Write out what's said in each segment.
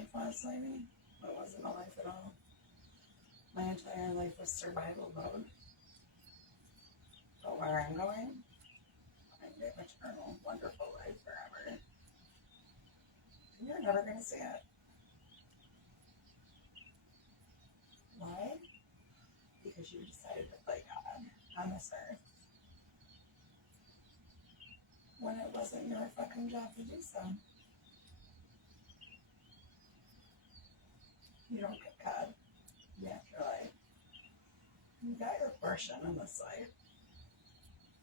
life was, maybe. It wasn't a life at all. My entire life was survival mode. But where I'm going, I get eternal, wonderful life forever. And you're never going to see it. Why? Because you decided to play God on this earth. When it wasn't your fucking job to do so. You don't get God in the afterlife. You got your portion in this life.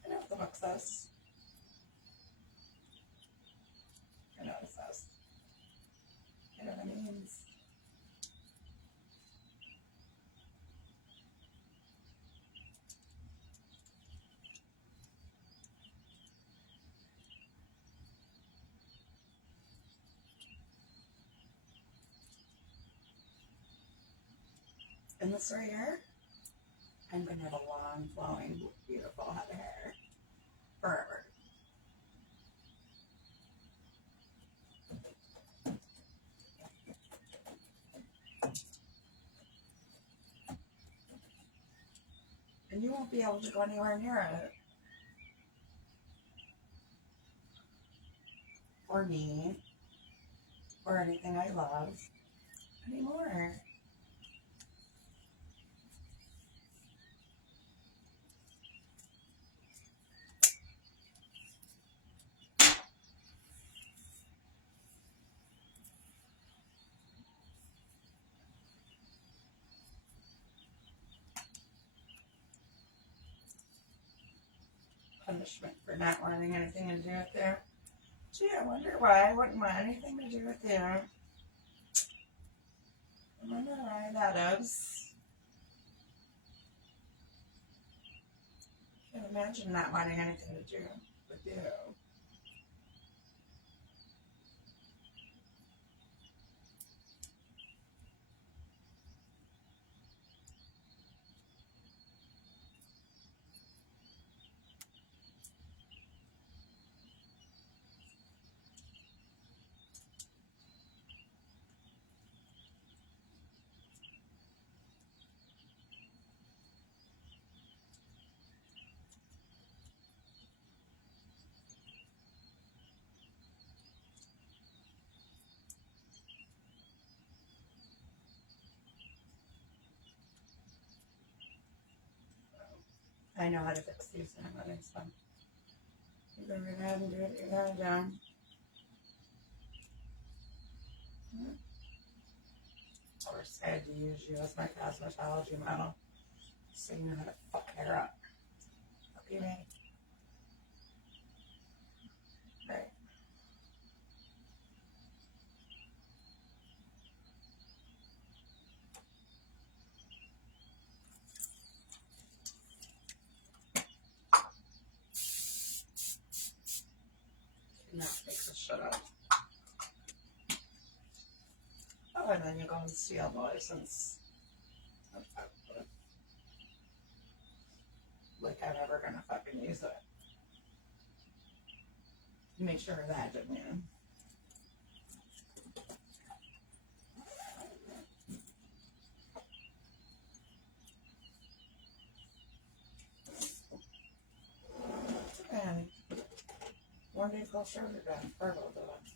I know what the book says. I know what it says. I know what it means. And this right here, I'm going to have a long, flowing, beautiful head of hair. Forever. And you won't be able to go anywhere near it. Or me. Or anything I love. Anymore. Punishment for not wanting anything to do with you. Gee, I wonder why I wouldn't want anything to do with you. I wonder why that is. I can't imagine not wanting anything to do with you. I know how to fix these and I'm having fun. You go right ahead and do what you gotta do. Of course, I had to use you as my cosmetology model. So you know how to fuck hair up. Fuck you, me. Right. Cannot make this shit up. Oh, and then you go and steal the license. Like I'm ever gonna fucking use it. Make sure of that, didn't you? And one day closer to done. Fertile to us.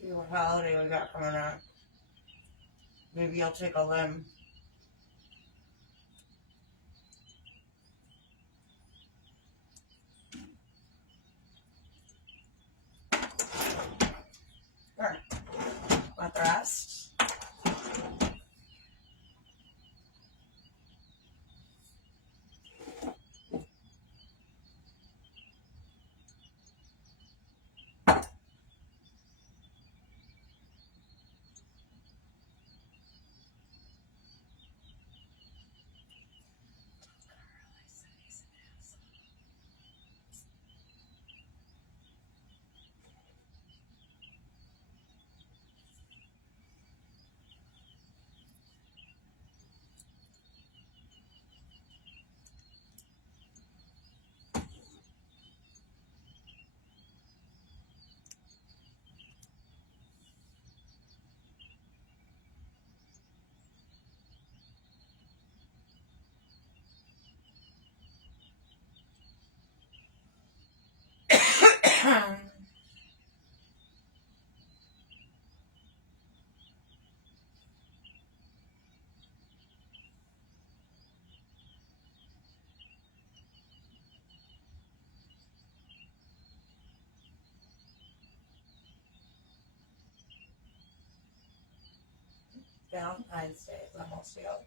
See what holiday we got coming up. Maybe I'll take a limb. Sure. Want the rest? Valentine's Day is almost out.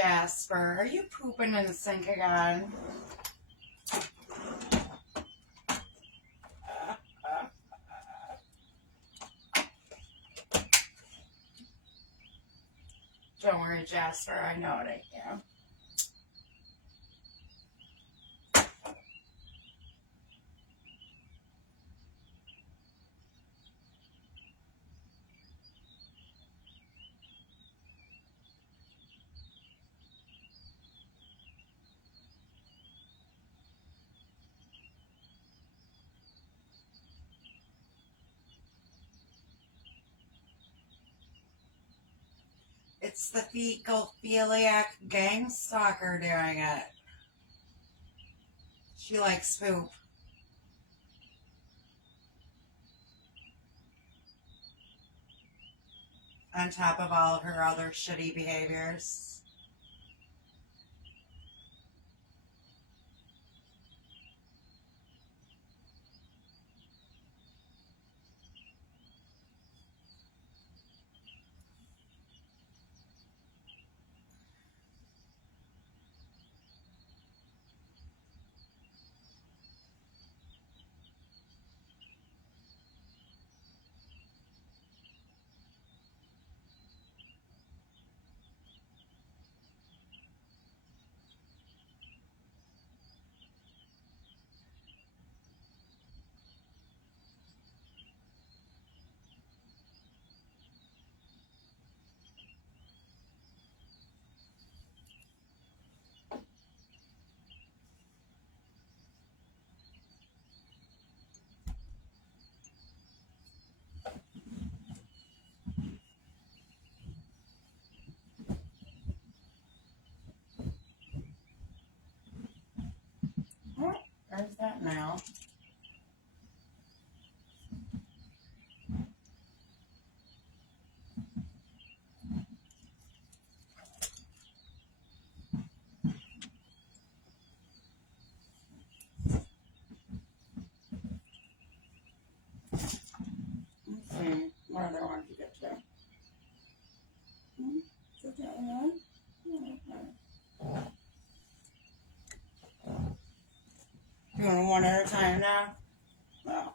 Jasper, are you pooping in the sink again? Don't worry, Jasper, I know it ain't you. It's the fecal-philiac gang stalker doing it. She likes poop. On top of all of her other shitty behaviors. There's that now. Let's see. What other one did you get to? Is that one? Doing one at a time now? Oh.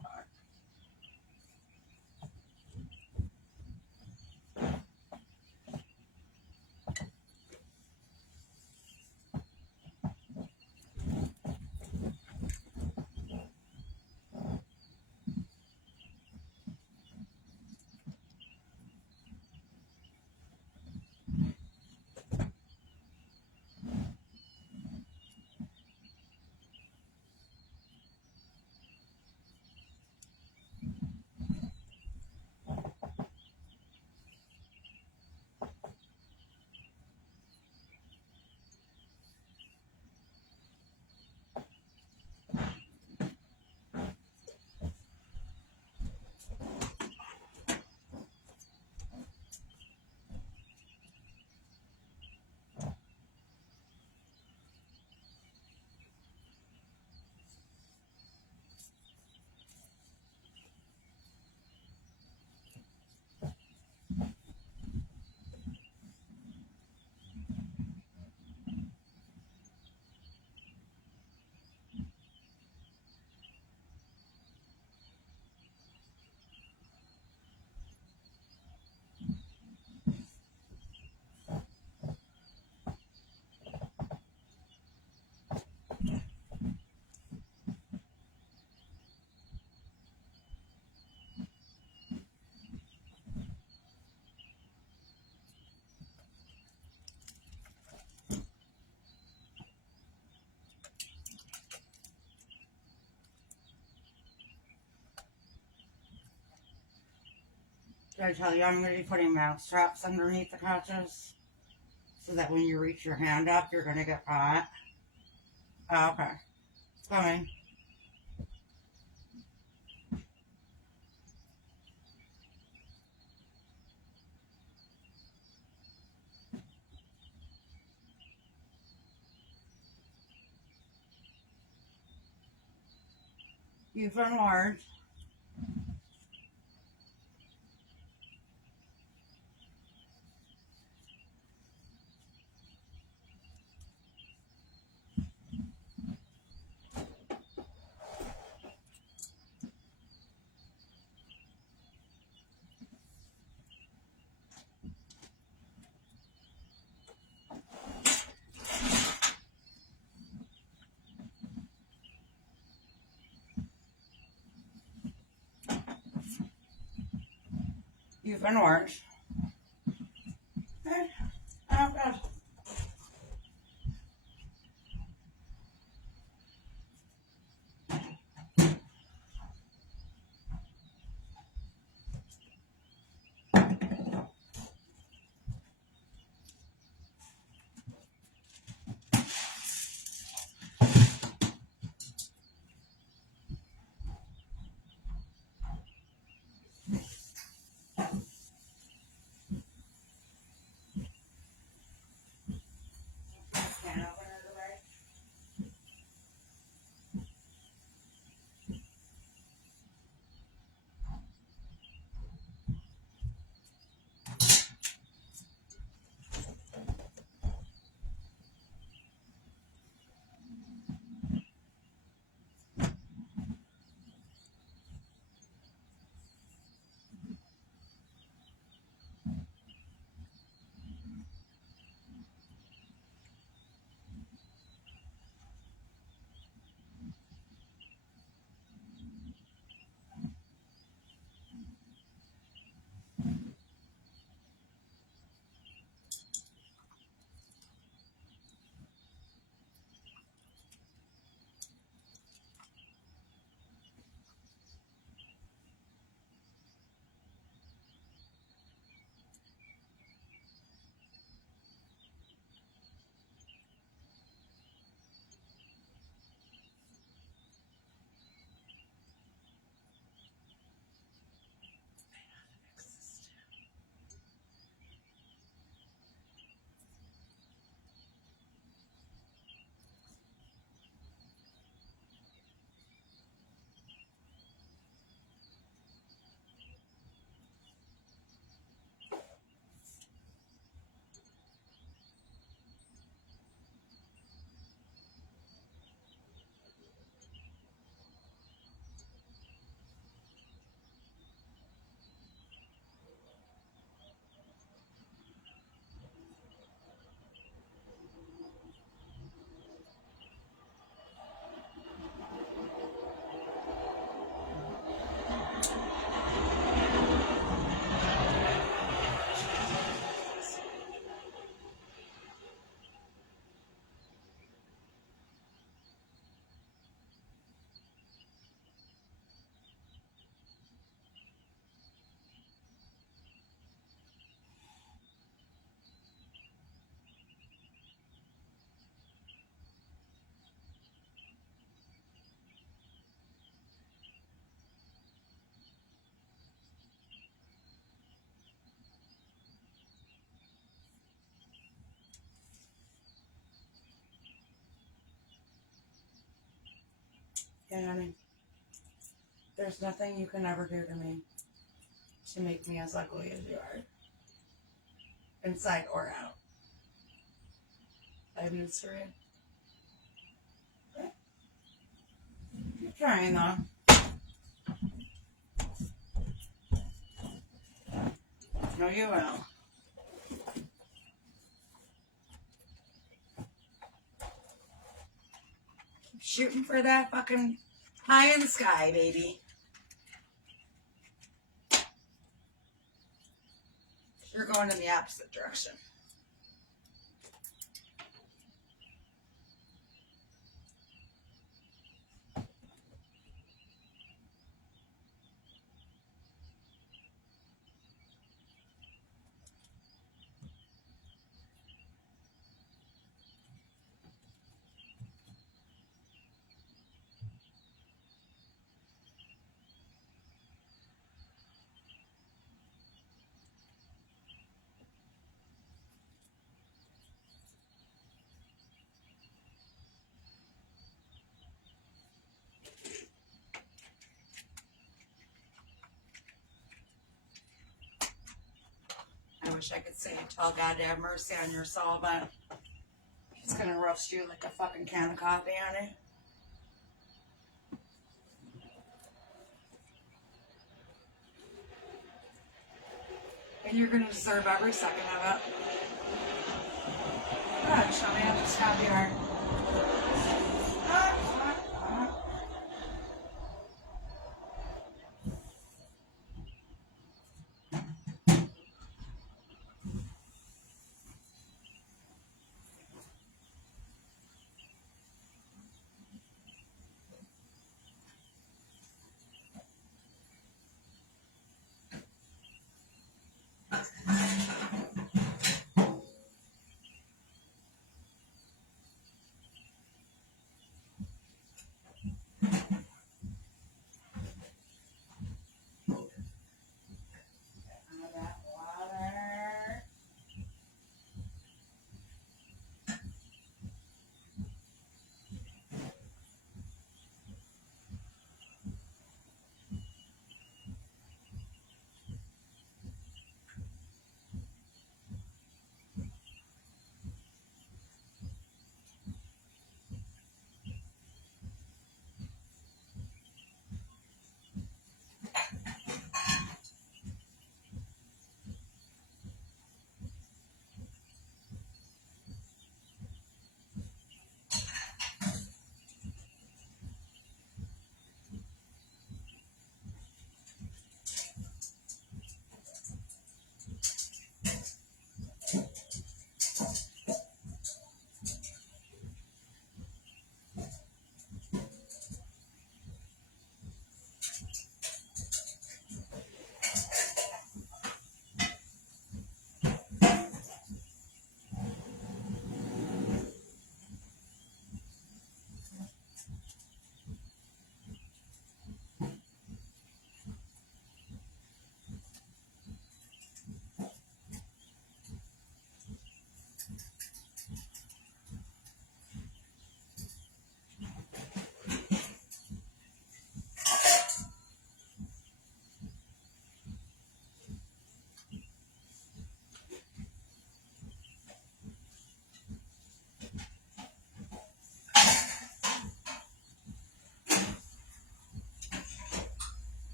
Did I tell you I'm going to be putting mouth straps underneath the couches? So that when you reach your hand up, you're going to get caught? Oh, okay. It's coming. You've been large. You've been orange. Okay. Oh, God. Yeah, honey. There's nothing you can ever do to me to make me as ugly as you are. Inside or out. I'm used to it. Keep trying though. No, you will. Keep shooting for that fucking high in the sky, baby. You're going in the opposite direction. I wish I could say tell God to have mercy on your soul, but he's gonna roast you like a fucking can of coffee on it. And you're gonna deserve every second of it. Good, show me how to stop you are.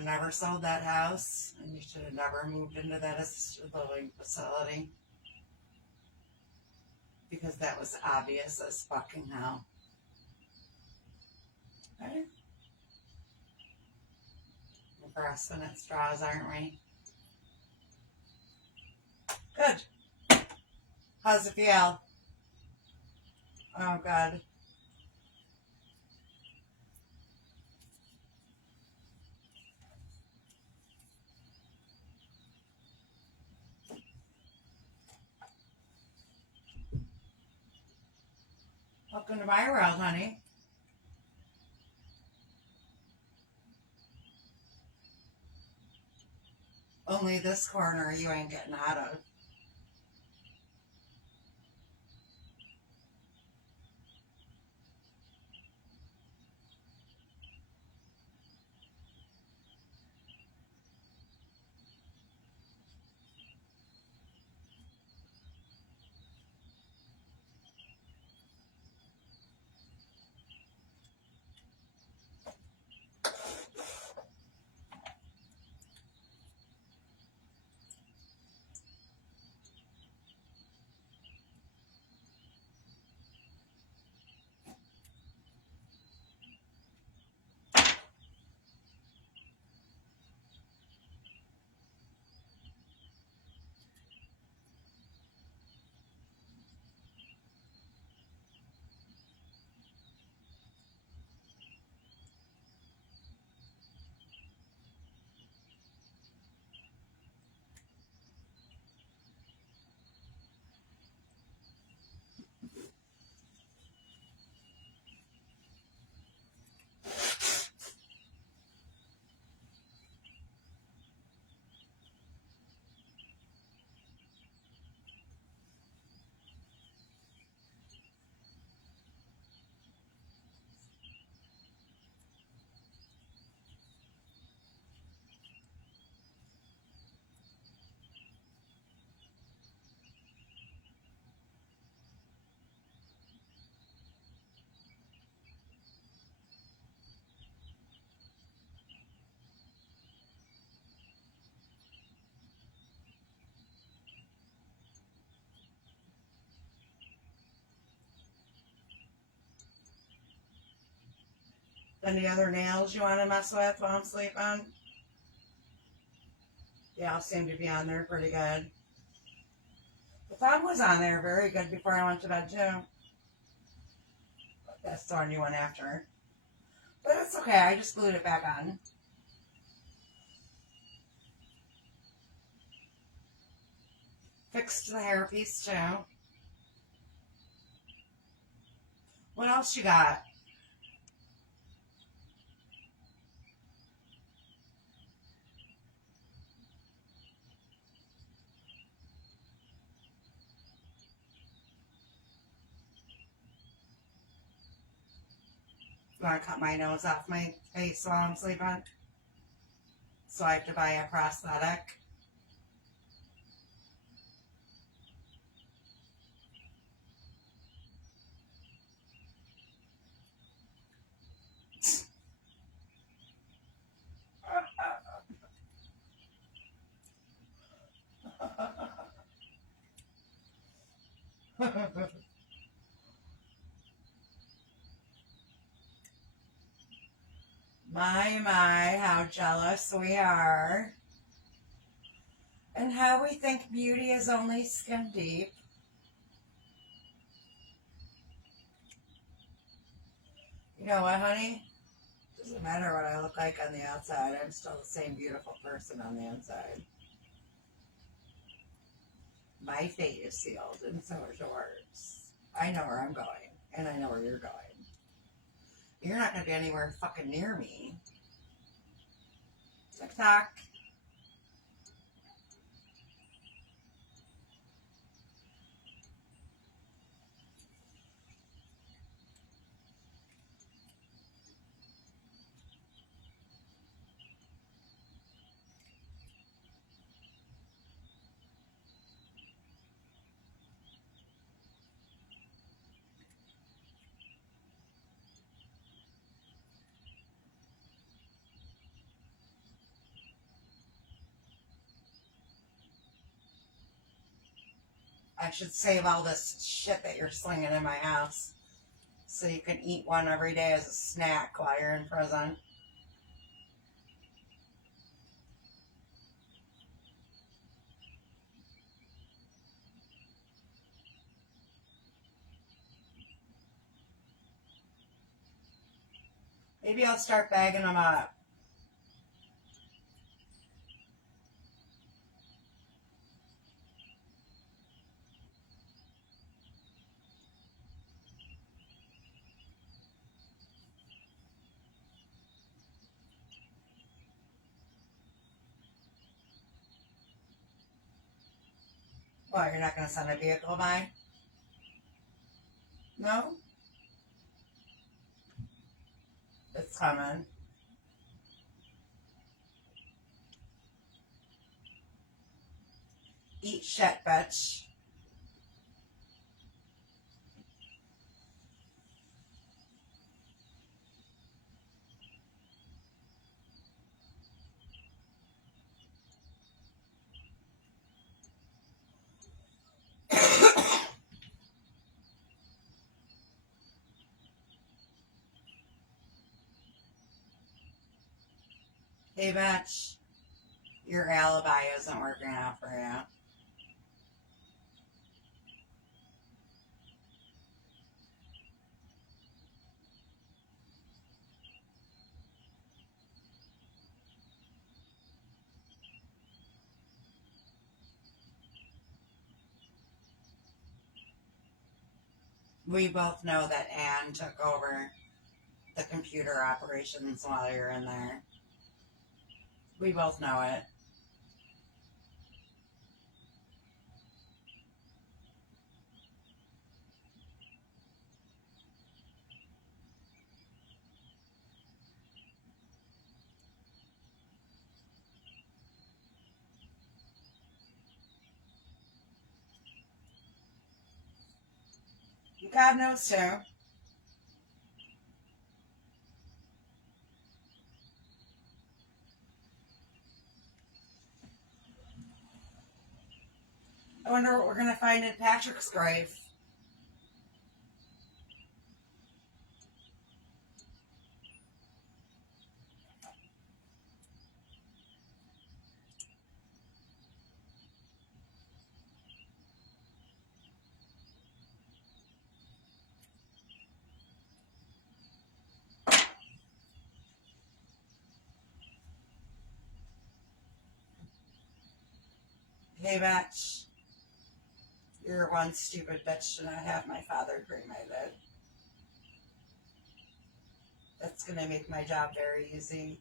have never sold that house, and you should have never moved into that assisted living facility. Because that was obvious as fucking hell. Right? We're grasping at straws, aren't we? Good. How's it feel? Oh, God. Welcome to my world, honey. Only this corner you ain't getting out of. Any other nails you want to mess with while I'm sleeping? They all seem to be on there pretty good. The thumb was on there very good before I went to bed too. That's the one you went after. But it's okay, I just glued it back on. Fixed the hairpiece too. What else you got? You want to cut my nose off my face while I'm sleeping? So I have to buy a prosthetic. My, how jealous we are. And how we think beauty is only skin deep. You know what, honey? Doesn't matter what I look like on the outside. I'm still the same beautiful person on the inside. My fate is sealed, and so is yours. I know where I'm going, and I know where you're going. You're not going to be anywhere fucking near me. TikTok. I should save all this shit that you're slinging in my house so you can eat one every day as a snack while you're in prison. Maybe I'll start bagging them up. Well, you're not going to send a vehicle by? No? It's coming. Eat shit, bitch. Hey, bitch. Your alibi isn't working out for you. We both know that Anne took over the computer operations while you're in there. We both know it. God knows too. I wonder what we're going to find in Patrick's grave. Hey, bitch. You're one stupid bitch to not have my father cremated. That's going to make my job very easy.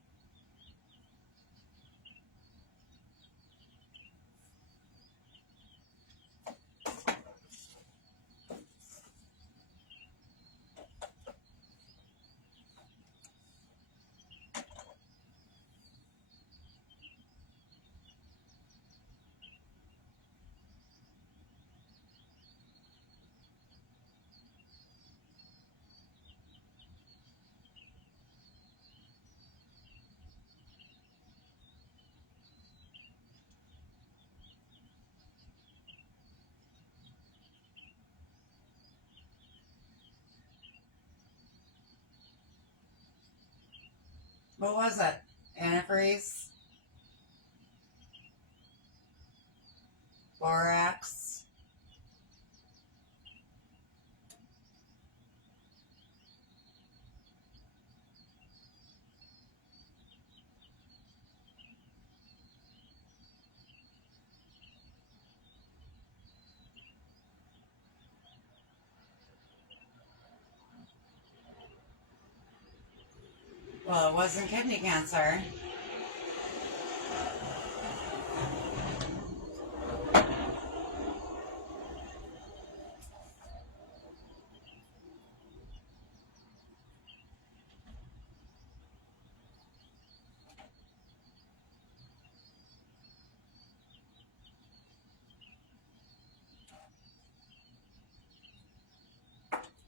What was it? Antifreeze? Borax? Well, it wasn't kidney cancer.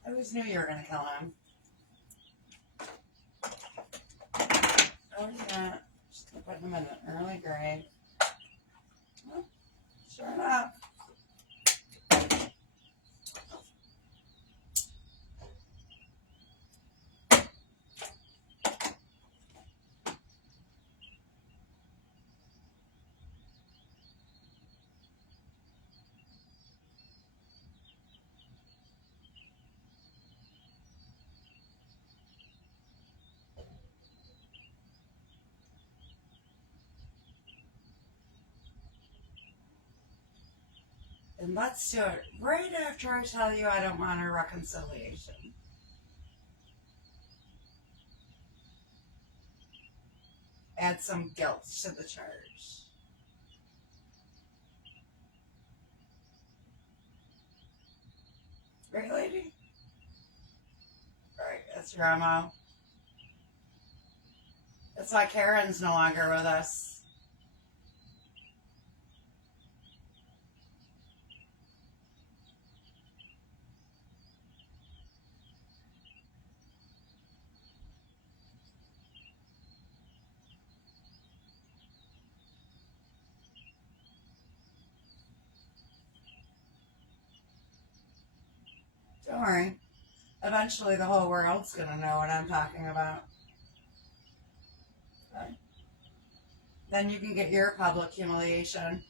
I always knew you were going to kill him. Oh, yeah. Just going to put him in an early grave. Well, sure enough. And let's do it right after I tell you I don't want a reconciliation. Add some guilt to the charge. Right, lady? Right, that's your MO. That's why Karen's no longer with us. Don't worry. Eventually the whole world's going to know what I'm talking about. Okay. Then you can get your public humiliation.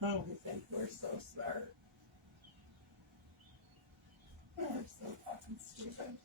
Oh, we think we're so smart. We're so fucking stupid.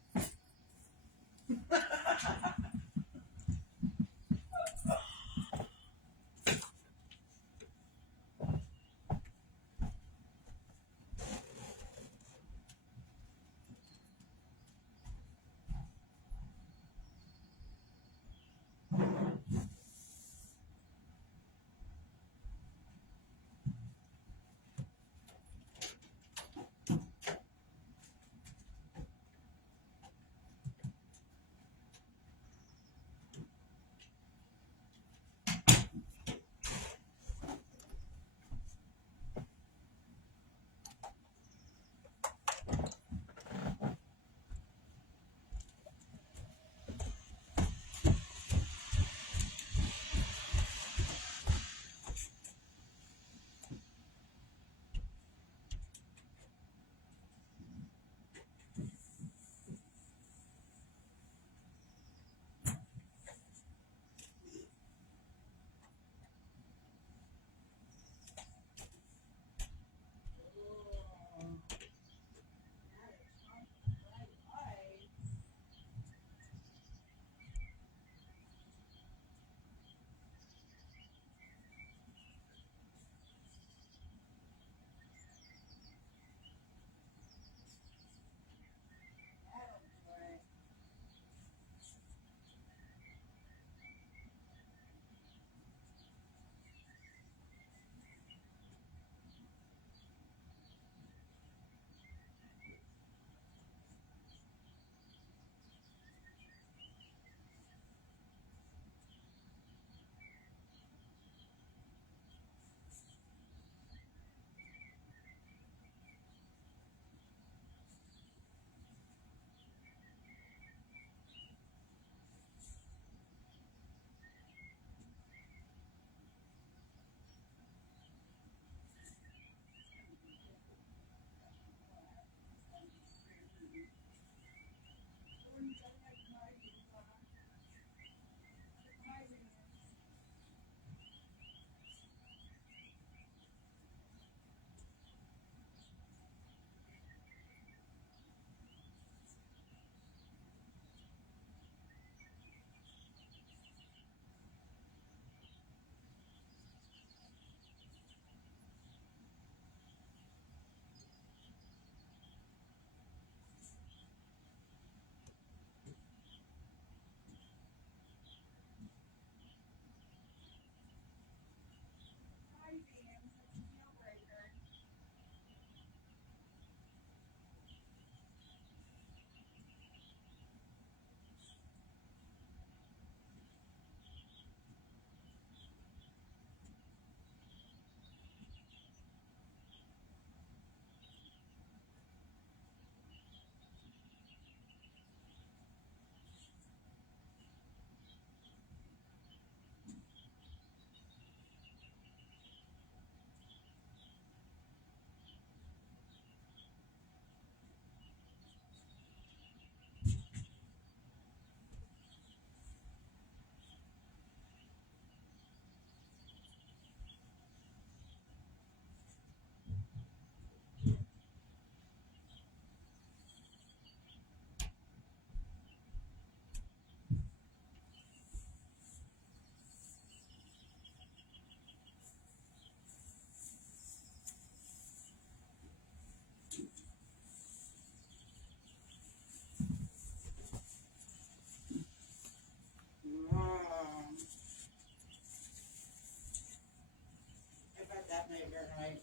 That made her right.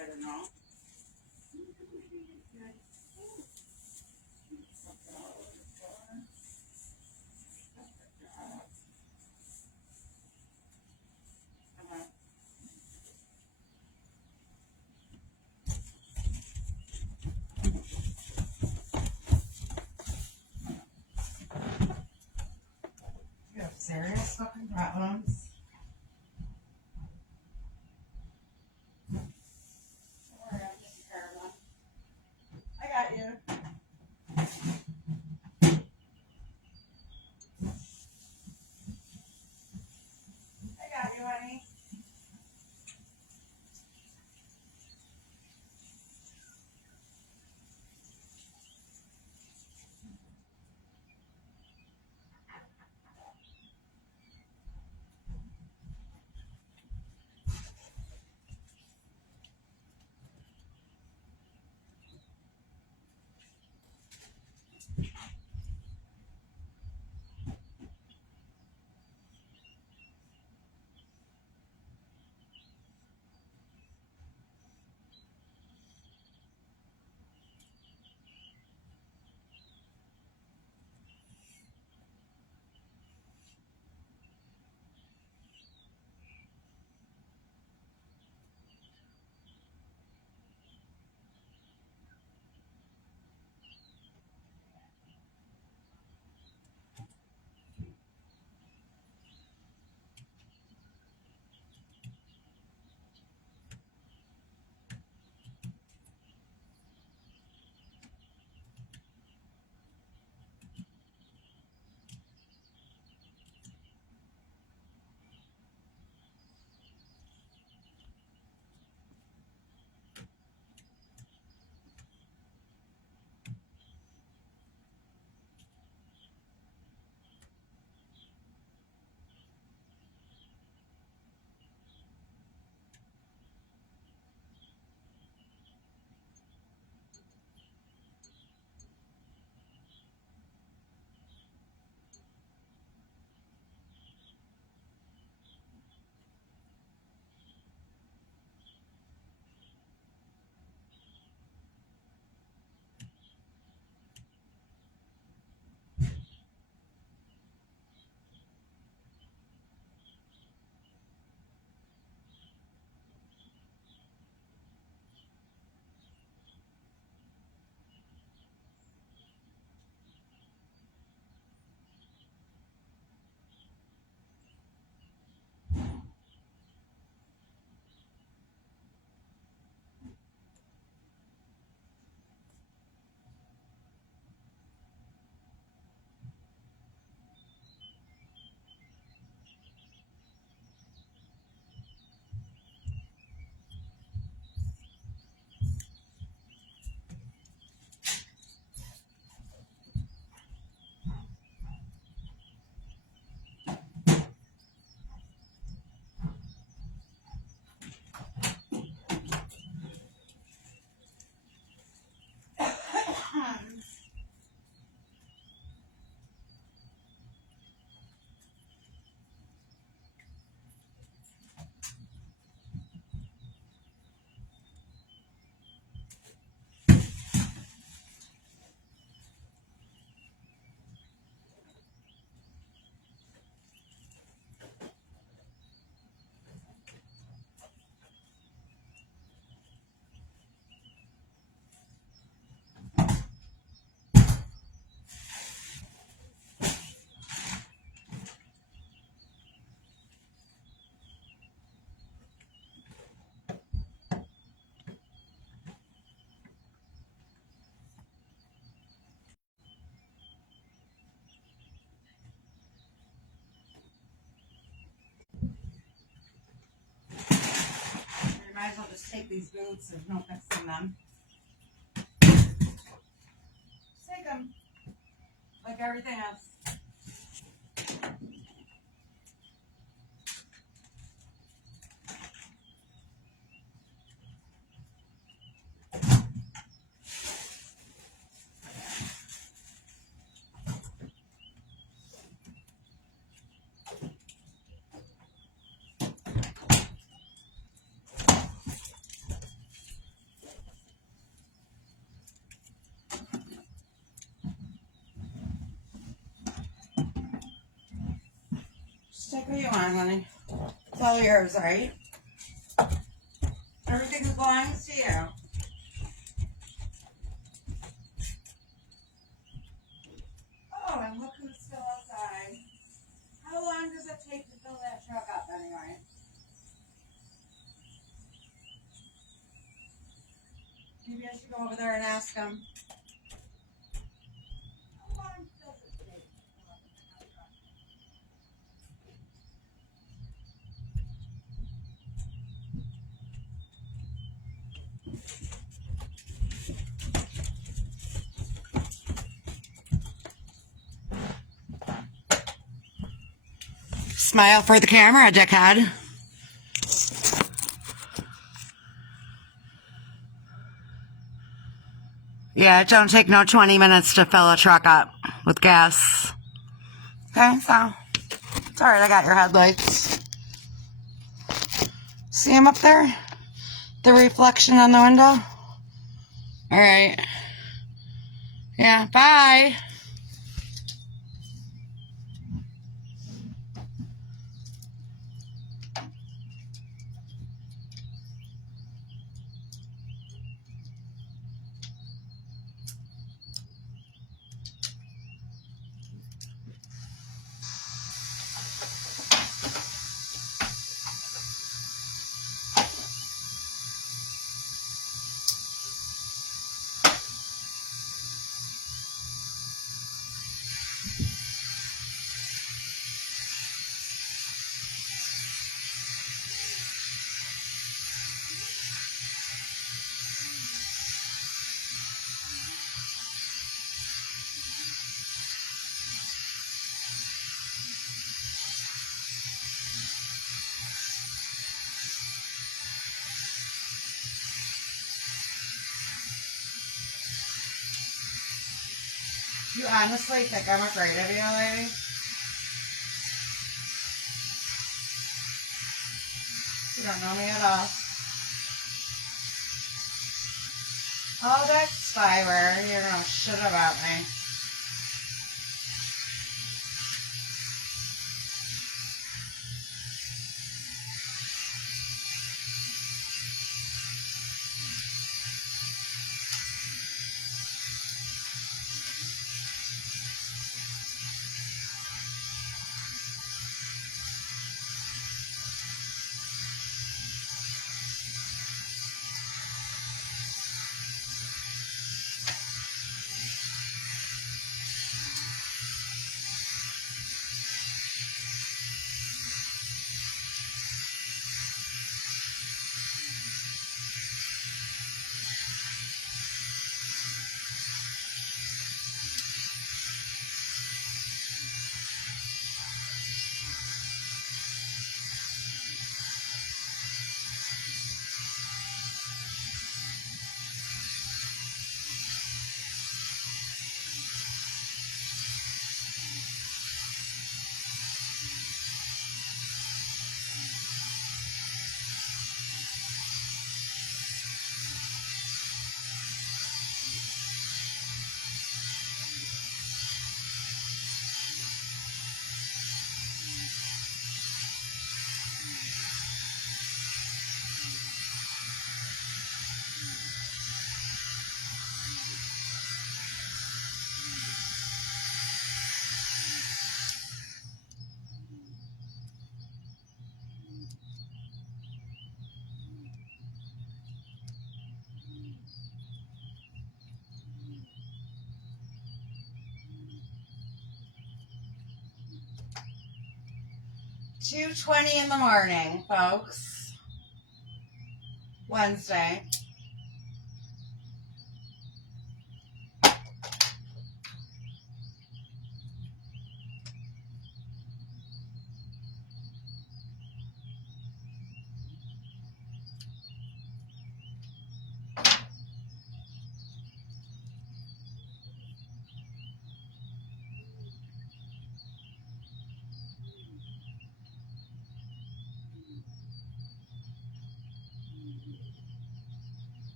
I don't know. You have serious fucking problems. Don't worry, I'm taking care of them. I got you. might as well just take these boots. There's no fixing them. Just take them. Like everything else. Just take what you want, honey. It's all yours, right? Everything belongs to you. Oh, and look who's still outside. How long does it take to fill that truck up anyway? Maybe I should go over there and ask him. How long does it take to fill up a pickup truck? Smile for the camera, dickhead. Yeah, it don't take no 20 minutes to fill a truck up with gas. Okay, so it's alright, I got your headlights. See them up there? The reflection on the window? Alright. Yeah, bye. You honestly think I'm afraid of you, lady? You don't know me at all. Oh, that's Fiber. You're gonna shit about me. $2:20 in the morning, folks. Wednesday.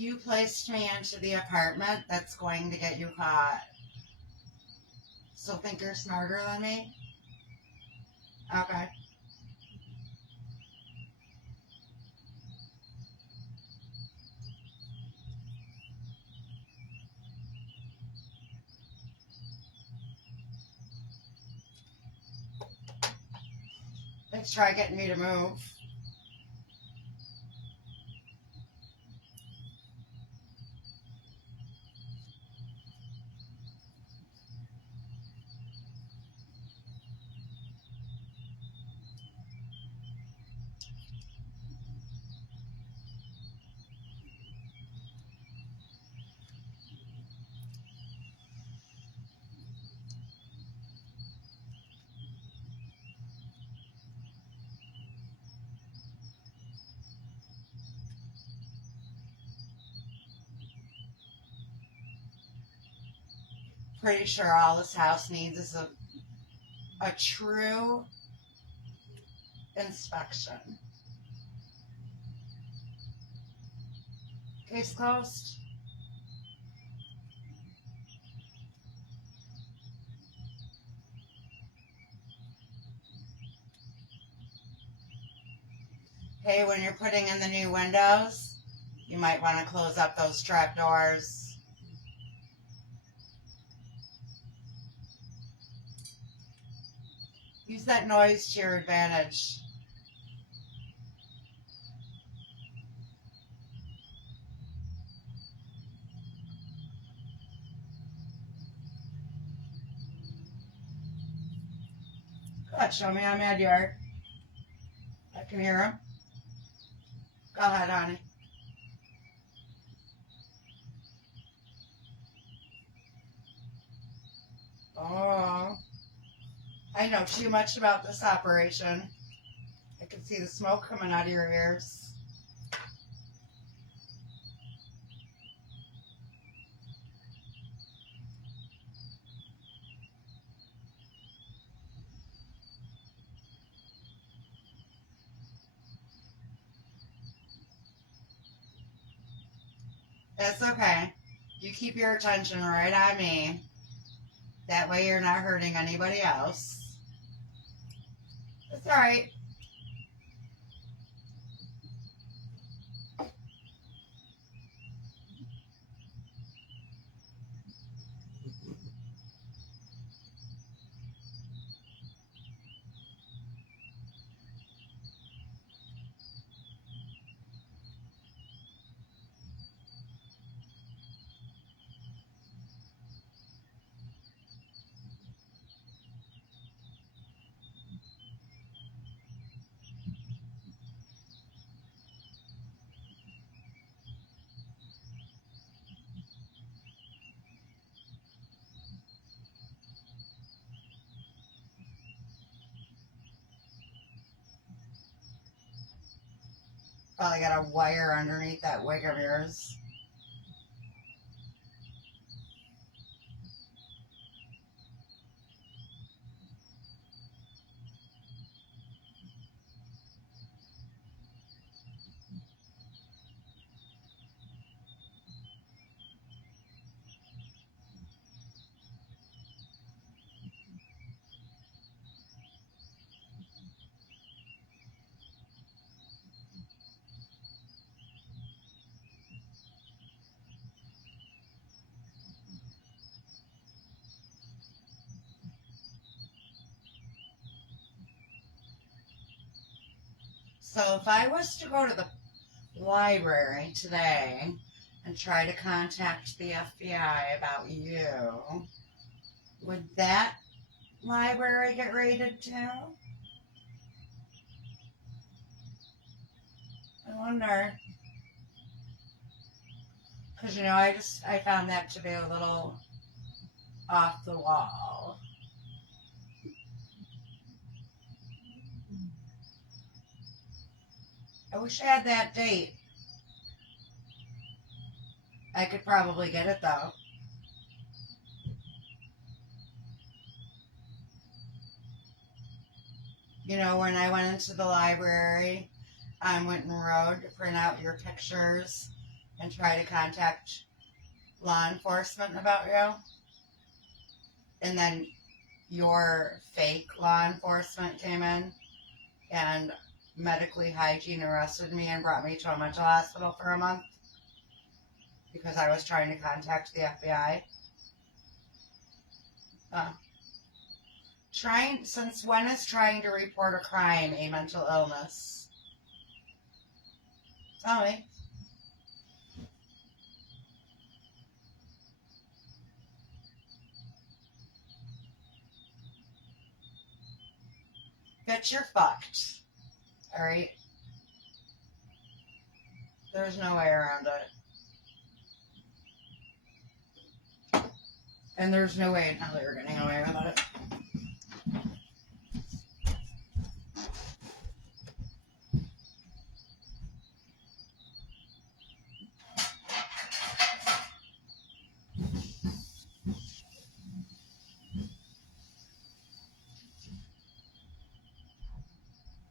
You placed me into the apartment that's going to get you caught. So think you're smarter than me? Okay. Let's try getting me to move. Pretty sure all this house needs is a true inspection. Case closed. Hey, when you're putting in the new windows, you might want to close up those trap doors. Use that noise to your advantage. Good, show me on my yard. I can hear him. Go ahead, honey. Oh, I know too much about this operation. I can see the smoke coming out of your ears. It's okay. You keep your attention right on me. That way you're not hurting anybody else. It's alright. Probably got a wire underneath that wig of yours. So if I was to go to the library today and try to contact the FBI about you, would that library get raided too? I wonder. Because, you know, I found that to be a little off the wall. I wish I had that date. I could probably get it though. You know, when I went into the library on Winton Road to print out your pictures and try to contact law enforcement about you, and then your fake law enforcement came in and medically hygiene arrested me and brought me to a mental hospital for a month because I was trying to contact the FBI. Since when is trying to report a crime a mental illness? Tell me. Bitch, you're fucked. Alright? There's no way around it. And there's no way in hell you're getting away with it.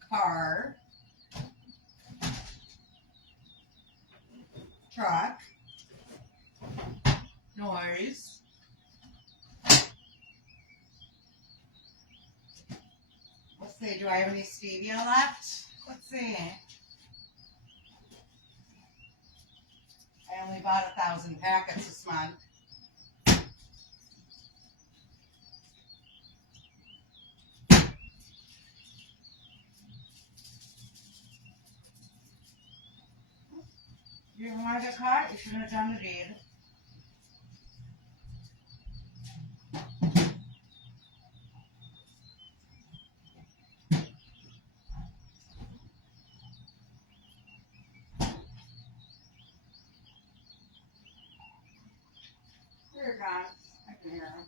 Car. Truck. Noise. Let's see, do I have any stevia left? Let's see. I only bought 1,000 packets this month. You didn't want to get caught? You shouldn't have done the deed. Here, gone. I can hear him.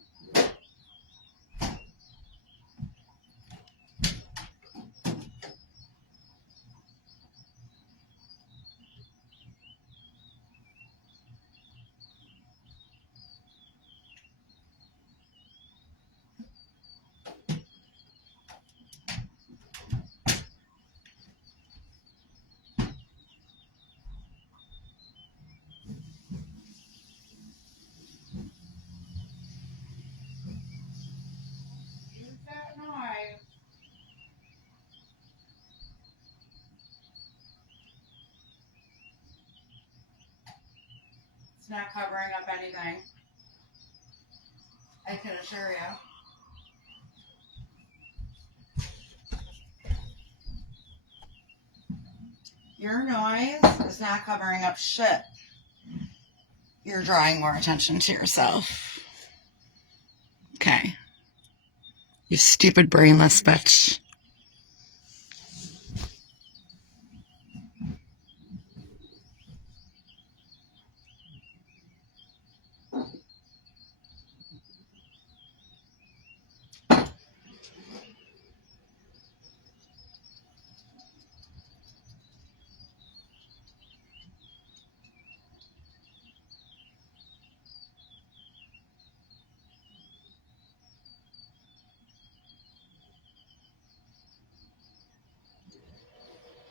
Use that noise. It's not covering up anything. I can assure you. Your noise is not covering up shit. You're drawing more attention to yourself. Okay. You stupid brainless bitch.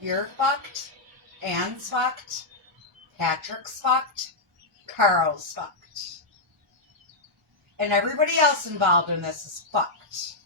You're fucked. Anne's fucked. Patrick's fucked. Carl's fucked. And everybody else involved in this is fucked.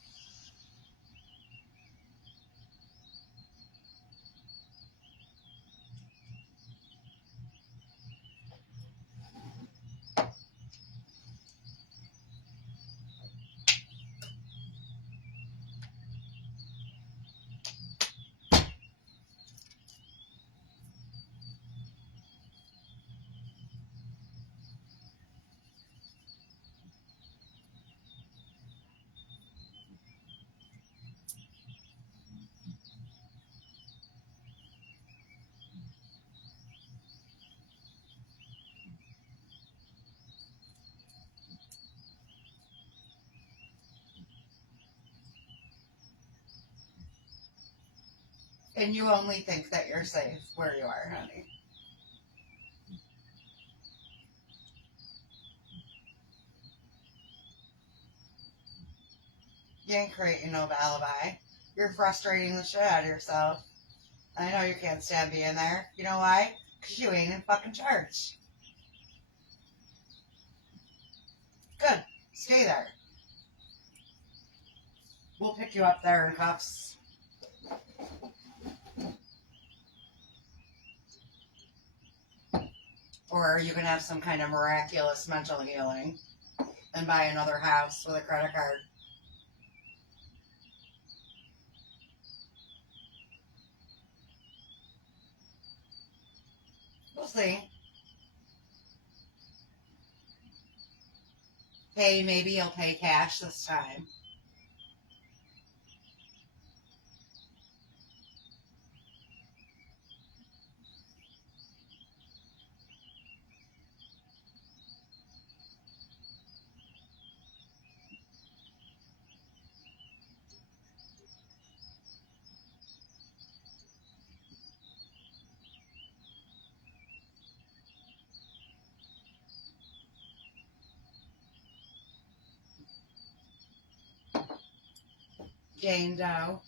And you only think that you're safe where you are, honey. You ain't creating no alibi. You're frustrating the shit out of yourself. I know you can't stand being there. You know why? Because you ain't in fucking charge. Good. Stay there. We'll pick you up there in cuffs. Or you can have some kind of miraculous mental healing and buy another house with a credit card. We'll see. Hey, maybe you'll pay cash this time. Jane Doe.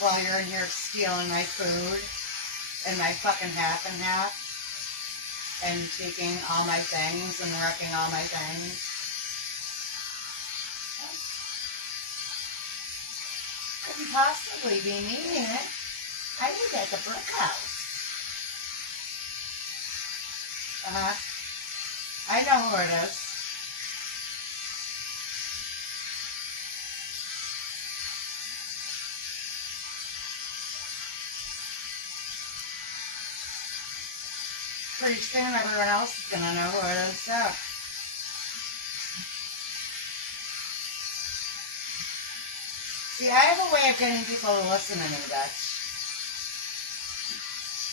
While you're in here stealing my food and my fucking half and half and taking all my things and wrecking all my things. Couldn't possibly be me in it. I live at the brick house. I know who it is. Pretty soon everyone else is going to know who it is too. See, I have a way of getting people to listen to me, bitch.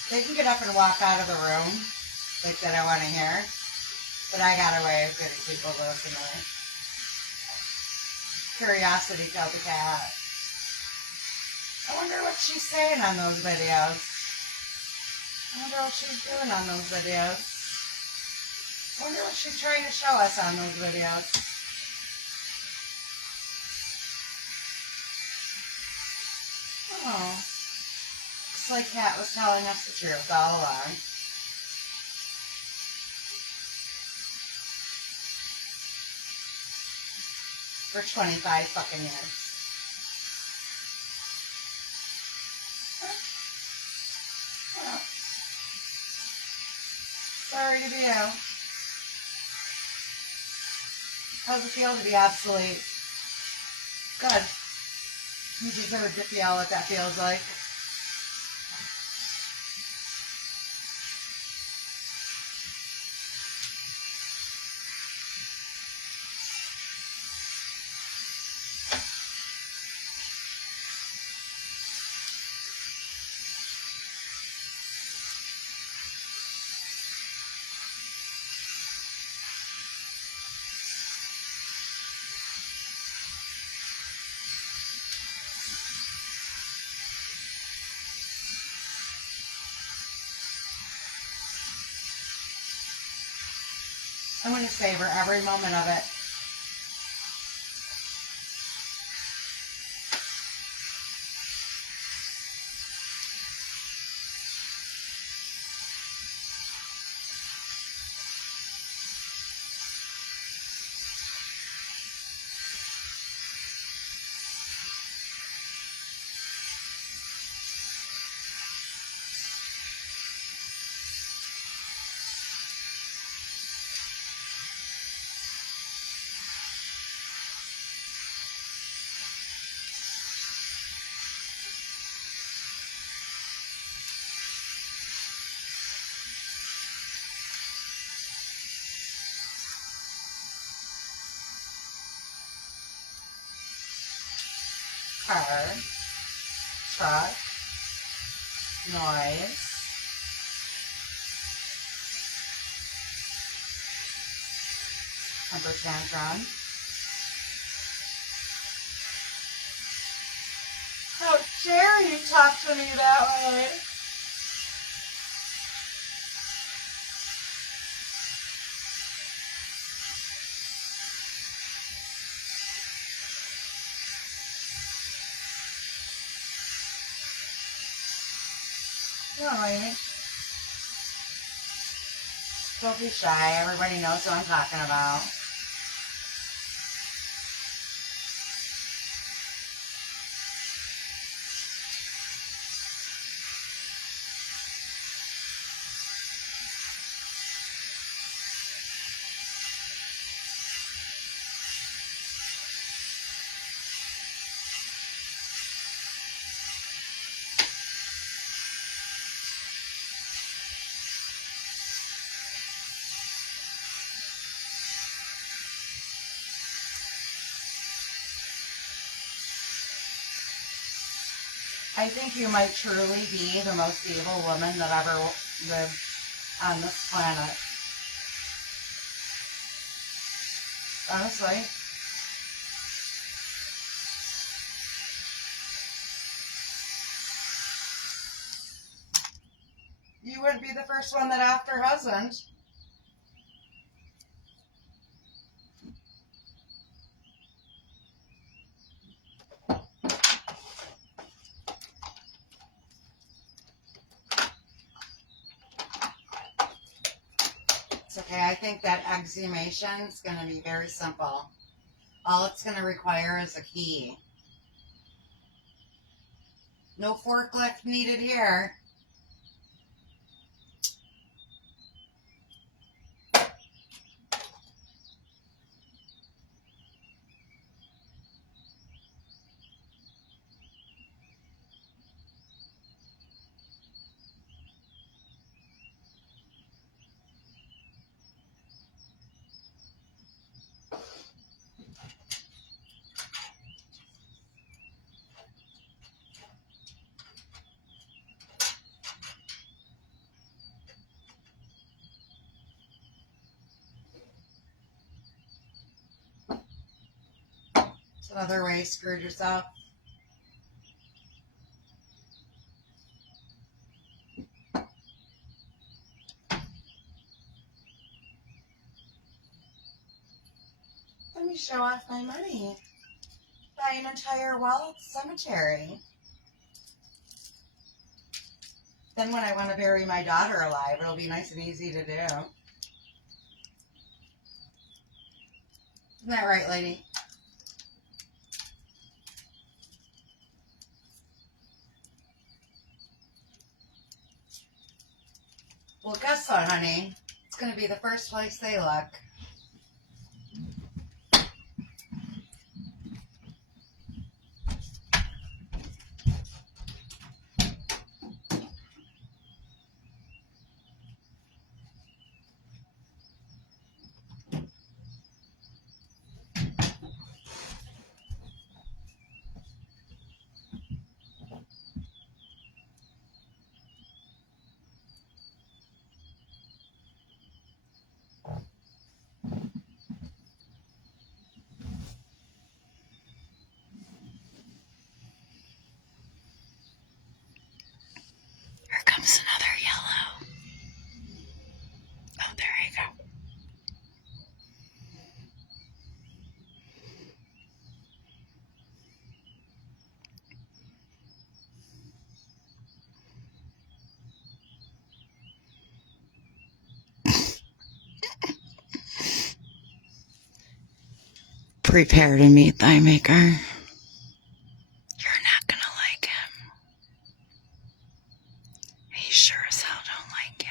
They can get up and walk out of the room, like that I want to hear, but I got a way of getting people to listen to me. Curiosity killed the cat. I wonder what she's saying on those videos. I wonder what she's doing on those videos. I wonder what she's trying to show us on those videos. Oh. Looks like Kat was telling us the truth all along. For 25 fucking years. Well, sorry to be you. How's it feel to be obsolete? Good. You deserve to feel what that feels like. I'm going to savor every moment of it. Car, truck, noise, temper tantrum. How dare you talk to me that way? Come on, lady. Don't be shy. Everybody knows what I'm talking about. I think you might truly be the most evil woman that ever lived on this planet. Honestly. You wouldn't be the first one that offed her husband. It's okay. I think that exhumation is going to be very simple. All it's going to require is a key. No forklift needed here. It's another way you screwed yourself. Let me show off my money. Buy an entire wall cemetery. Then when I want to bury my daughter alive, it'll be nice and easy to do. Isn't that right, lady? Well, guess what, honey? It's going to be the first place they look. Prepare to meet thy maker. You're not gonna like him. He sure as hell don't like you.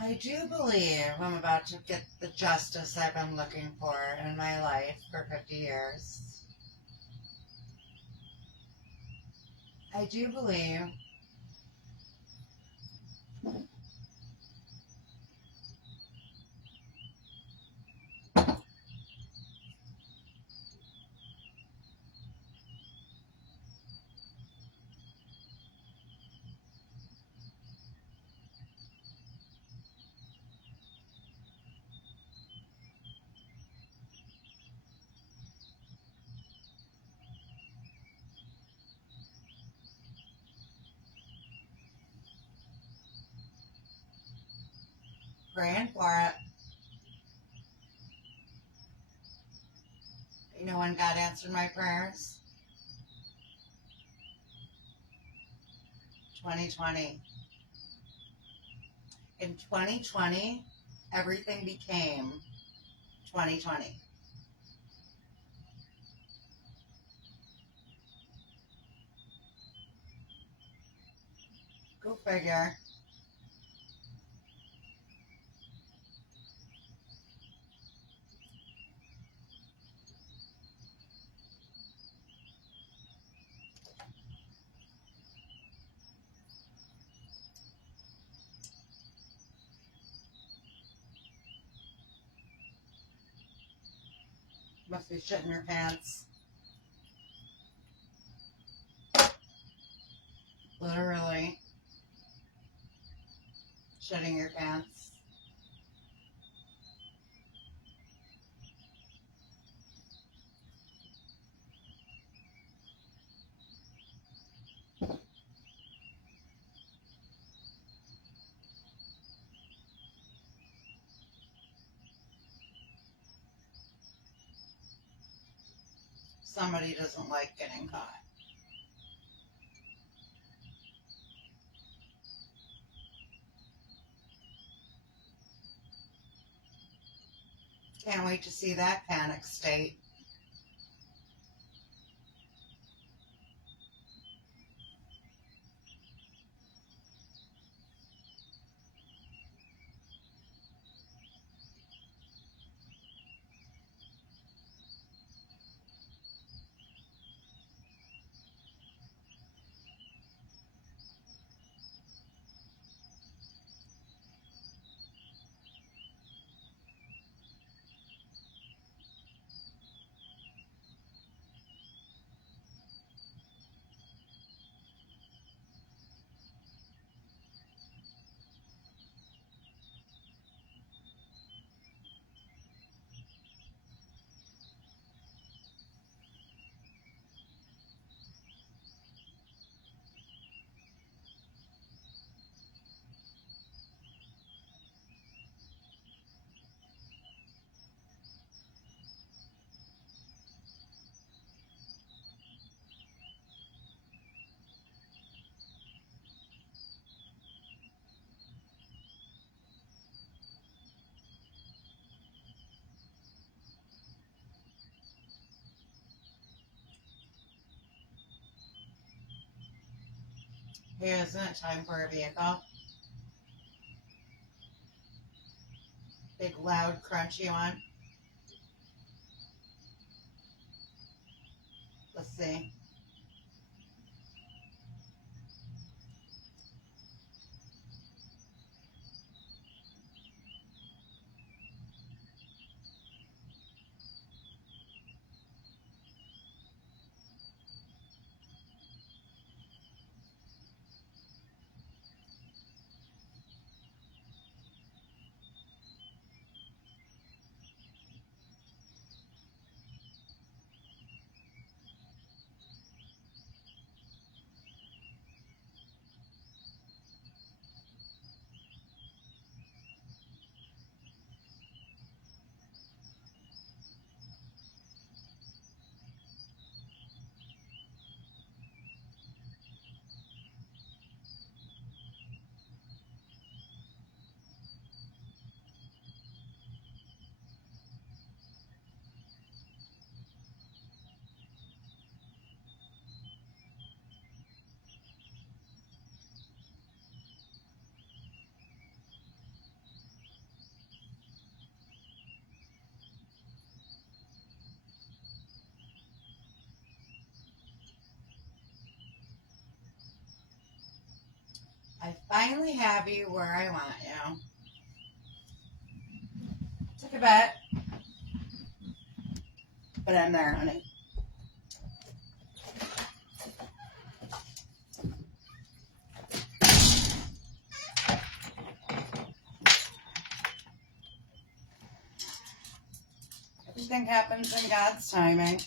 I do believe I'm about to get the justice I've been looking for in my life for 50 years. I do believe praying for it. You know when God answered my prayers? 2020. In 2020, everything became 2020. Go figure. Must be shitting your pants. Literally. Shitting your pants. Somebody doesn't like getting caught. Can't wait to see that panic state. Hey, isn't it time for a vehicle? Big, loud, crunchy one. Let's see. I finally have you where I want you. Took a bet, but I'm there, honey. Everything happens in God's timing.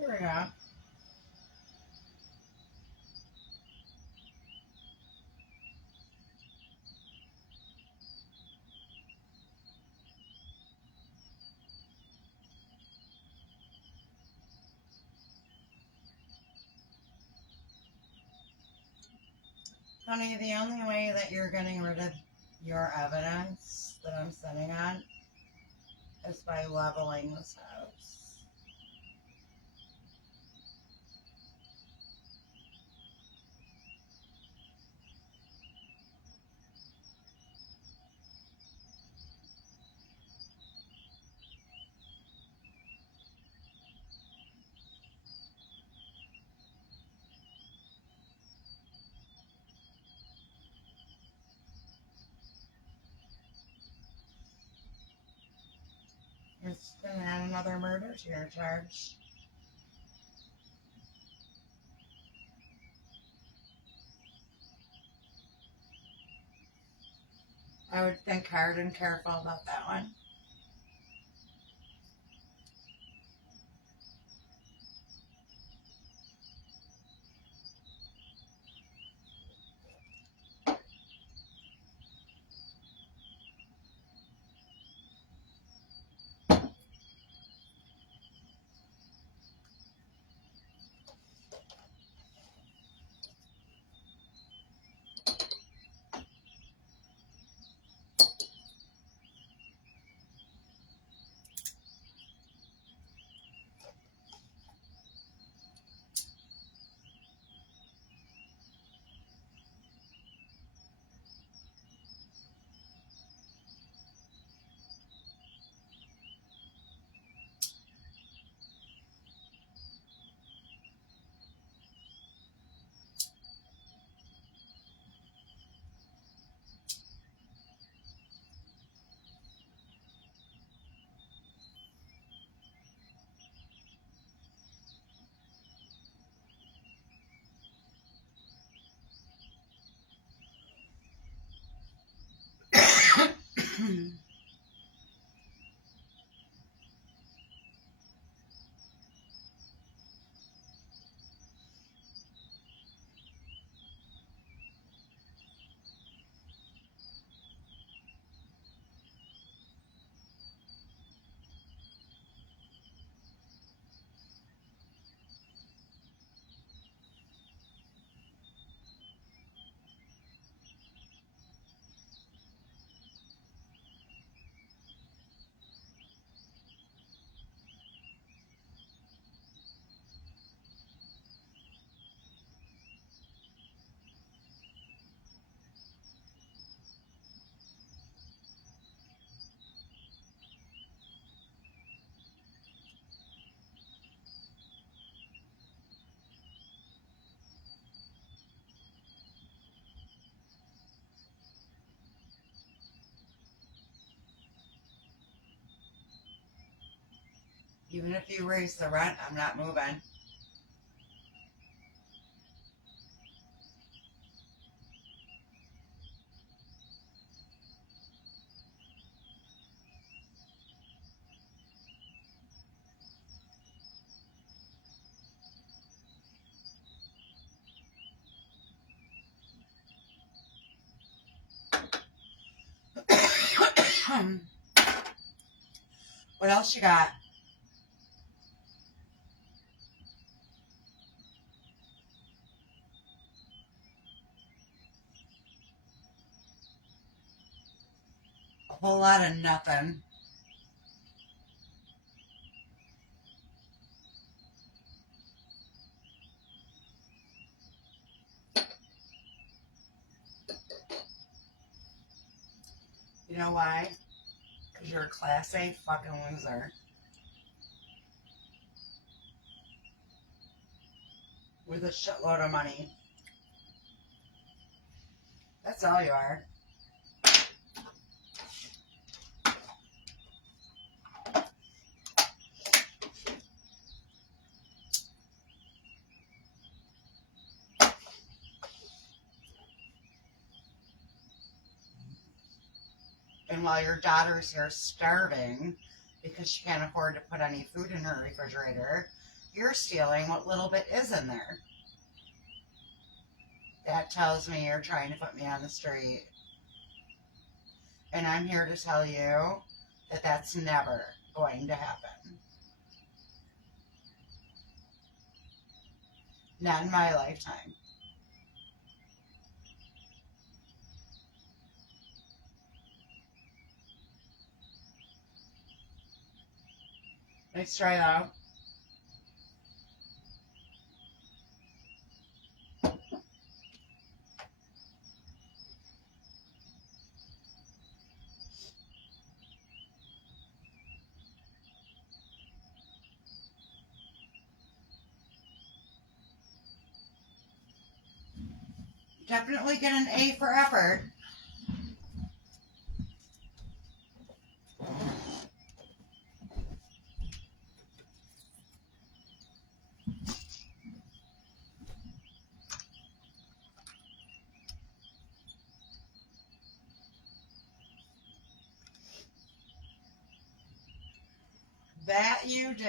Here we go. Honey, the only way that you're getting rid of your evidence that I'm sitting on is by leveling this house. It's going to add another murder to your charge. I would think hard and careful about that one. Even if you raise the rent, I'm not moving. What else you got? A whole lot of nothing. You know why? Because you're a class A fucking loser. With a shitload of money. That's all you are. And while your daughter's here starving because she can't afford to put any food in her refrigerator, you're stealing what little bit is in there. That tells me you're trying to put me on the street. And I'm here to tell you that that's never going to happen. Not in my lifetime. Let's try that. Definitely get an A for effort. That you do.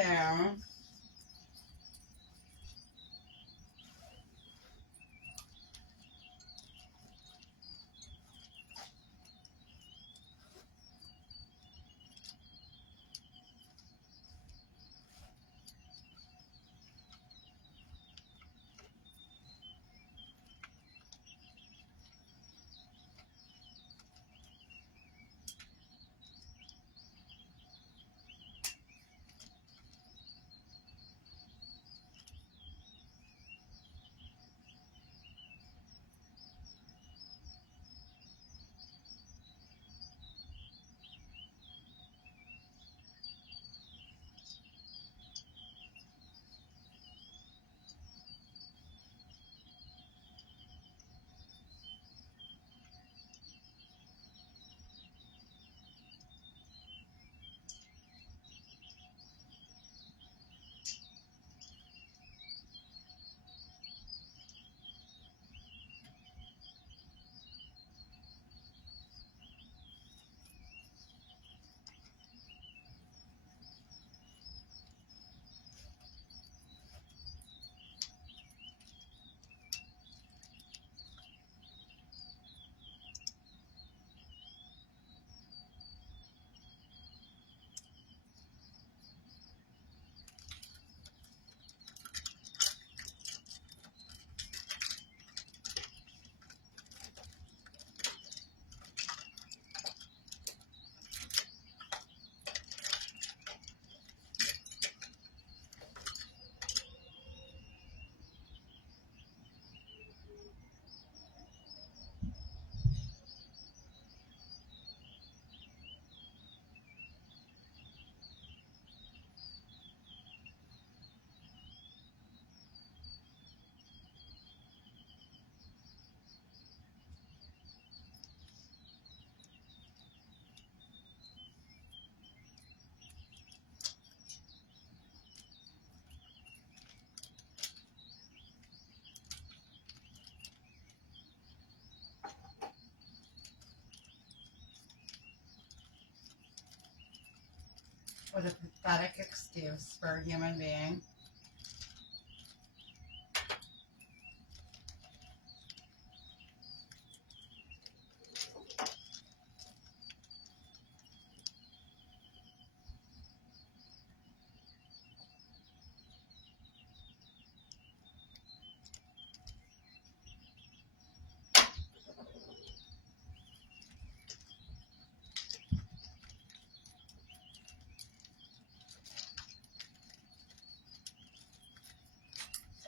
What a pathetic excuse for a human being.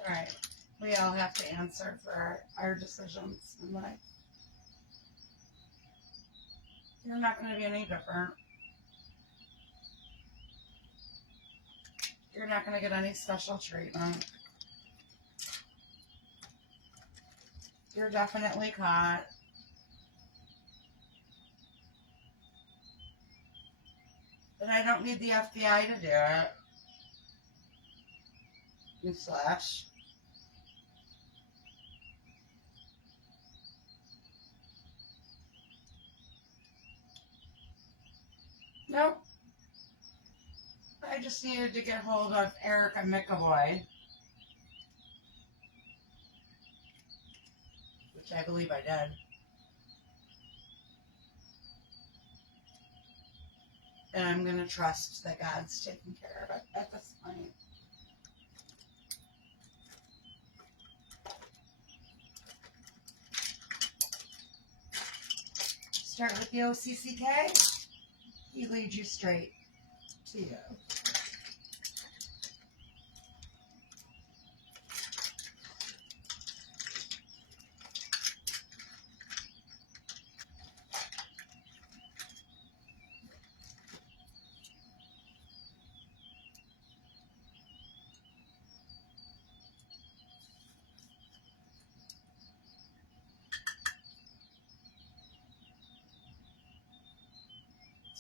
All right. We all have to answer for our decisions in life. You're not going to be any different. You're not going to get any special treatment. You're definitely caught. But I don't need the FBI to do it. Newsflash. Nope. I just needed to get hold of Eric and McAvoy, which I believe I did. And I'm going to trust that God's taking care of it at this point. Start with the OCCK. He leads you straight to you.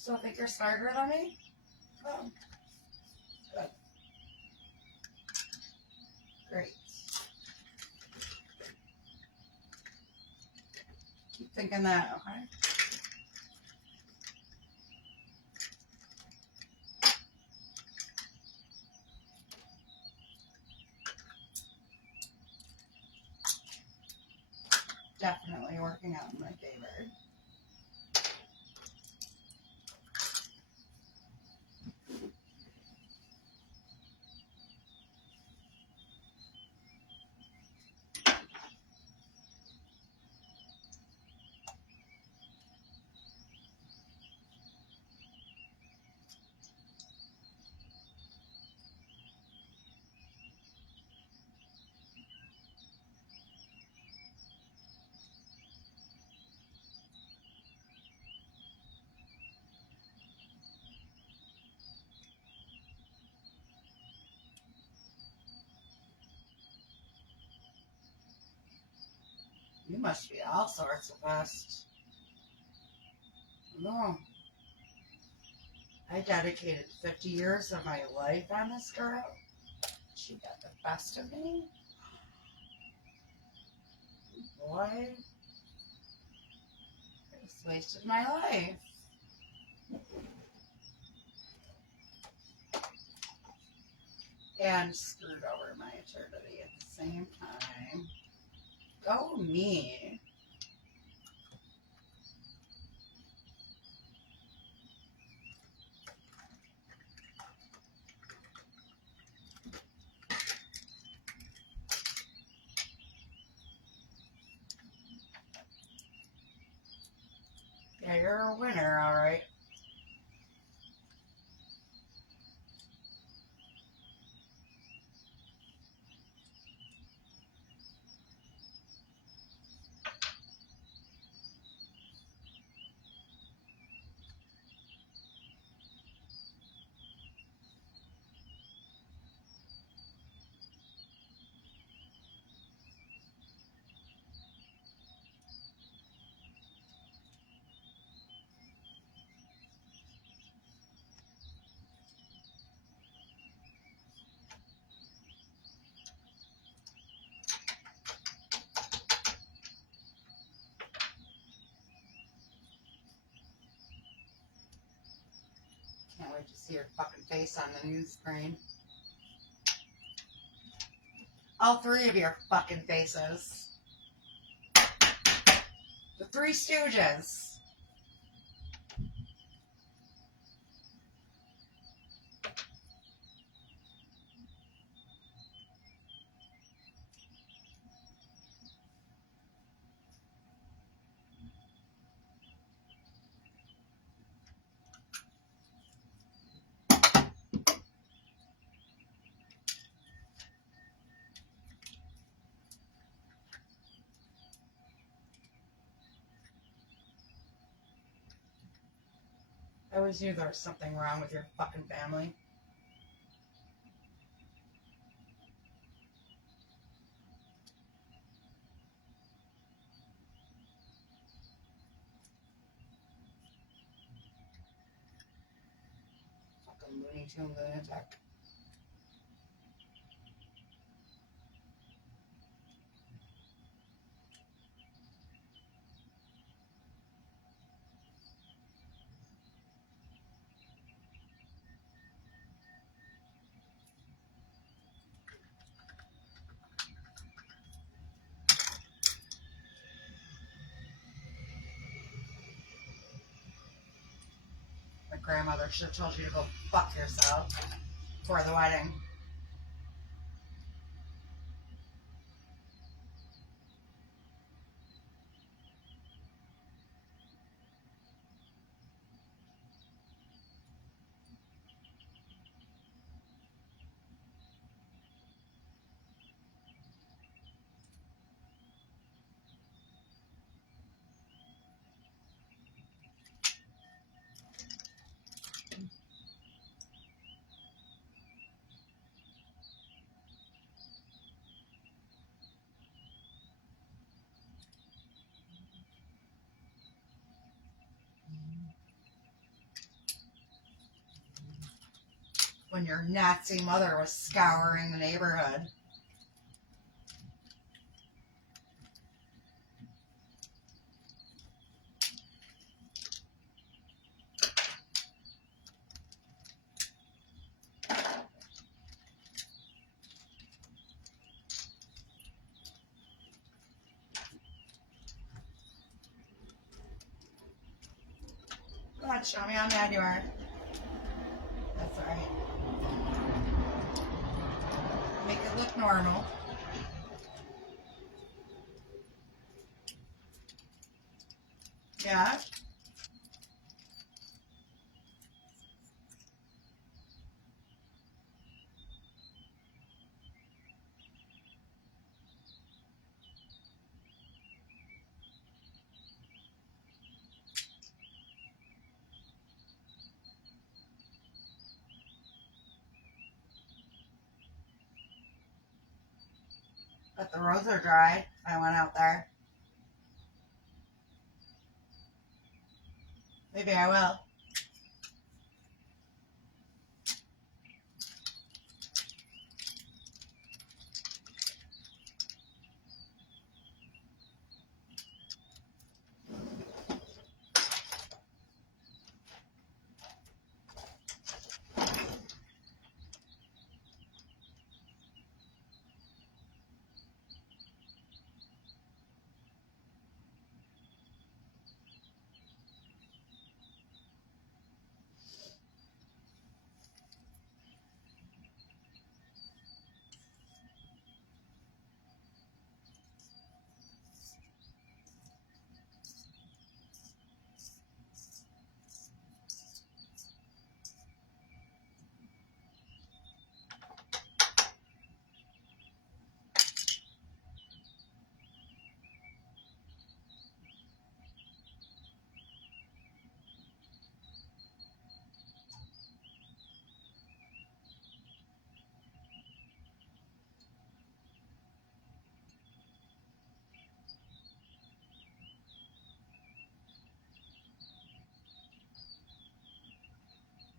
Still think you're smarter than me? Oh, good. Great. Keep thinking that, okay? Definitely working out in my favor. You must be all sorts of best. No. I dedicated 50 years of my life on this girl. She got the best of me. Boy, I just wasted my life. And screwed over my eternity at the same time. Go me. Yeah, you're a winner, all right. Can't wait to see your fucking face on the news screen. All three of your fucking faces. The Three Stooges. I always knew there was something wrong with your fucking family. Fucking Looney Tune lunatic. My grandmother should have told you to go fuck yourself for the wedding. when your Nazi mother was scouring the neighborhood. Go ahead, show me how mad you are. That's all right. Make it look normal. Yeah. But the roads are dry. I went out there. Maybe I will.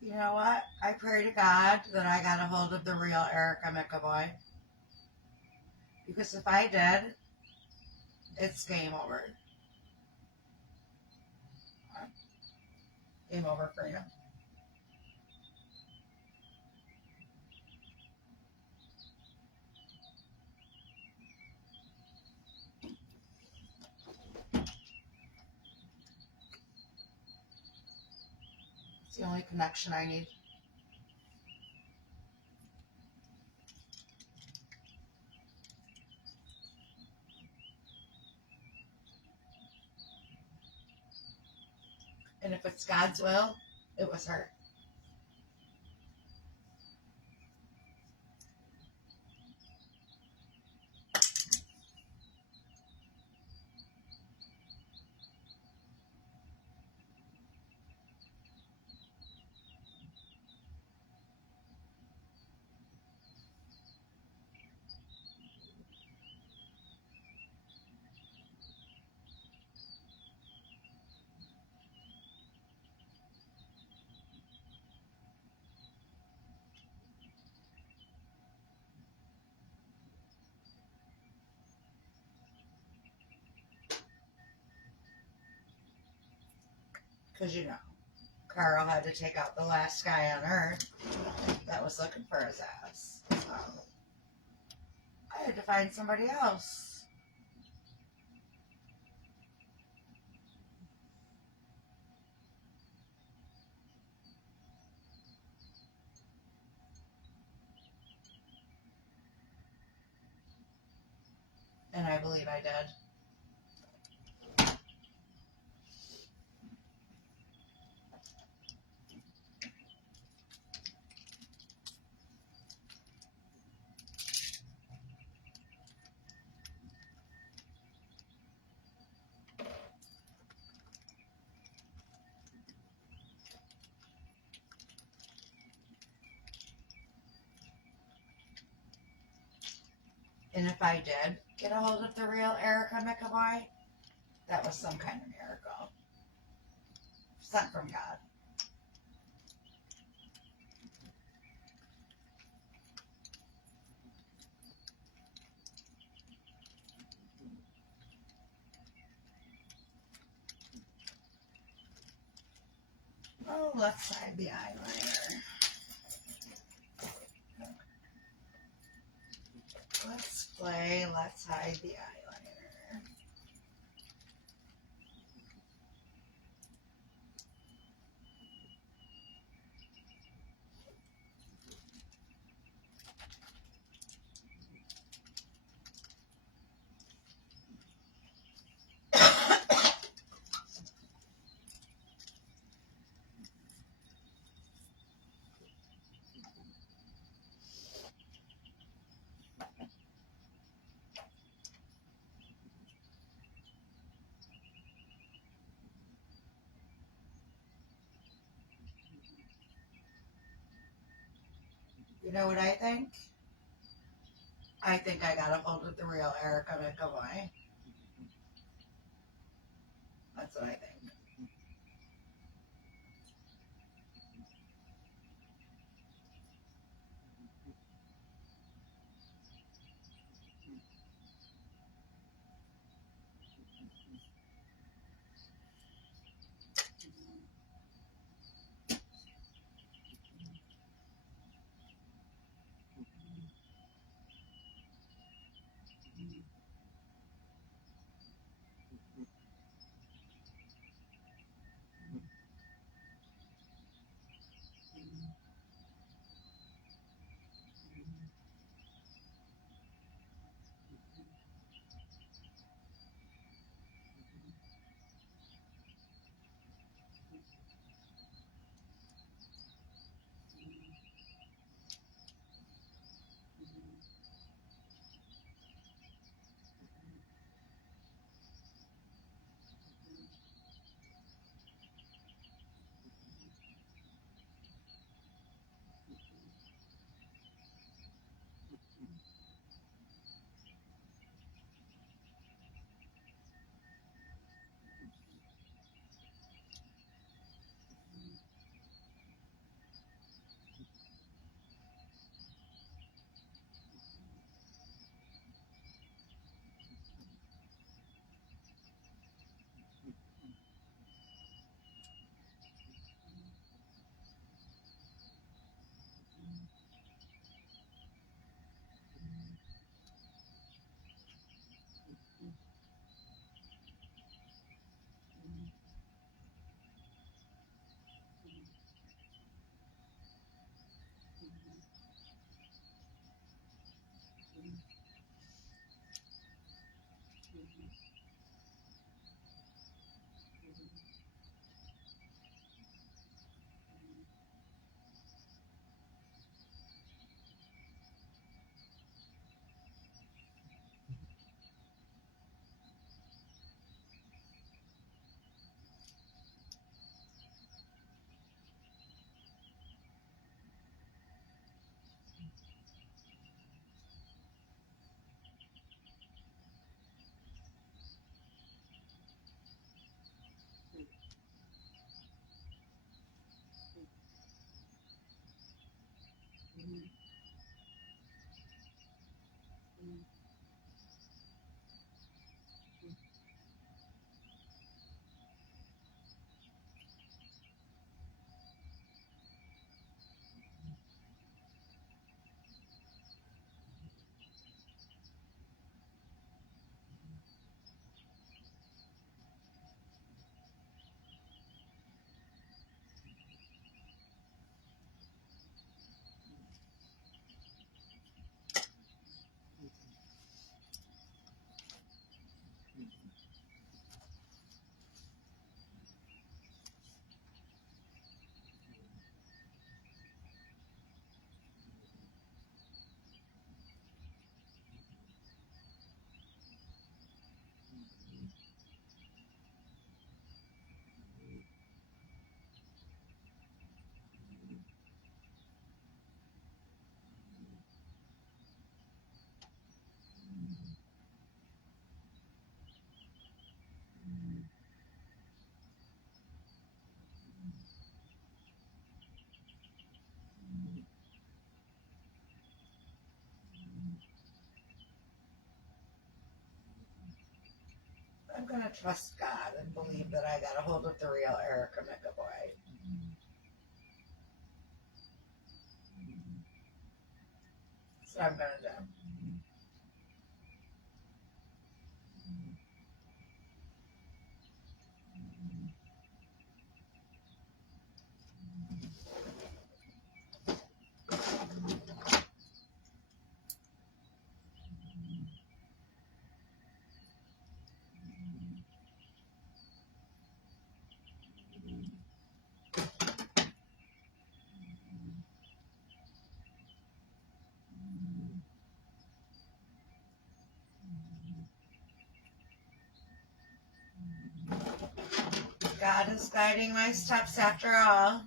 You know what? I pray to God that I got a hold of the real Erica McAvoy. Because if I did, it's game over. Game over for you. It's the only connection I need. And if it's God's will, it was her. Because, you know, Carl had to take out the last guy on Earth that was looking for his ass. So I had to find somebody else. And I believe I did. And if I did get a hold of the real Erica McAvoy, that was some kind of miracle. Sent from God. let's hide the eyeliner. Let's play let's hide the eyeliner. You know what I think? I think I got a hold of the real Erica McAvoy. That's what I think. I'm going to trust God and believe that I got a hold of the real Erica McAvoy. That's what I'm gonna do. God is guiding my steps after all.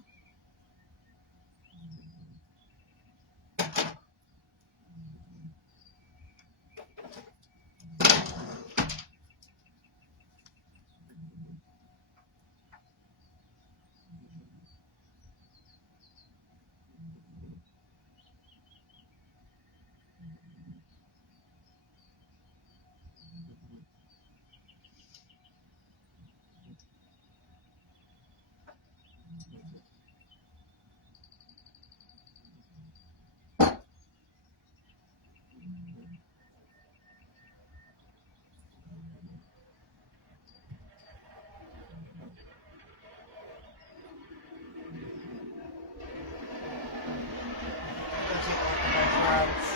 Go take a look at those roads.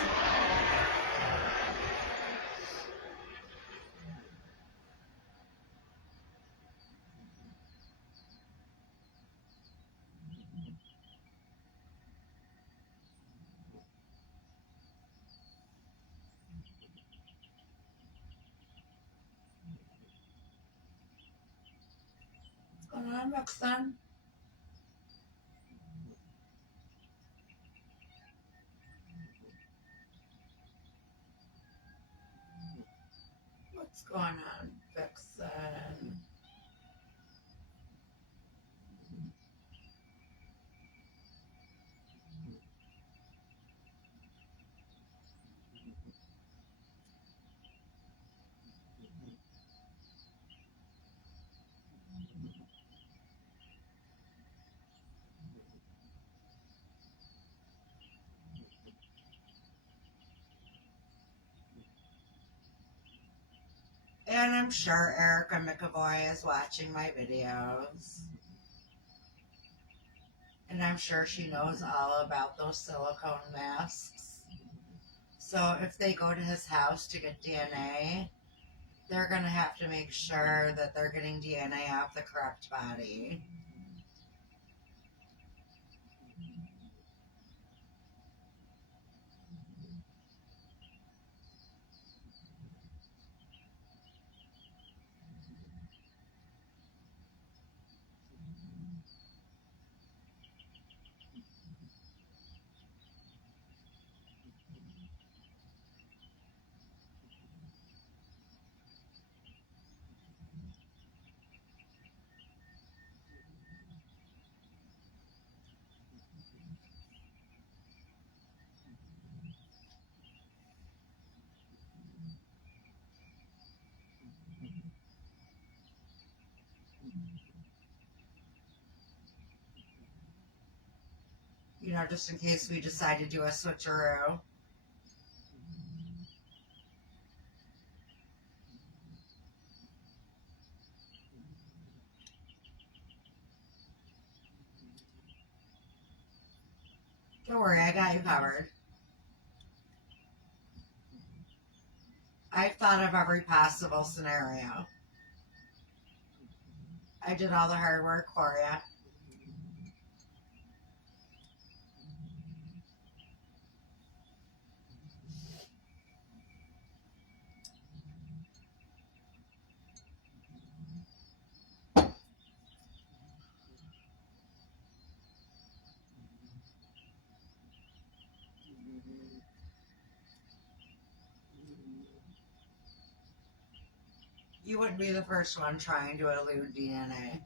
What's going on, Roxanne? What's going on, Vixen? And I'm sure Erica McAvoy is watching my videos. And I'm sure she knows all about those silicone masks. So if they go to his house to get DNA, they're going to have to make sure that they're getting DNA off the correct body. You know, just in case we decide to do a switcheroo. Don't worry, I got you covered. I've thought of every possible scenario. I did all the hard work for you. You wouldn't be the first one trying to elude DNA.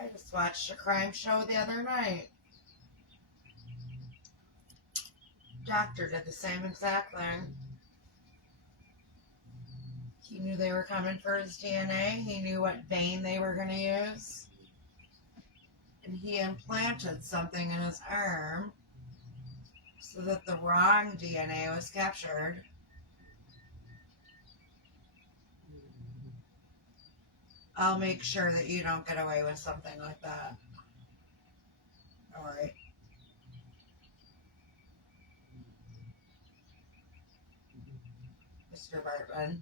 I just watched a crime show the other night. Doctor did the same exact thing. He knew they were coming for his DNA. He knew what vein they were going to use. And he implanted something in his arm so that the wrong DNA was captured. I'll make sure that you don't get away with something like that. All right. Mr. Bartman.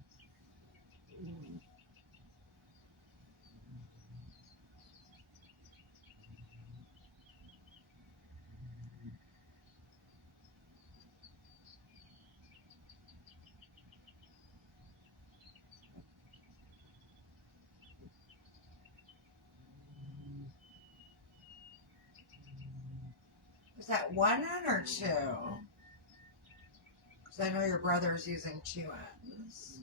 Is that one N or two? Because I know your brother's using two N's.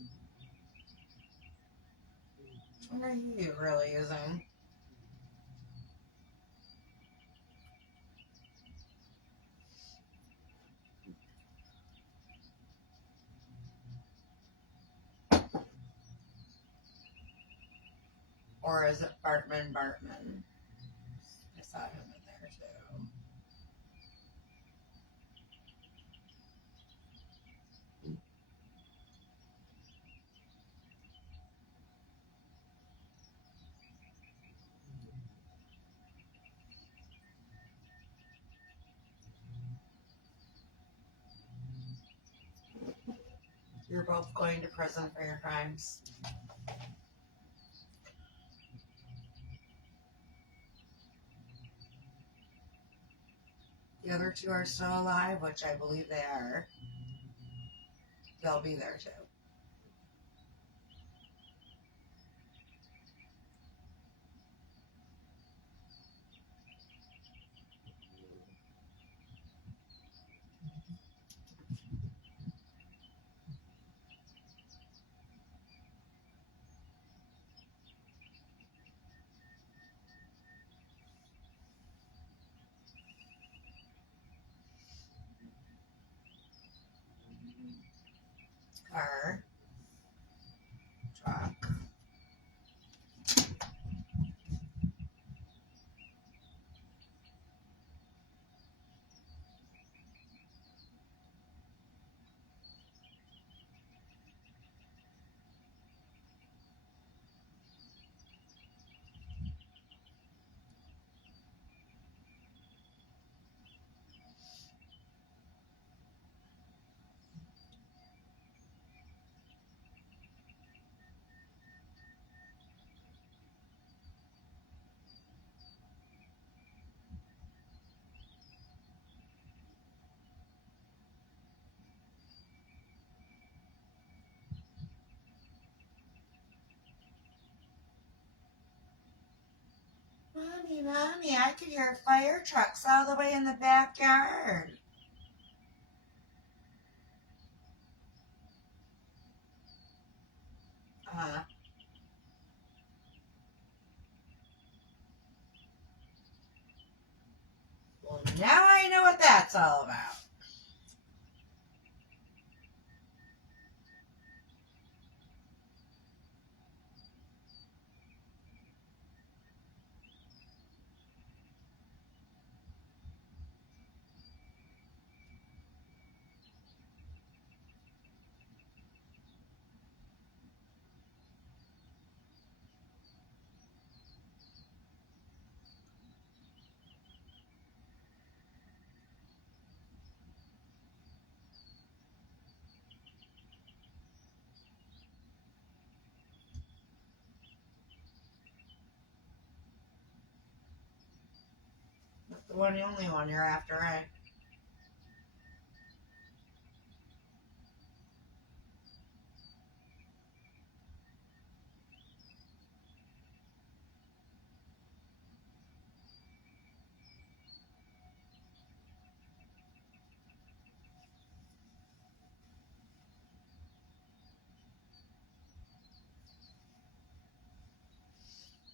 Which one are you really using? Or is it Bartman? I saw him in there too. You're both going to prison for your crimes. The other two are still alive, which I believe they are. They'll be there too. Car. Truck. Mommy, I could hear fire trucks all the way in the backyard. Well, now I know what that's all about. That's the one, the only one you're after, right?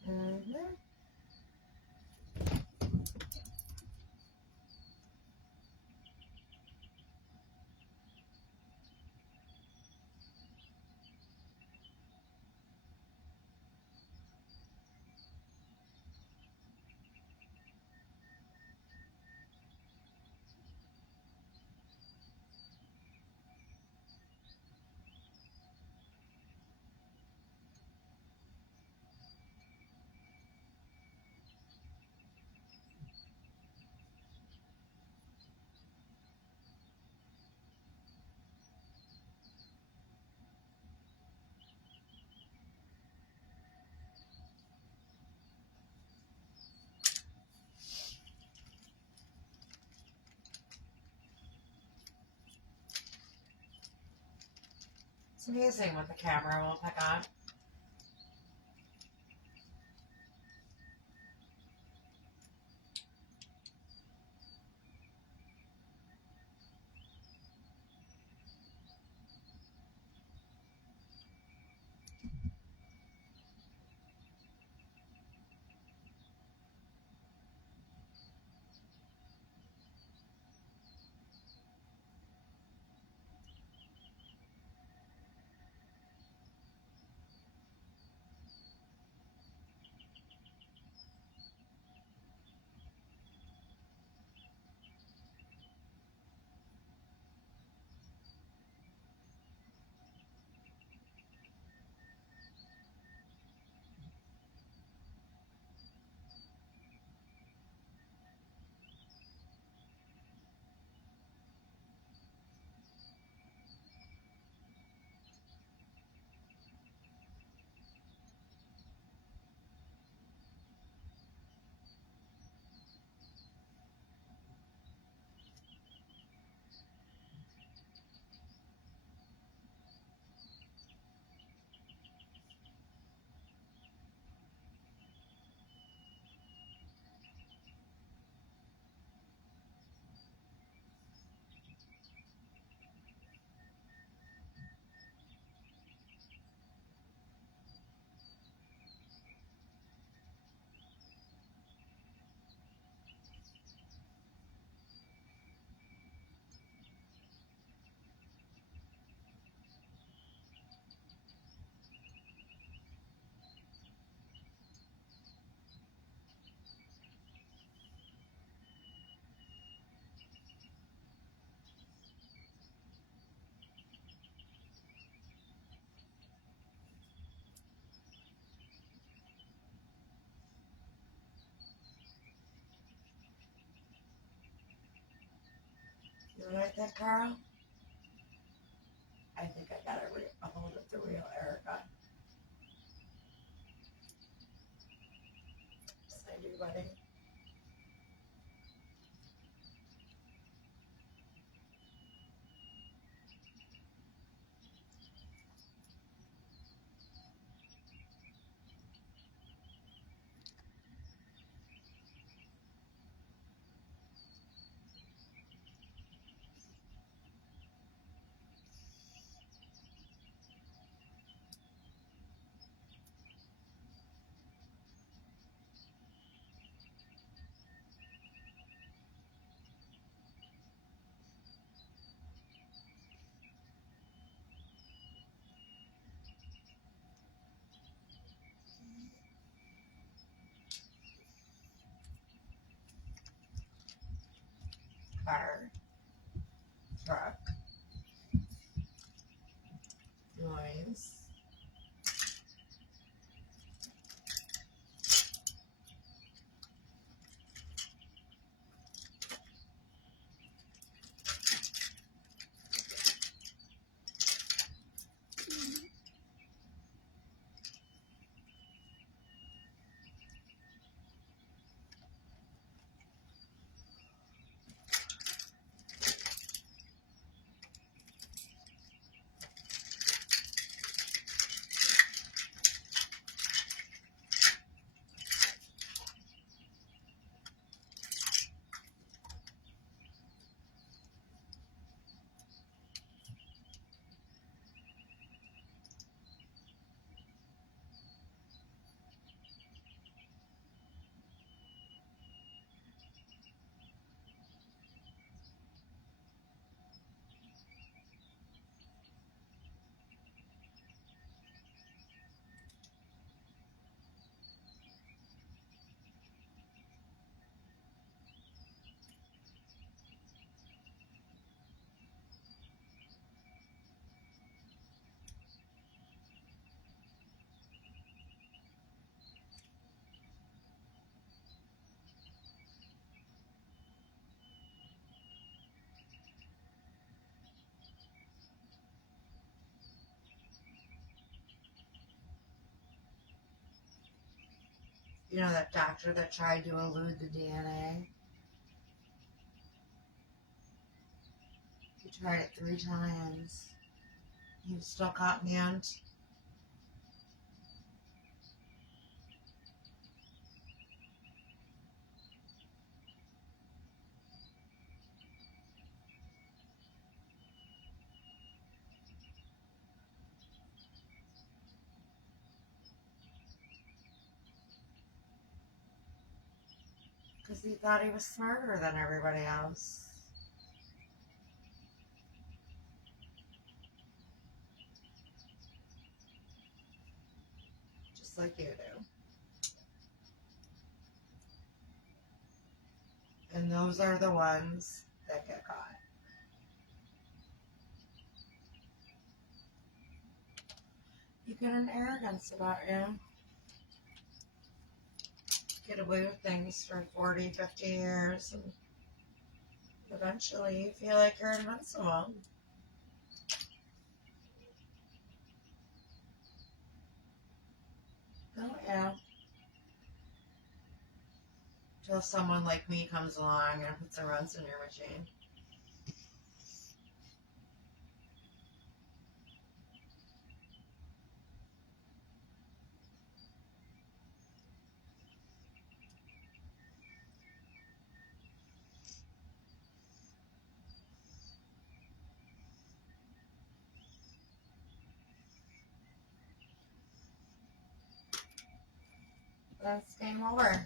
Mm-hmm. amazing what the camera will pick on. You like that, Carl? I think I got a hold of the real Erica. Say, everybody. Car, truck, noise. You know that doctor that tried to elude the DNA? He tried it 3 times. He was still caught in the end. Because he thought he was smarter than everybody else. Just like you do. And those are the ones that get caught. You get an arrogance about you. Get away with things for 40, 50 years, and eventually you feel like you're invincible. Oh, yeah. Till someone like me comes along and puts a wrench in your machine. That's game over.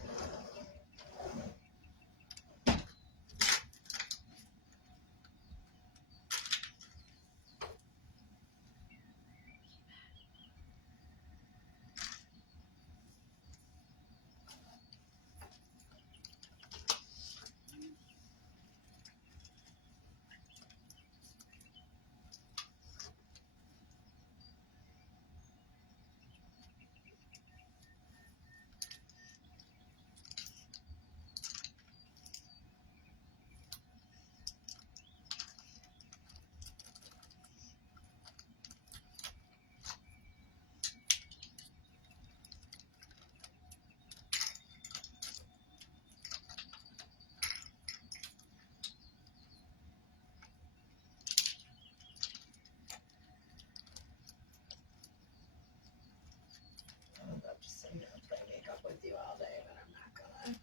I'm about to say I'm gonna make up with you all day, but I'm not gonna.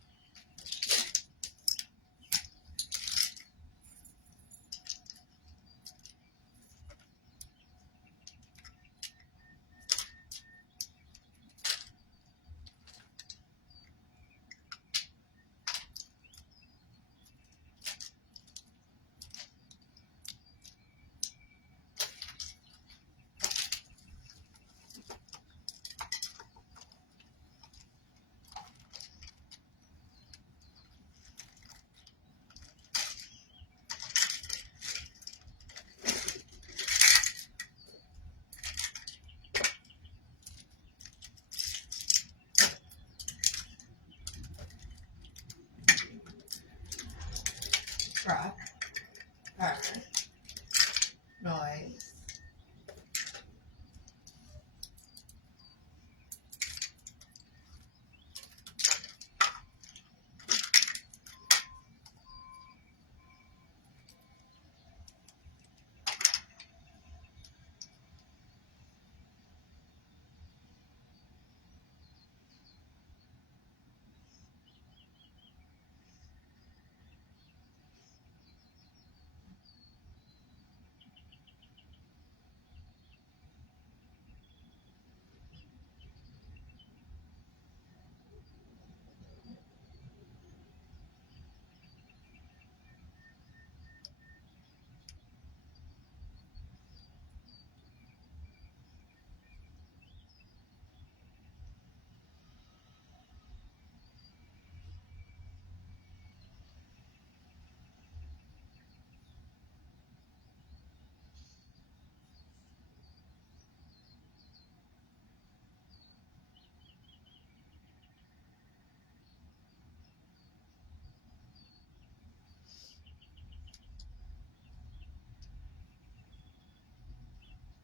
Truck, car, noise.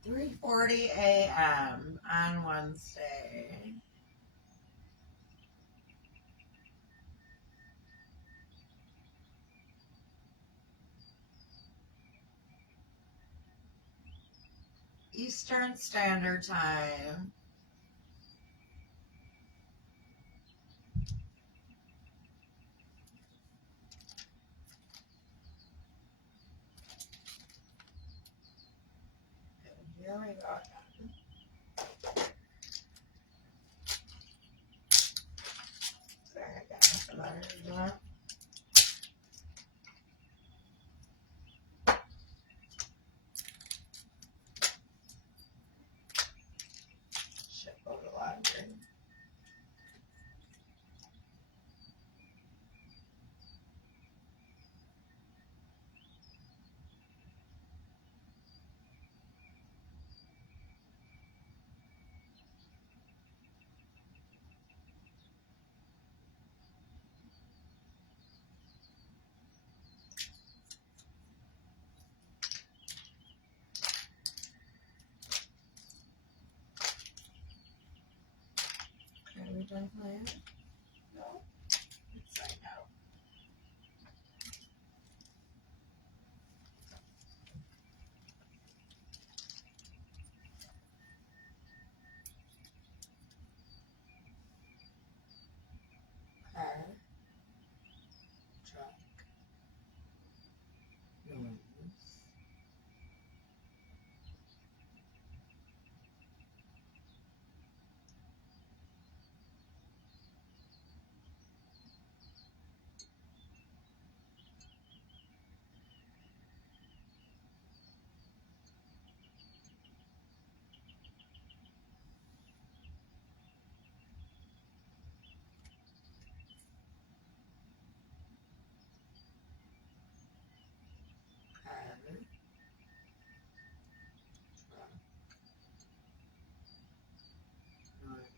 "3:40 a.m. on Wednesday." Eastern Standard Time. Here we go. There, I got nothing better to do. Shit, go to laundry. Are we done playing? No. It's like no. Car, truck, noise. Car, truck, noise.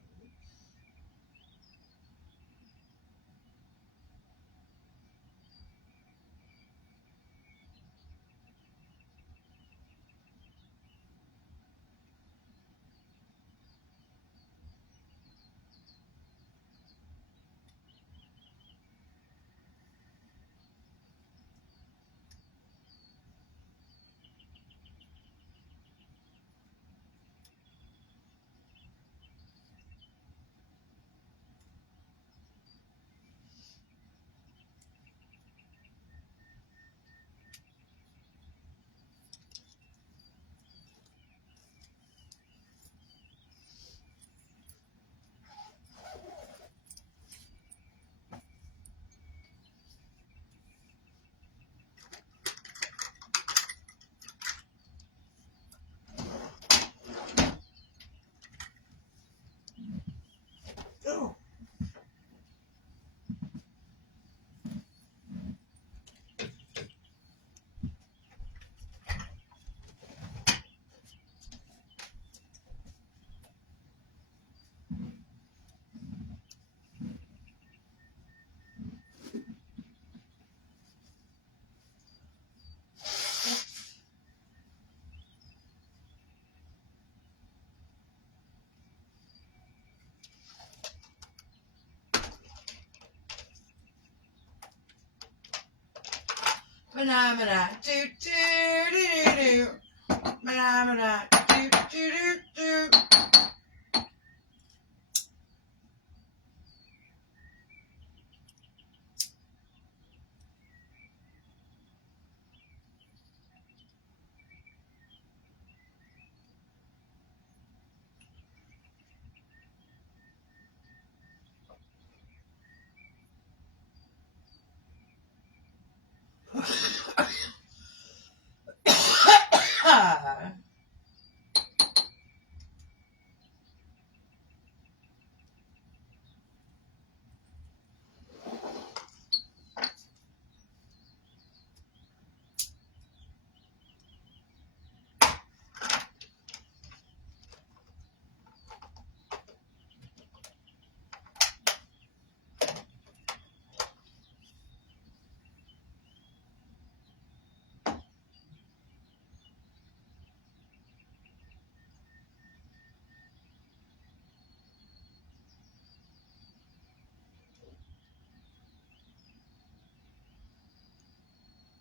Oh. Phenomena, do do do do do. Phenomena, do do do do.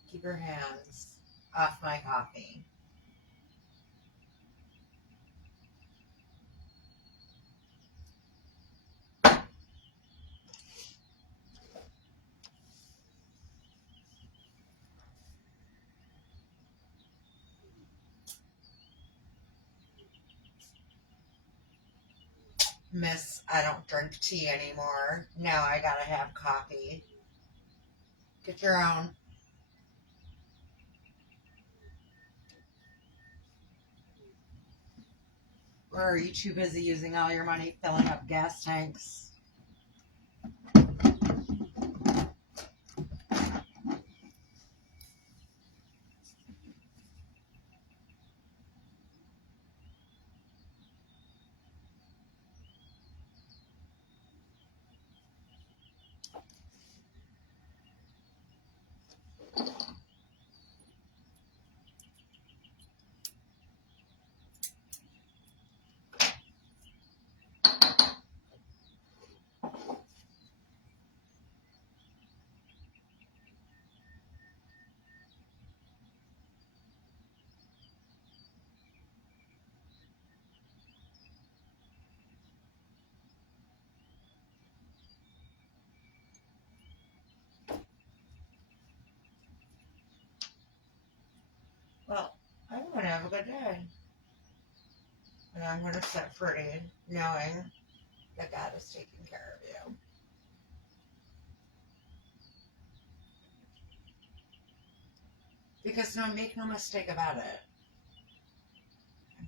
Keep your hands off my coffee. miss, I don't drink tea anymore. Now I gotta have coffee. Get your own. Or are you too busy using all your money filling up gas tanks? Well, I'm going to have a good day. And I'm going to sit pretty, knowing that God is taking care of you. Because make no mistake about it.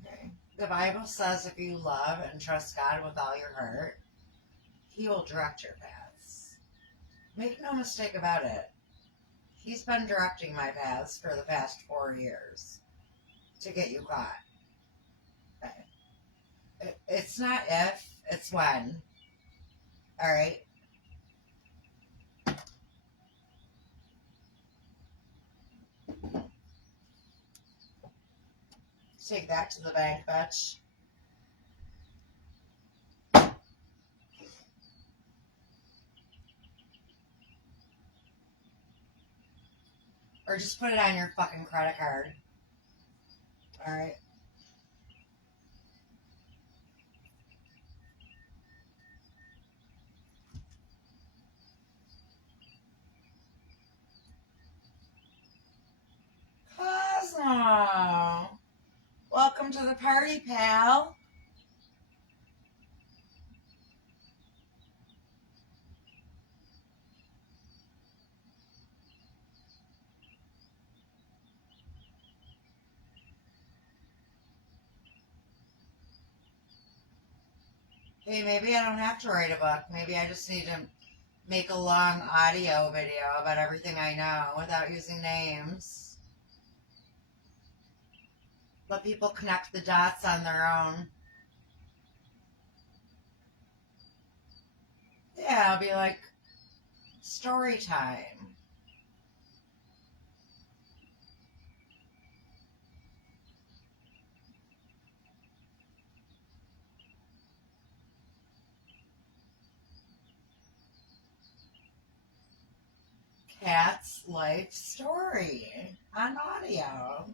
Okay. The Bible says if you love and trust God with all your heart, He will direct your paths. Make no mistake about it. He's been directing my paths for the past 4 years to get you caught. Okay. It's not if, it's when. All right? Take that to the bank, bitch. Or just put it on your fucking credit card. All right? Cosmo! Welcome to the party, pal. Hey, maybe I don't have to write a book. Maybe I just need to make a long audio video about everything I know without using names. Let people connect the dots on their own. Yeah, it'll be like story time. Cat's life story on audio.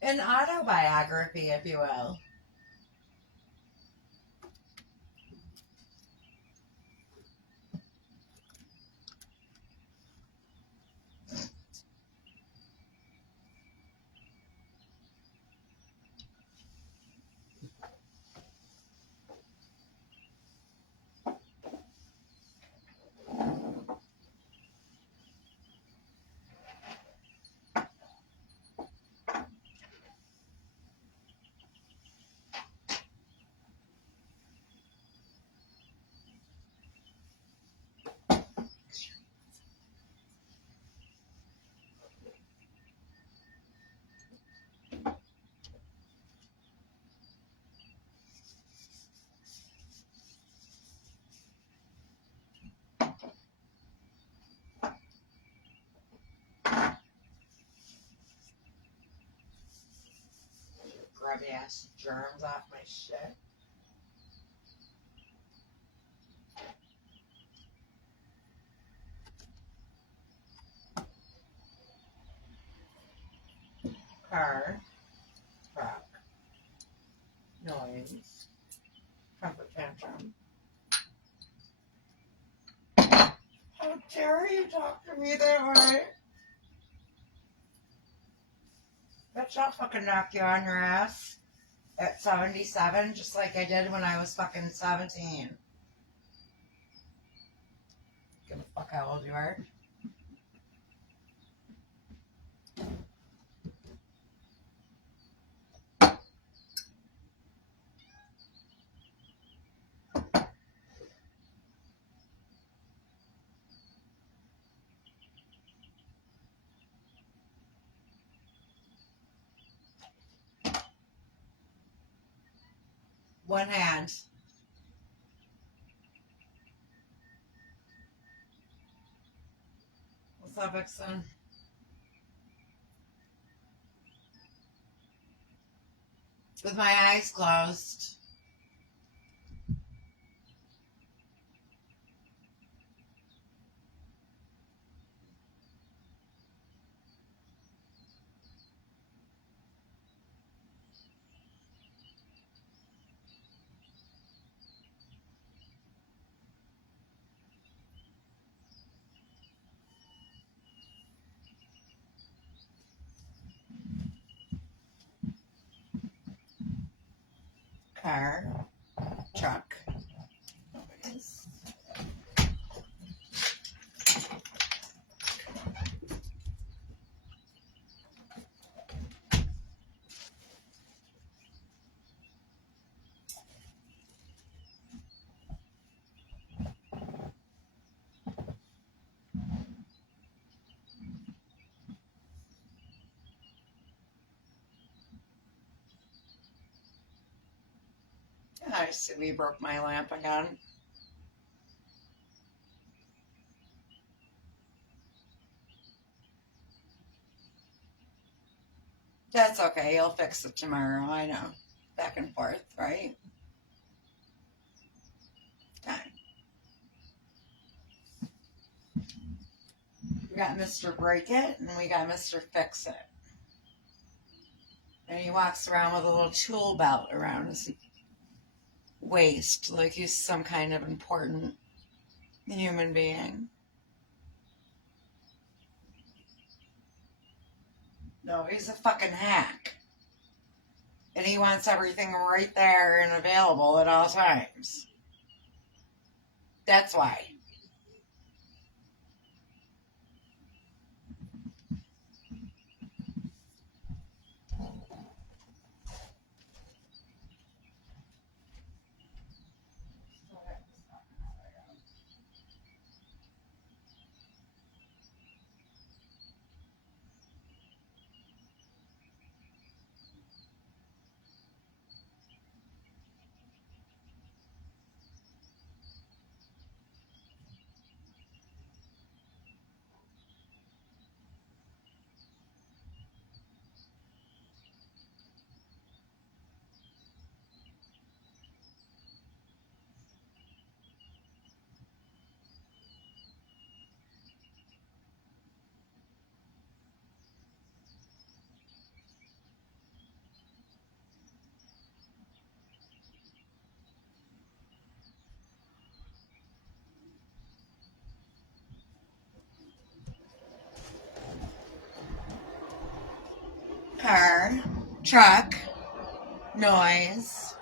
An autobiography, if you will. Grubby ass germs off my shit. Car, truck, noise, temper tantrum. How dare you talk to me that way? Bitch, I'll fucking knock you on your ass at 77, just like I did when I was fucking 17. Give a fuck how old you are. One hand. What's up, Vixen? With my eyes closed. Car. Truck. Nobody's. I see we broke my lamp again. That's okay. You'll fix it tomorrow. I know. Back and forth, right? Fine. We got Mr. Break It and we got Mr. Fix It. And he walks around with a little tool belt around his waist like he's some kind of important human being. No, he's a fucking hack. And he wants everything right there and available at all times. That's why. Car, truck, noise.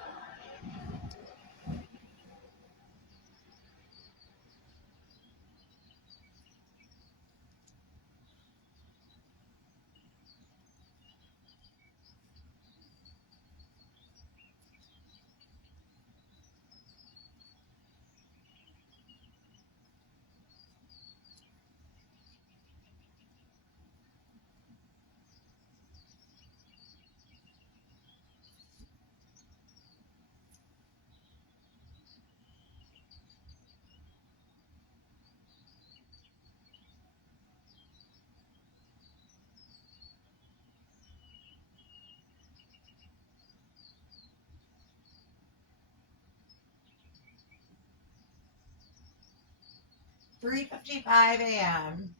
"3:55 a.m.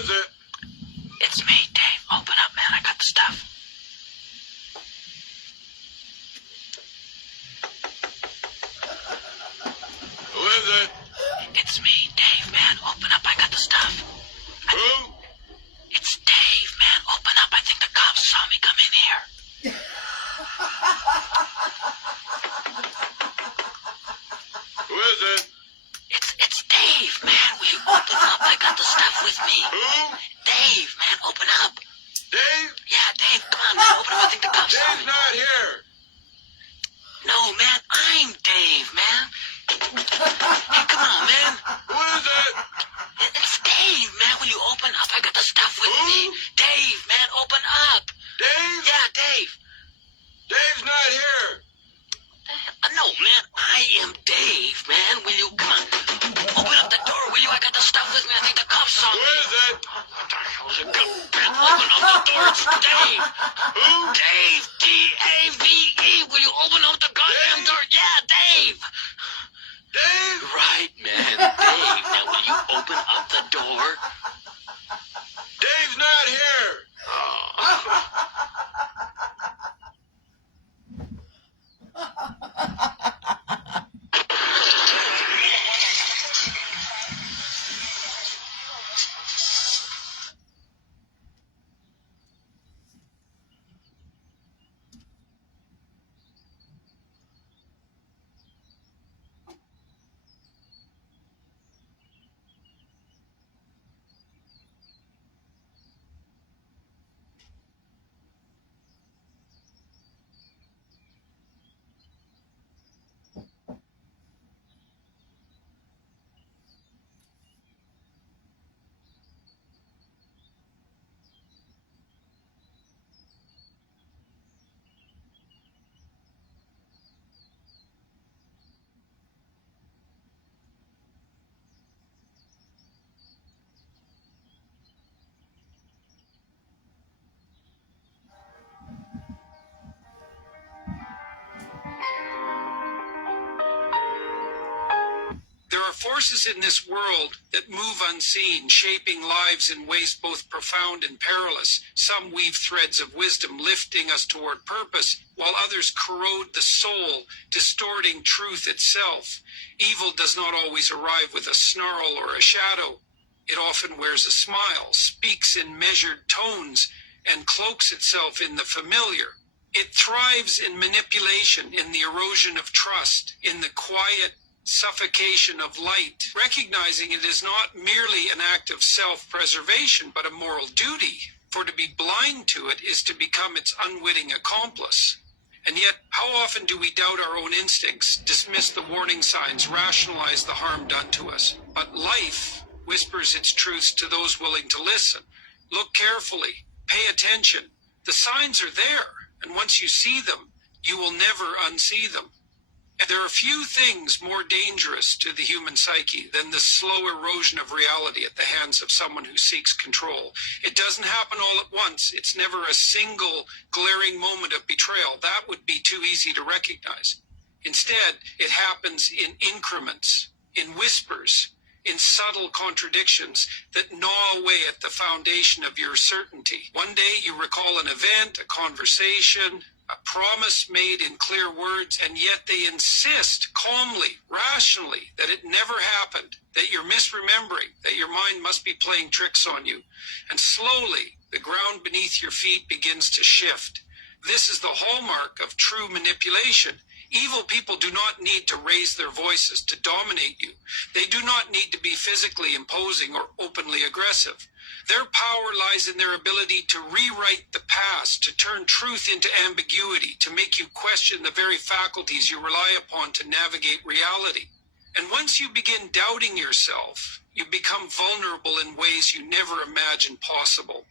is it? It's me, Dave. Open up, man. I got the stuff. Who is it? It's me, Dave, man. Open up. I got the stuff. Who? It's Dave, man. Open up. I think the cops saw me come in here. Who is it? It's Dave, man. Will you open up? I got the stuff with me. Who? Dave, man. Open up. Dave? Yeah, Dave. Come on, man. Open up. I think the cops saw Dave's me. not here. No, man. I'm Dave, man. Hey, come on, man. Who is it? It's Dave, man. Will you open up? I got the stuff with Who? me. Dave, man. Open up. Dave? Yeah, Dave. Dave's not here. No, man, I am Dave, man. Will you, come on, open up the door, will you? I got the stuff with me. I think the cops saw Who me. is it? What the hell's it? Man, open up the door, it's Dave. Who? Dave, D-A-V-E. Will you open up the goddamn door? Yeah, Dave. Dave? Right, man, Dave. Now, will you open up the door? Dave's not here. There are forces in this world that move unseen, shaping lives in ways both profound and perilous. Some weave threads of wisdom, lifting us toward purpose, while others corrode the soul, distorting truth itself. Evil does not always arrive with a snarl or a shadow. It often wears a smile, speaks in measured tones, and cloaks itself in the familiar. It thrives in manipulation, in the erosion of trust, in the quiet suffocation of light, recognizing it is not merely an act of self-preservation, but a moral duty. For to be blind to it is to become its unwitting accomplice. And yet, how often do we doubt our own instincts, dismiss the warning signs, rationalize the harm done to us? But life whispers its truths to those willing to listen. Look carefully, pay attention. The signs are there, and once you see them, you will never unsee them. And there are few things more dangerous to the human psyche than the slow erosion of reality at the hands of someone who seeks control. It doesn't happen all at once. It's never a single glaring moment of betrayal. That would be too easy to recognize. Instead, it happens in increments, in whispers, in subtle contradictions that gnaw away at the foundation of your certainty. One day you recall an event, a conversation, a promise made in clear words, and yet they insist calmly, rationally, that it never happened, that you're misremembering, that your mind must be playing tricks on you. And slowly, the ground beneath your feet begins to shift. This is the hallmark of true manipulation. Evil people do not need to raise their voices to dominate you. They do not need to be physically imposing or openly aggressive. Their power lies in their ability to rewrite the past, to turn truth into ambiguity, to make you question the very faculties you rely upon to navigate reality. And once you begin doubting yourself, you become vulnerable in ways you never imagined possible.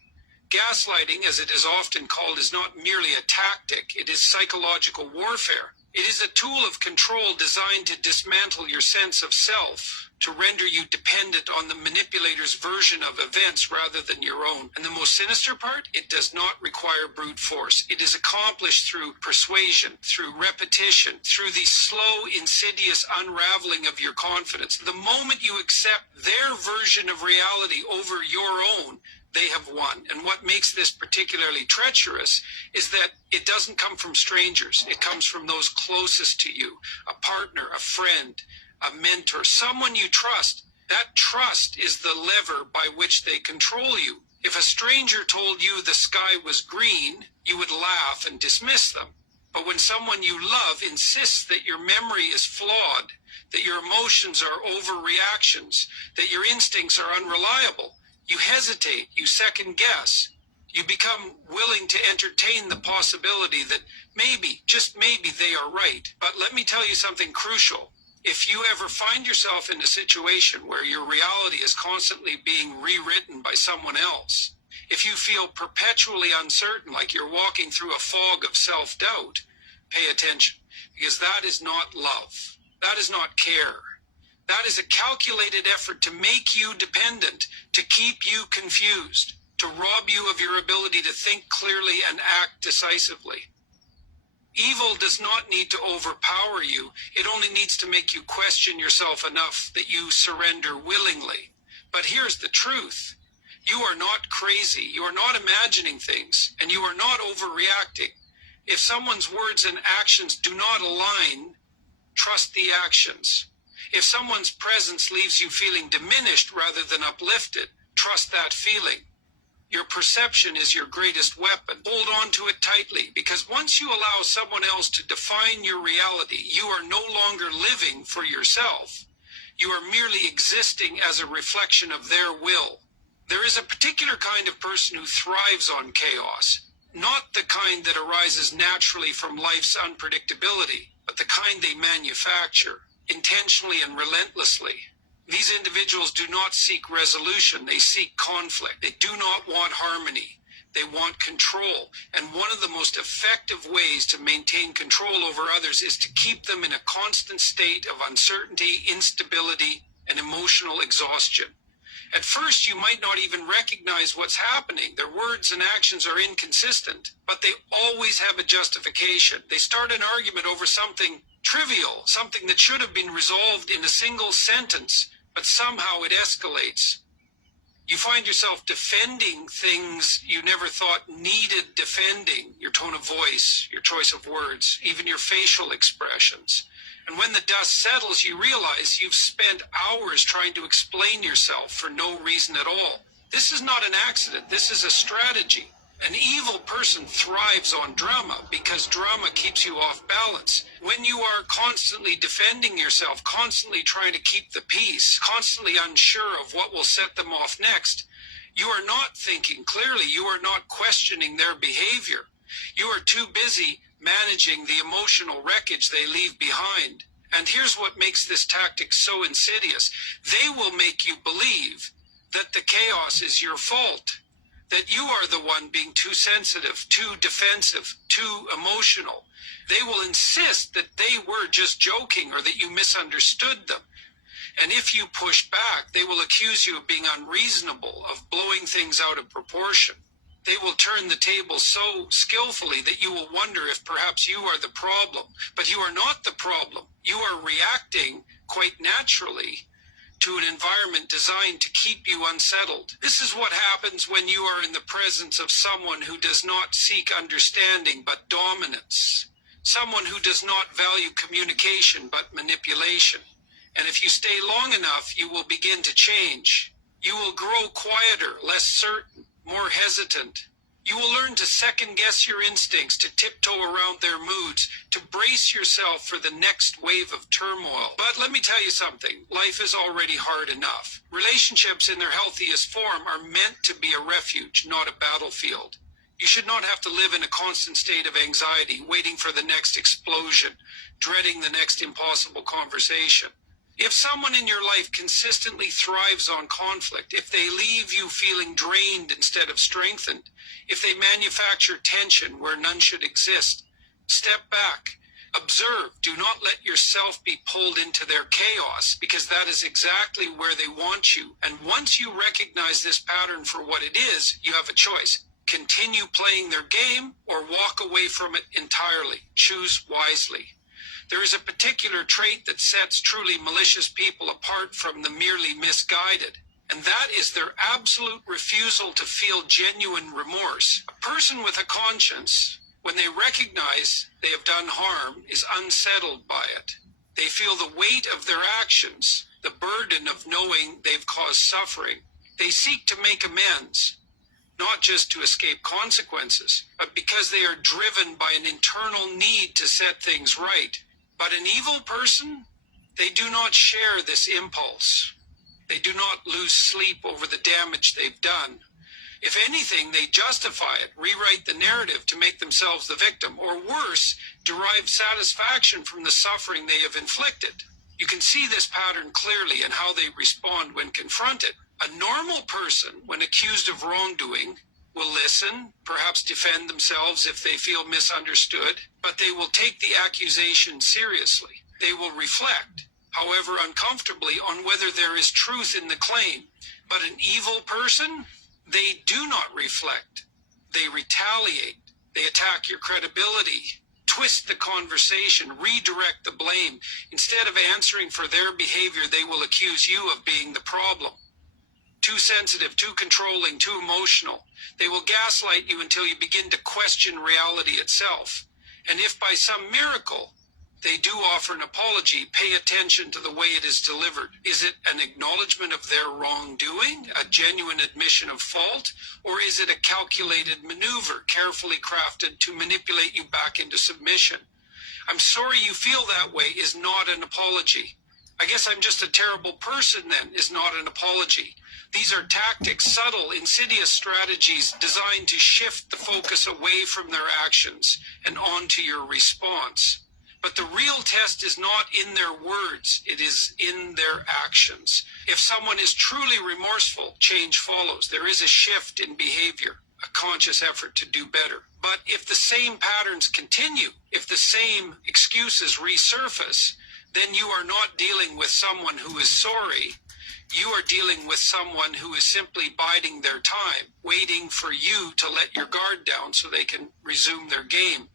Gaslighting, as it is often called, is not merely a tactic, it is psychological warfare. It is a tool of control designed to dismantle your sense of self, to render you dependent on the manipulator's version of events rather than your own. And the most sinister part, it does not require brute force. It is accomplished through persuasion, through repetition, through the slow, insidious unraveling of your confidence. The moment you accept their version of reality over your own, they have won. And what makes this particularly treacherous is that it doesn't come from strangers. It comes from those closest to you, a partner, a friend, a mentor, someone you trust. That trust is the lever by which they control you. If a stranger told you the sky was green, you would laugh and dismiss them. But when someone you love insists that your memory is flawed, that your emotions are overreactions, that your instincts are unreliable, you hesitate, you second guess. You become willing to entertain the possibility that maybe, just maybe, they are right. But let me tell you something crucial. If you ever find yourself in a situation where your reality is constantly being rewritten by someone else, if you feel perpetually uncertain, like you're walking through a fog of self-doubt, pay attention, because that is not love. That is not care. That is a calculated effort to make you dependent, to keep you confused, to rob you of your ability to think clearly and act decisively. Evil does not need to overpower you. It only needs to make you question yourself enough that you surrender willingly. But here's the truth. You are not crazy. You are not imagining things, and you are not overreacting. If someone's words and actions do not align, trust the actions. If someone's presence leaves you feeling diminished rather than uplifted, trust that feeling. Your perception is your greatest weapon. Hold on to it tightly, because once you allow someone else to define your reality, you are no longer living for yourself. You are merely existing as a reflection of their will. There is a particular kind of person who thrives on chaos, not the kind that arises naturally from life's unpredictability, but the kind they manufacture, intentionally and relentlessly. These individuals do not seek resolution, they seek conflict. They do not want harmony, they want control. And one of the most effective ways to maintain control over others is to keep them in a constant state of uncertainty, instability, and emotional exhaustion. At first, you might not even recognize what's happening. Their words and actions are inconsistent, but they always have a justification. They start an argument over something trivial, something that should have been resolved in a single sentence, but somehow it escalates. You find yourself defending things you never thought needed defending, your tone of voice, your choice of words, even your facial expressions. And when the dust settles, you realize you've spent hours trying to explain yourself for no reason at all. This is not an accident. This is a strategy. An evil person thrives on drama because drama keeps you off balance. When you are constantly defending yourself, constantly trying to keep the peace, constantly unsure of what will set them off next, you are not thinking clearly. You are not questioning their behavior. You are too busy managing the emotional wreckage they leave behind. And here's what makes this tactic so insidious. They will make you believe that the chaos is your fault, that you are the one being too sensitive, too defensive, too emotional. They will insist that they were just joking or that you misunderstood them. And if you push back, they will accuse you of being unreasonable, of blowing things out of proportion. They will turn the table so skillfully that you will wonder if perhaps you are the problem. But you are not the problem. You are reacting quite naturally to an environment designed to keep you unsettled. This is what happens when you are in the presence of someone who does not seek understanding but dominance. Someone who does not value communication but manipulation. And if you stay long enough, you will begin to change. You will grow quieter, less certain, more hesitant. You will learn to second-guess your instincts, to tiptoe around their moods, to brace yourself for the next wave of turmoil. But let me tell you something. Life is already hard enough. Relationships in their healthiest form are meant to be a refuge, not a battlefield. You should not have to live in a constant state of anxiety, waiting for the next explosion, dreading the next impossible conversation. If someone in your life consistently thrives on conflict, if they leave you feeling drained instead of strengthened, if they manufacture tension where none should exist, step back. Observe, do not let yourself be pulled into their chaos, because that is exactly where they want you. And once you recognize this pattern for what it is, you have a choice. Continue playing their game or walk away from it entirely. Choose wisely. There is a particular trait that sets truly malicious people apart from the merely misguided, and that is their absolute refusal to feel genuine remorse. A person with a conscience, when they recognize they have done harm, is unsettled by it. They feel the weight of their actions, the burden of knowing they've caused suffering. They seek to make amends, not just to escape consequences, but because they are driven by an internal need to set things right. But an evil person, they do not share this impulse. They do not lose sleep over the damage they've done. If anything, they justify it, rewrite the narrative to make themselves the victim, or worse, derive satisfaction from the suffering they have inflicted. You can see this pattern clearly in how they respond when confronted. A normal person, when accused of wrongdoing, will listen, perhaps defend themselves if they feel misunderstood, but they will take the accusation seriously. They will reflect, however uncomfortably, on whether there is truth in the claim. But an evil person, they do not reflect. They retaliate. They attack your credibility, twist the conversation, redirect the blame. Instead of answering for their behavior, they will accuse you of being the problem. Too sensitive, too controlling, too emotional. They will gaslight you until you begin to question reality itself. And if by some miracle they do offer an apology, pay attention to the way it is delivered. Is it an acknowledgement of their wrongdoing, a genuine admission of fault, or is it a calculated maneuver, carefully crafted to manipulate you back into submission? I'm sorry you feel that way is not an apology. I guess I'm just a terrible person then is not an apology. These are tactics, subtle, insidious strategies designed to shift the focus away from their actions and onto your response. But the real test is not in their words, it is in their actions. If someone is truly remorseful, change follows. There is a shift in behavior, a conscious effort to do better. But if the same patterns continue, if the same excuses resurface, then you are not dealing with someone who is sorry. You are dealing with someone who is simply biding their time, waiting for you to let your guard down so they can resume their game.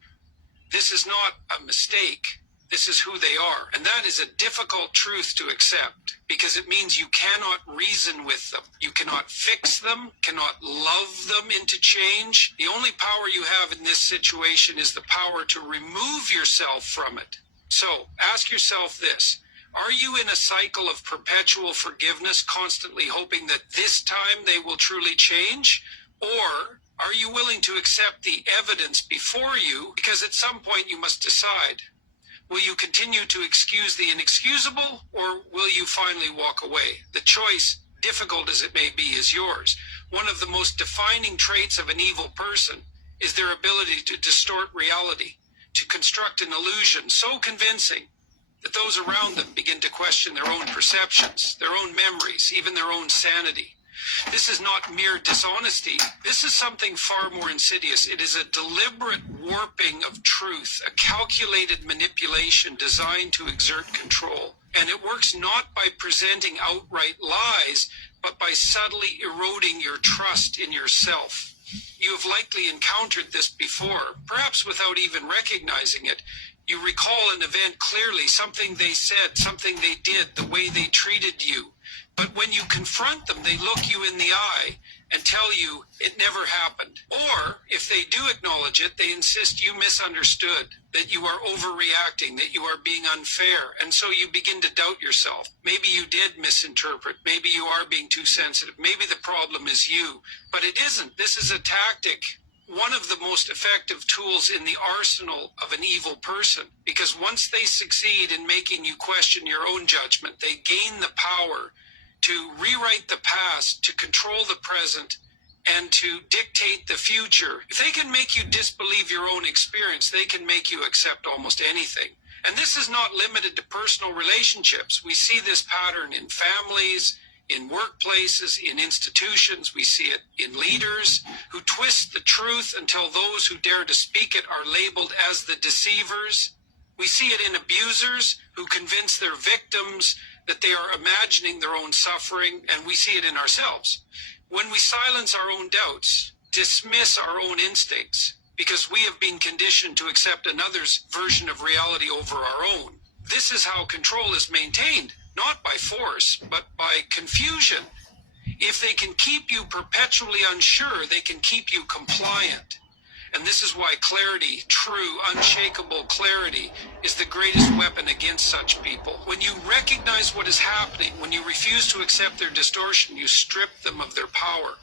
This is not a mistake. This is who they are. And that is a difficult truth to accept because it means you cannot reason with them. You cannot fix them, cannot love them into change. The only power you have in this situation is the power to remove yourself from it. So ask yourself this. Are you in a cycle of perpetual forgiveness, constantly hoping that this time they will truly change? Or are you willing to accept the evidence before you? Because at some point you must decide. Will you continue to excuse the inexcusable, or will you finally walk away? The choice, difficult as it may be, is yours. One of the most defining traits of an evil person is their ability to distort reality, to construct an illusion so convincing that those around them begin to question their own perceptions, their own memories, even their own sanity. This is not mere dishonesty. This is something far more insidious. It is a deliberate warping of truth, a calculated manipulation designed to exert control. And it works not by presenting outright lies, but by subtly eroding your trust in yourself. You have likely encountered this before, perhaps without even recognizing it. You recall an event clearly, something they said, something they did, the way they treated you. But when you confront them, they look you in the eye and tell you it never happened. Or, if they do acknowledge it, they insist you misunderstood, that you are overreacting, that you are being unfair. And so you begin to doubt yourself. Maybe you did misinterpret. Maybe you are being too sensitive. Maybe the problem is you. But it isn't. This is a tactic, one of the most effective tools in the arsenal of an evil person. Because once they succeed in making you question your own judgment, they gain the power to rewrite the past, to control the present, and to dictate the future. If they can make you disbelieve your own experience, they can make you accept almost anything. And this is not limited to personal relationships. We see this pattern in families, in workplaces, in institutions. We see it in leaders who twist the truth until those who dare to speak it are labeled as the deceivers. We see it in abusers who convince their victims that they are imagining their own suffering, and we see it in ourselves. When we silence our own doubts, dismiss our own instincts, because we have been conditioned to accept another's version of reality over our own. This is how control is maintained, not by force, but by confusion. If they can keep you perpetually unsure, they can keep you compliant. And this is why clarity, true, unshakable clarity, is the greatest weapon against such people. When you recognize what is happening, when you refuse to accept their distortion, you strip them of their power.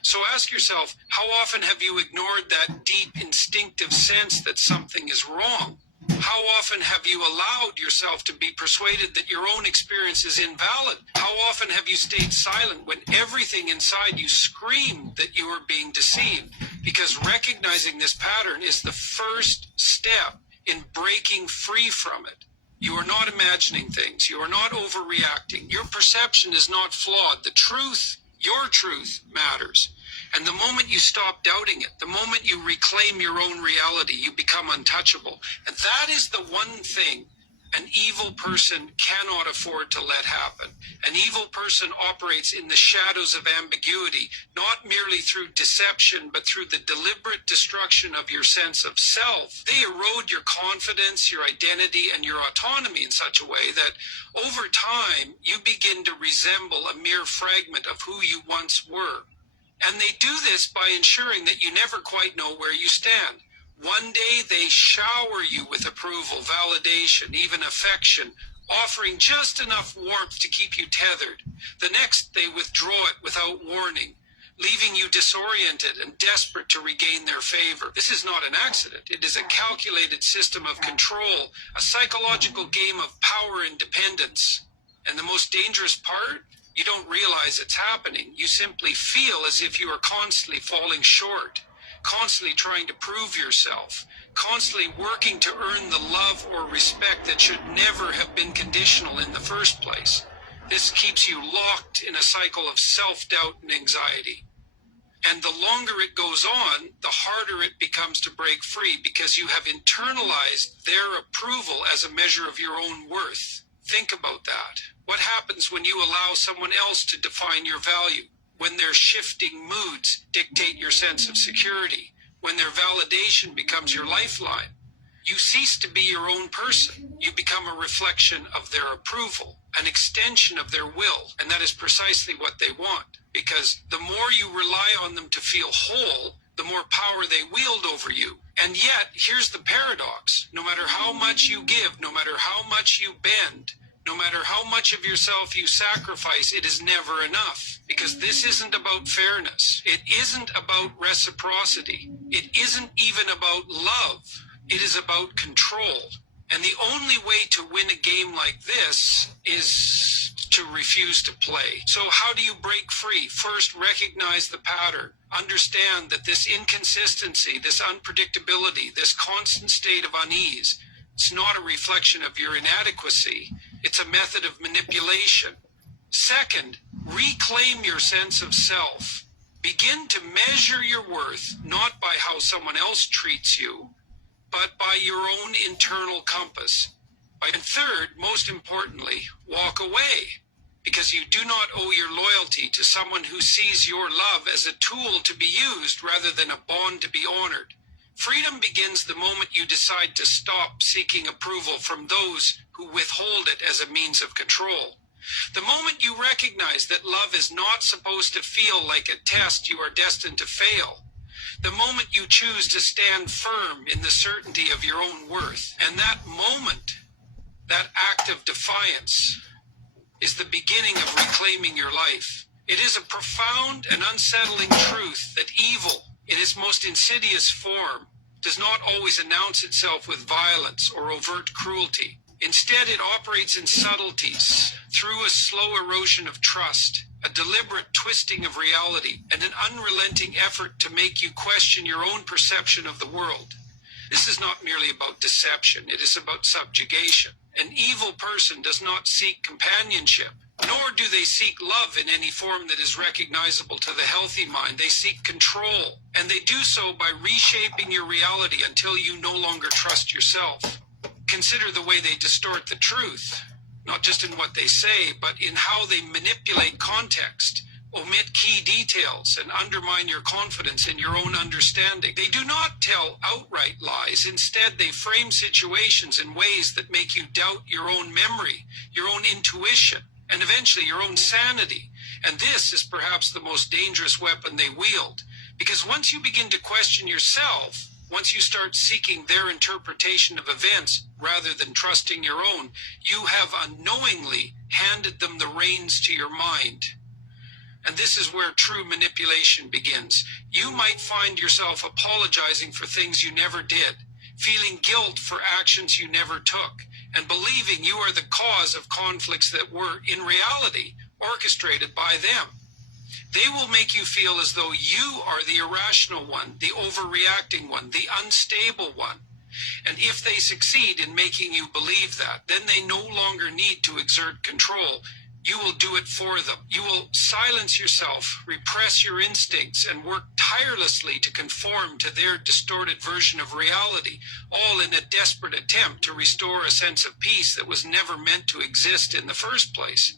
So ask yourself, how often have you ignored that deep instinctive sense that something is wrong? How often have you allowed yourself to be persuaded that your own experience is invalid? How often have you stayed silent when everything inside you screamed that you were being deceived? Because recognizing this pattern is the first step in breaking free from it. You are not imagining things. You are not overreacting. Your perception is not flawed. The truth, your truth, matters. And the moment you stop doubting it, the moment you reclaim your own reality, you become untouchable. And that is the one thing an evil person cannot afford to let happen. An evil person operates in the shadows of ambiguity, not merely through deception, but through the deliberate destruction of your sense of self. They erode your confidence, your identity, and your autonomy in such a way that over time, you begin to resemble a mere fragment of who you once were. And they do this by ensuring that you never quite know where you stand. One day they shower you with approval, validation, even affection, offering just enough warmth to keep you tethered. The next they withdraw it without warning, leaving you disoriented and desperate to regain their favor. This is not an accident. It is a calculated system of control, a psychological game of power and dependence. And the most dangerous part? You don't realize it's happening. You simply feel as if you are constantly falling short, constantly trying to prove yourself, constantly working to earn the love or respect that should never have been conditional in the first place. This keeps you locked in a cycle of self-doubt and anxiety. And the longer it goes on, the harder it becomes to break free because you have internalized their approval as a measure of your own worth. Think about that. What happens when you allow someone else to define your value? When their shifting moods dictate your sense of security? When their validation becomes your lifeline? You cease to be your own person. You become a reflection of their approval, an extension of their will, and that is precisely what they want. Because the more you rely on them to feel whole, the more power they wield over you. And yet, here's the paradox. No matter how much you give, no matter how much you bend, no matter how much of yourself you sacrifice, it is never enough. Because this isn't about fairness. It isn't about reciprocity. It isn't even about love. It is about control. And the only way to win a game like this is to refuse to play. So how do you break free? First, recognize the pattern. Understand that this inconsistency, this unpredictability, this constant state of unease, it's not a reflection of your inadequacy. It's a method of manipulation. Second, reclaim your sense of self. Begin to measure your worth not by how someone else treats you, but by your own internal compass. And third, most importantly, walk away, because you do not owe your loyalty to someone who sees your love as a tool to be used rather than a bond to be honored. Freedom begins the moment you decide to stop seeking approval from those who withhold it as a means of control. The moment you recognize that love is not supposed to feel like a test you are destined to fail. The moment you choose to stand firm in the certainty of your own worth. And that moment, that act of defiance, is the beginning of reclaiming your life. It is a profound and unsettling truth that evil, in its most insidious form, does not always announce itself with violence or overt cruelty. Instead, it operates in subtleties, through a slow erosion of trust, a deliberate twisting of reality, and an unrelenting effort to make you question your own perception of the world. This is not merely about deception, it is about subjugation. An evil person does not seek companionship, nor do they seek love in any form that is recognizable to the healthy mind. They seek control, and they do so by reshaping your reality until you no longer trust yourself. Consider the way they distort the truth, not just in what they say, but in how they manipulate context, omit key details, and undermine your confidence in your own understanding. They do not tell outright lies. Instead, they frame situations in ways that make you doubt your own memory, your own intuition, and eventually your own sanity. And this is perhaps the most dangerous weapon they wield, because once you begin to question yourself, once you start seeking their interpretation of events rather than trusting your own, you have unknowingly handed them the reins to your mind. And this is where true manipulation begins. You might find yourself apologizing for things you never did, feeling guilt for actions you never took, and believing you are the cause of conflicts that were, in reality, orchestrated by them. They will make you feel as though you are the irrational one, the overreacting one, the unstable one. And if they succeed in making you believe that, then they no longer need to exert control. You will do it for them. You will silence yourself, repress your instincts, and work tirelessly to conform to their distorted version of reality, all in a desperate attempt to restore a sense of peace that was never meant to exist in the first place.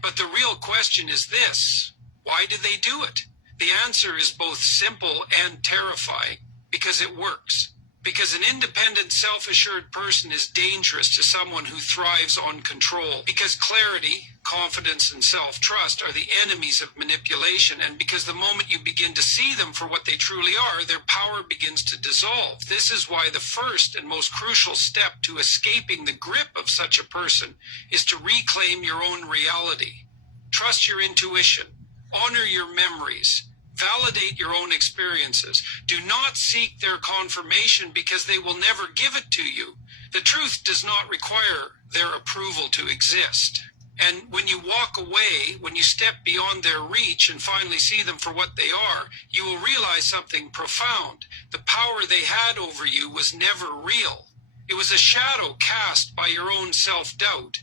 But the real question is this: why do they do it? The answer is both simple and terrifying, because it works. Because an independent, self-assured person is dangerous to someone who thrives on control. Because clarity, confidence, and self-trust are the enemies of manipulation. And because the moment you begin to see them for what they truly are, their power begins to dissolve. This is why the first and most crucial step to escaping the grip of such a person is to reclaim your own reality. Trust your intuition. Honor your memories. Validate your own experiences. Do not seek their confirmation, because they will never give it to you. The truth does not require their approval to exist. And when you walk away, when you step beyond their reach and finally see them for what they are, you will realize something profound. The power they had over you was never real. It was a shadow cast by your own self-doubt.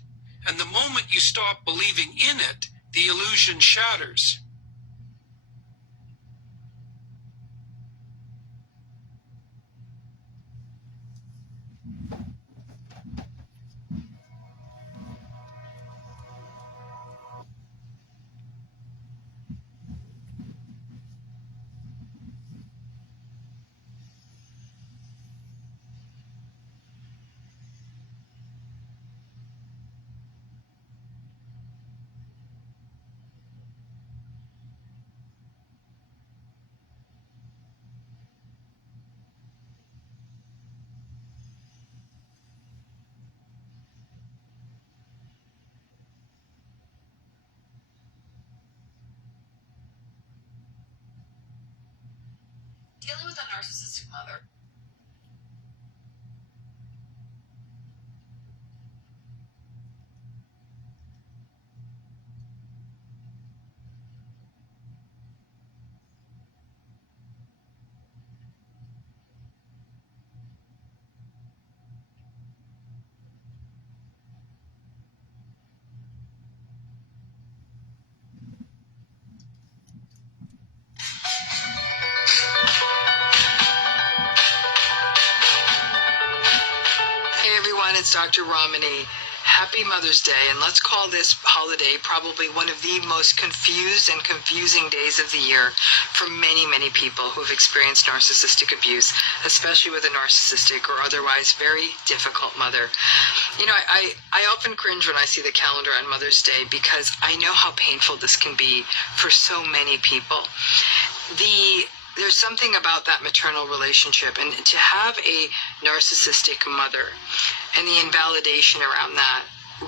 And the moment you stop believing in it, the illusion shatters. Dealing with a narcissistic mother. Hey everyone, it's Dr. Romani. Happy Mother's Day, and let's call this holiday probably one of the most confused and confusing days of the year for many, many people who've experienced narcissistic abuse, especially with a narcissistic or otherwise very difficult mother. You know, I often cringe when I see the calendar on Mother's Day, because I know how painful this can be for so many people. There's something about that maternal relationship, and to have a narcissistic mother and the invalidation around that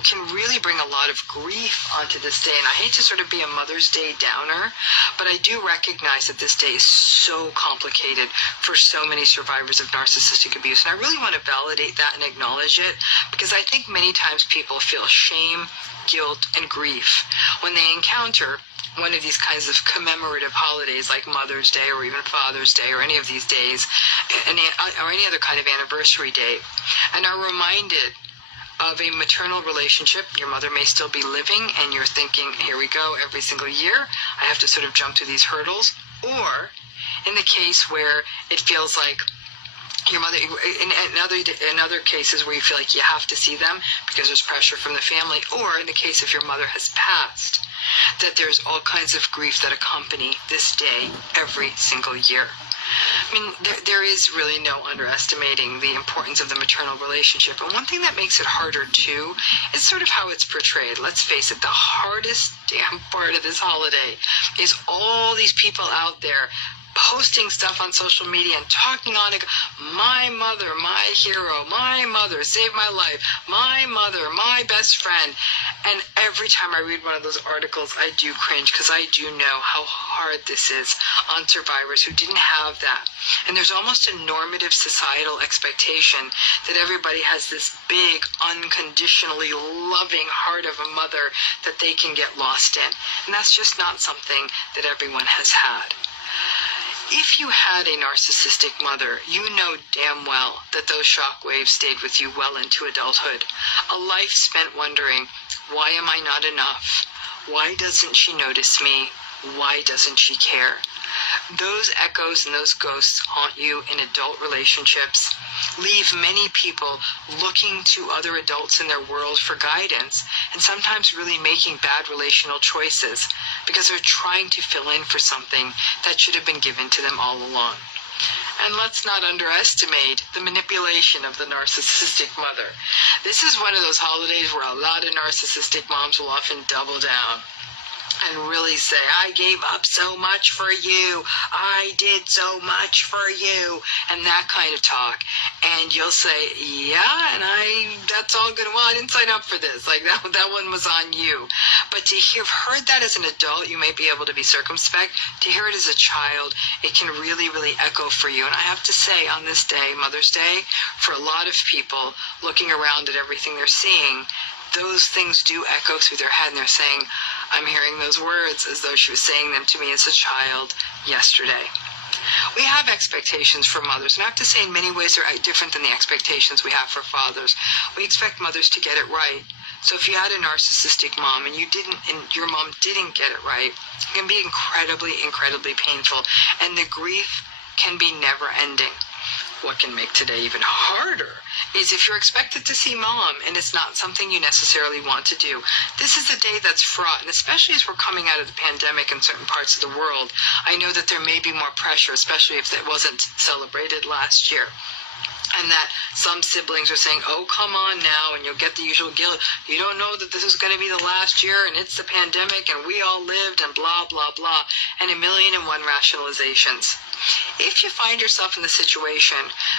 can really bring a lot of grief onto this day. And I hate to sort of be a Mother's Day downer, but I do recognize that this day is so complicated for so many survivors of narcissistic abuse. And I really want to validate that and acknowledge it, because I think many times people feel shame, guilt, and grief when they encounter one of these kinds of commemorative holidays like Mother's Day or even Father's Day or any of these days, or any other kind of anniversary date, and are reminded of a maternal relationship. Your mother may still be living, and you're thinking, here we go, every single year I have to sort of jump through these hurdles. Or in the case where it feels like your mother, in other cases where you feel like you have to see them because there's pressure from the family, or in the case if your mother has passed, that there's all kinds of grief that accompany this day every single year. I mean, there is really no underestimating the importance of the maternal relationship. And one thing that makes it harder, too, is sort of how it's portrayed. Let's face it, the hardest damn part of this holiday is all these people out there posting stuff on social media and talking on it. My mother, my hero, my mother saved my life, my mother, my best friend. And every time I read one of those articles, I do cringe, because I do know how hard this is on survivors who didn't have that. And there's almost a normative societal expectation that everybody has this big, unconditionally loving heart of a mother that they can get lost in. And that's just not something that everyone has had. If you had a narcissistic mother, you know damn well that those shockwaves stayed with you well into adulthood. A life spent wondering, why am I not enough? Why doesn't she notice me? Why doesn't she care? Those echoes and those ghosts haunt you in adult relationships, leave many people looking to other adults in their world for guidance, and sometimes really making bad relational choices because they're trying to fill in for something that should have been given to them all along. And let's not underestimate the manipulation of the narcissistic mother. This is one of those holidays where a lot of narcissistic moms will often double down and really say, I gave up so much for you, I did so much for you, and that kind of talk. And you'll say, yeah, and that's all good. Well, I didn't sign up for this. Like, that one was on you. But to have heard that as an adult, you may be able to be circumspect. To hear it as a child, it can really, really echo for you. And I have to say, on this day, Mother's Day, for a lot of people looking around at everything they're seeing, those things do echo through their head, and they're saying, I'm hearing those words as though she was saying them to me as a child yesterday. We have expectations for mothers, and I have to say in many ways they're different than the expectations we have for fathers. We expect mothers to get it right. So if you had a narcissistic mom and your mom didn't get it right, it can be incredibly, incredibly painful, and the grief can be never ending. What can make today even harder is if you're expected to see mom and it's not something you necessarily want to do. This is a day that's fraught, and especially as we're coming out of the pandemic in certain parts of the world, I know that there may be more pressure, especially if it wasn't celebrated last year. And that some siblings are saying, oh, come on now, and you'll get the usual guilt. You don't know that this is going to be the last year, and it's the pandemic, and we all lived, and blah, blah, blah, and 1,000,001 rationalizations. If you find yourself in the situation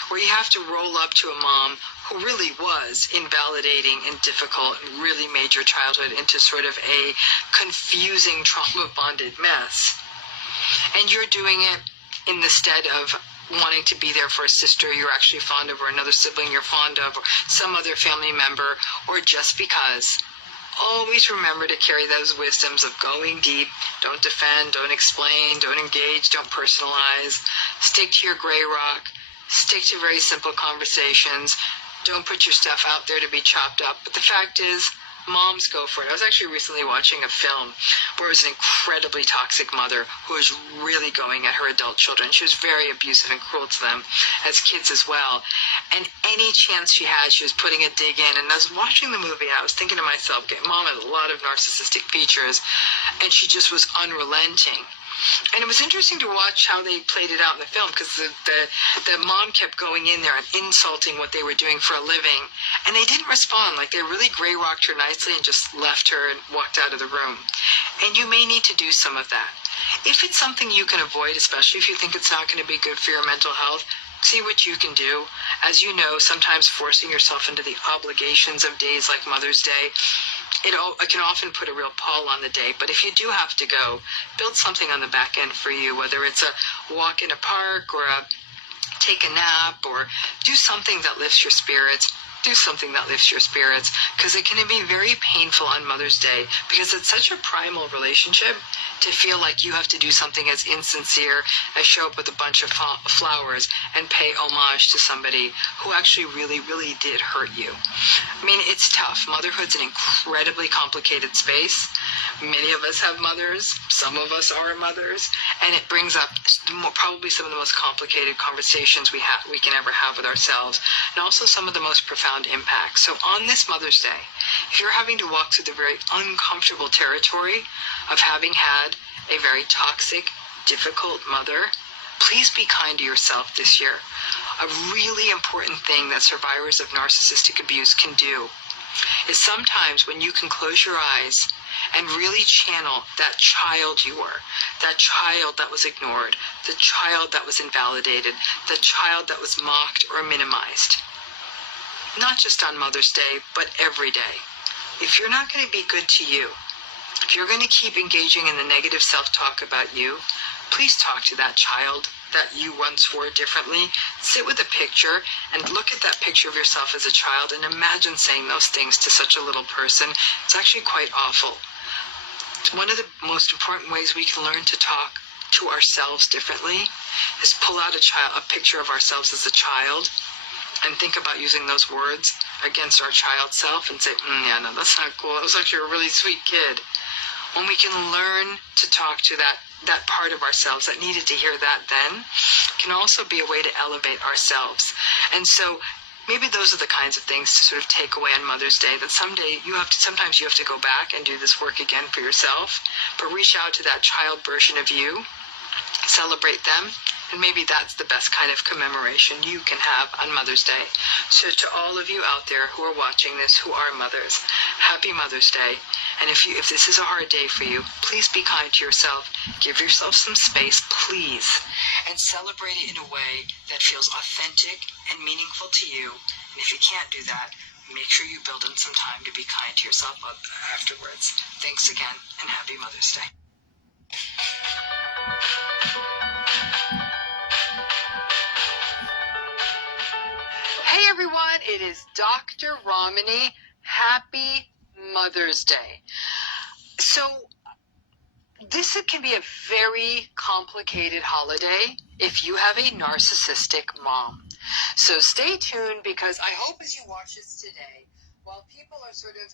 where you have to roll up to a mom who really was invalidating and difficult and really made your childhood into sort of a confusing, trauma-bonded mess, and you're doing it in the stead of wanting to be there for a sister you're actually fond of, or another sibling you're fond of, or some other family member, or just because, always remember to carry those wisdoms of going deep. Don't defend, don't explain, don't engage, don't personalize. Stick to your gray rock. Stick to very simple conversations. Don't put your stuff out there to be chopped up. But the fact is, moms go for it. I was actually recently watching a film where it was an incredibly toxic mother who was really going at her adult children. She was very abusive and cruel to them as kids as well. And any chance she had, she was putting a dig in. And I was watching the movie, I was thinking to myself, okay, mom has a lot of narcissistic features, and she just was unrelenting. And it was interesting to watch how they played it out in the film, because the mom kept going in there and insulting what they were doing for a living, and they didn't respond. Like, they really gray-rocked her nicely and just left her and walked out of the room. And you may need to do some of that. If it's something you can avoid, especially if you think it's not going to be good for your mental health, see what you can do. As you know, sometimes forcing yourself into the obligations of days like Mother's Day, it can often put a real pall on the day. But if you do have to go, build something on the back end for you, whether it's a walk in a park or take a nap or do something that lifts your spirits. do something that lifts your spirits, because it can be very painful on Mother's Day, because it's such a primal relationship to feel like you have to do something as insincere as show up with a bunch of flowers and pay homage to somebody who actually really, really did hurt you. I mean, it's tough. Motherhood's an incredibly complicated space. Many of us have mothers. Some of us are mothers. And it brings up probably some of the most complicated conversations we can ever have with ourselves, and also some of the most profound impacts. So on this Mother's Day, if you're having to walk through the very uncomfortable territory of having had a very toxic, difficult mother, please be kind to yourself this year. A really important thing that survivors of narcissistic abuse can do is sometimes when you can close your eyes and really channel that child you were, that child that was ignored, the child that was invalidated, the child that was mocked or minimized. Not just on Mother's Day, but every day. If you're not going to be good to you, if you're going to keep engaging in the negative self-talk about you, please talk to that child that you once were differently. Sit with a picture and look at that picture of yourself as a child and imagine saying those things to such a little person. It's actually quite awful. One of the most important ways we can learn to talk to ourselves differently is pull out a picture of ourselves as a child and think about using those words against our child self and say, yeah, no, that's not cool. That was actually a really sweet kid. When we can learn to talk to that part of ourselves that needed to hear that then, can also be a way to elevate ourselves. And so maybe those are the kinds of things to sort of take away on Mother's Day, that sometimes you have to go back and do this work again for yourself, but reach out to that child version of you, celebrate them, and maybe that's the best kind of commemoration you can have on Mother's Day. So to all of you out there who are watching this, who are mothers, happy Mother's Day. And if this is a hard day for you, please be kind to yourself. Give yourself some space, please. And celebrate it in a way that feels authentic and meaningful to you. And if you can't do that, make sure you build in some time to be kind to yourself afterwards. Thanks again, and happy Mother's Day. Hey everyone, it is Dr. Romani. Happy Mother's Day. So, this can be a very complicated holiday if you have a narcissistic mom. So stay tuned, because I hope as you watch this today, while people are sort of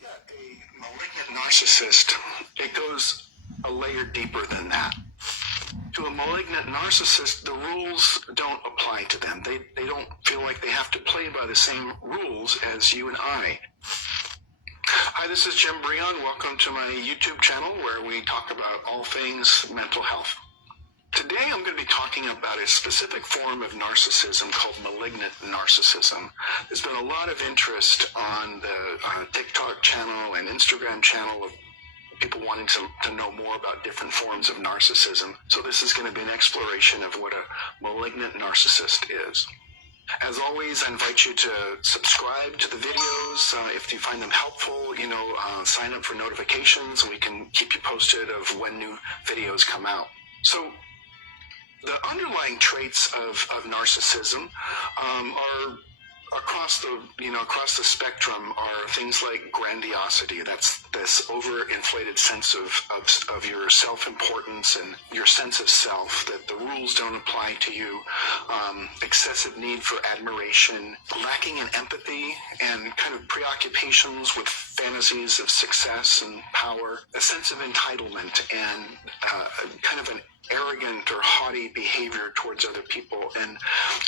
look at a malignant narcissist, it goes a layer deeper than that. To a malignant narcissist, the rules don't apply to them. They don't feel like they have to play by the same rules as you and I. Hi, this is Jim Breon. Welcome to my YouTube channel where we talk about all things mental health. Today I'm going to be talking about a specific form of narcissism called malignant narcissism. There's been a lot of interest on the TikTok channel and Instagram channel of people wanting to know more about different forms of narcissism. So this is going to be an exploration of what a malignant narcissist is. As always, I invite you to subscribe to the videos. If you find them helpful, sign up for notifications and we can keep you posted of when new videos come out. So the underlying traits of narcissism are across the spectrum are things like grandiosity. That's this overinflated sense of your self-importance and your sense of self, that the rules don't apply to you, excessive need for admiration, lacking in empathy, and kind of preoccupations with fantasies of success and power, a sense of entitlement, and kind of an arrogant or haughty behavior towards other people, and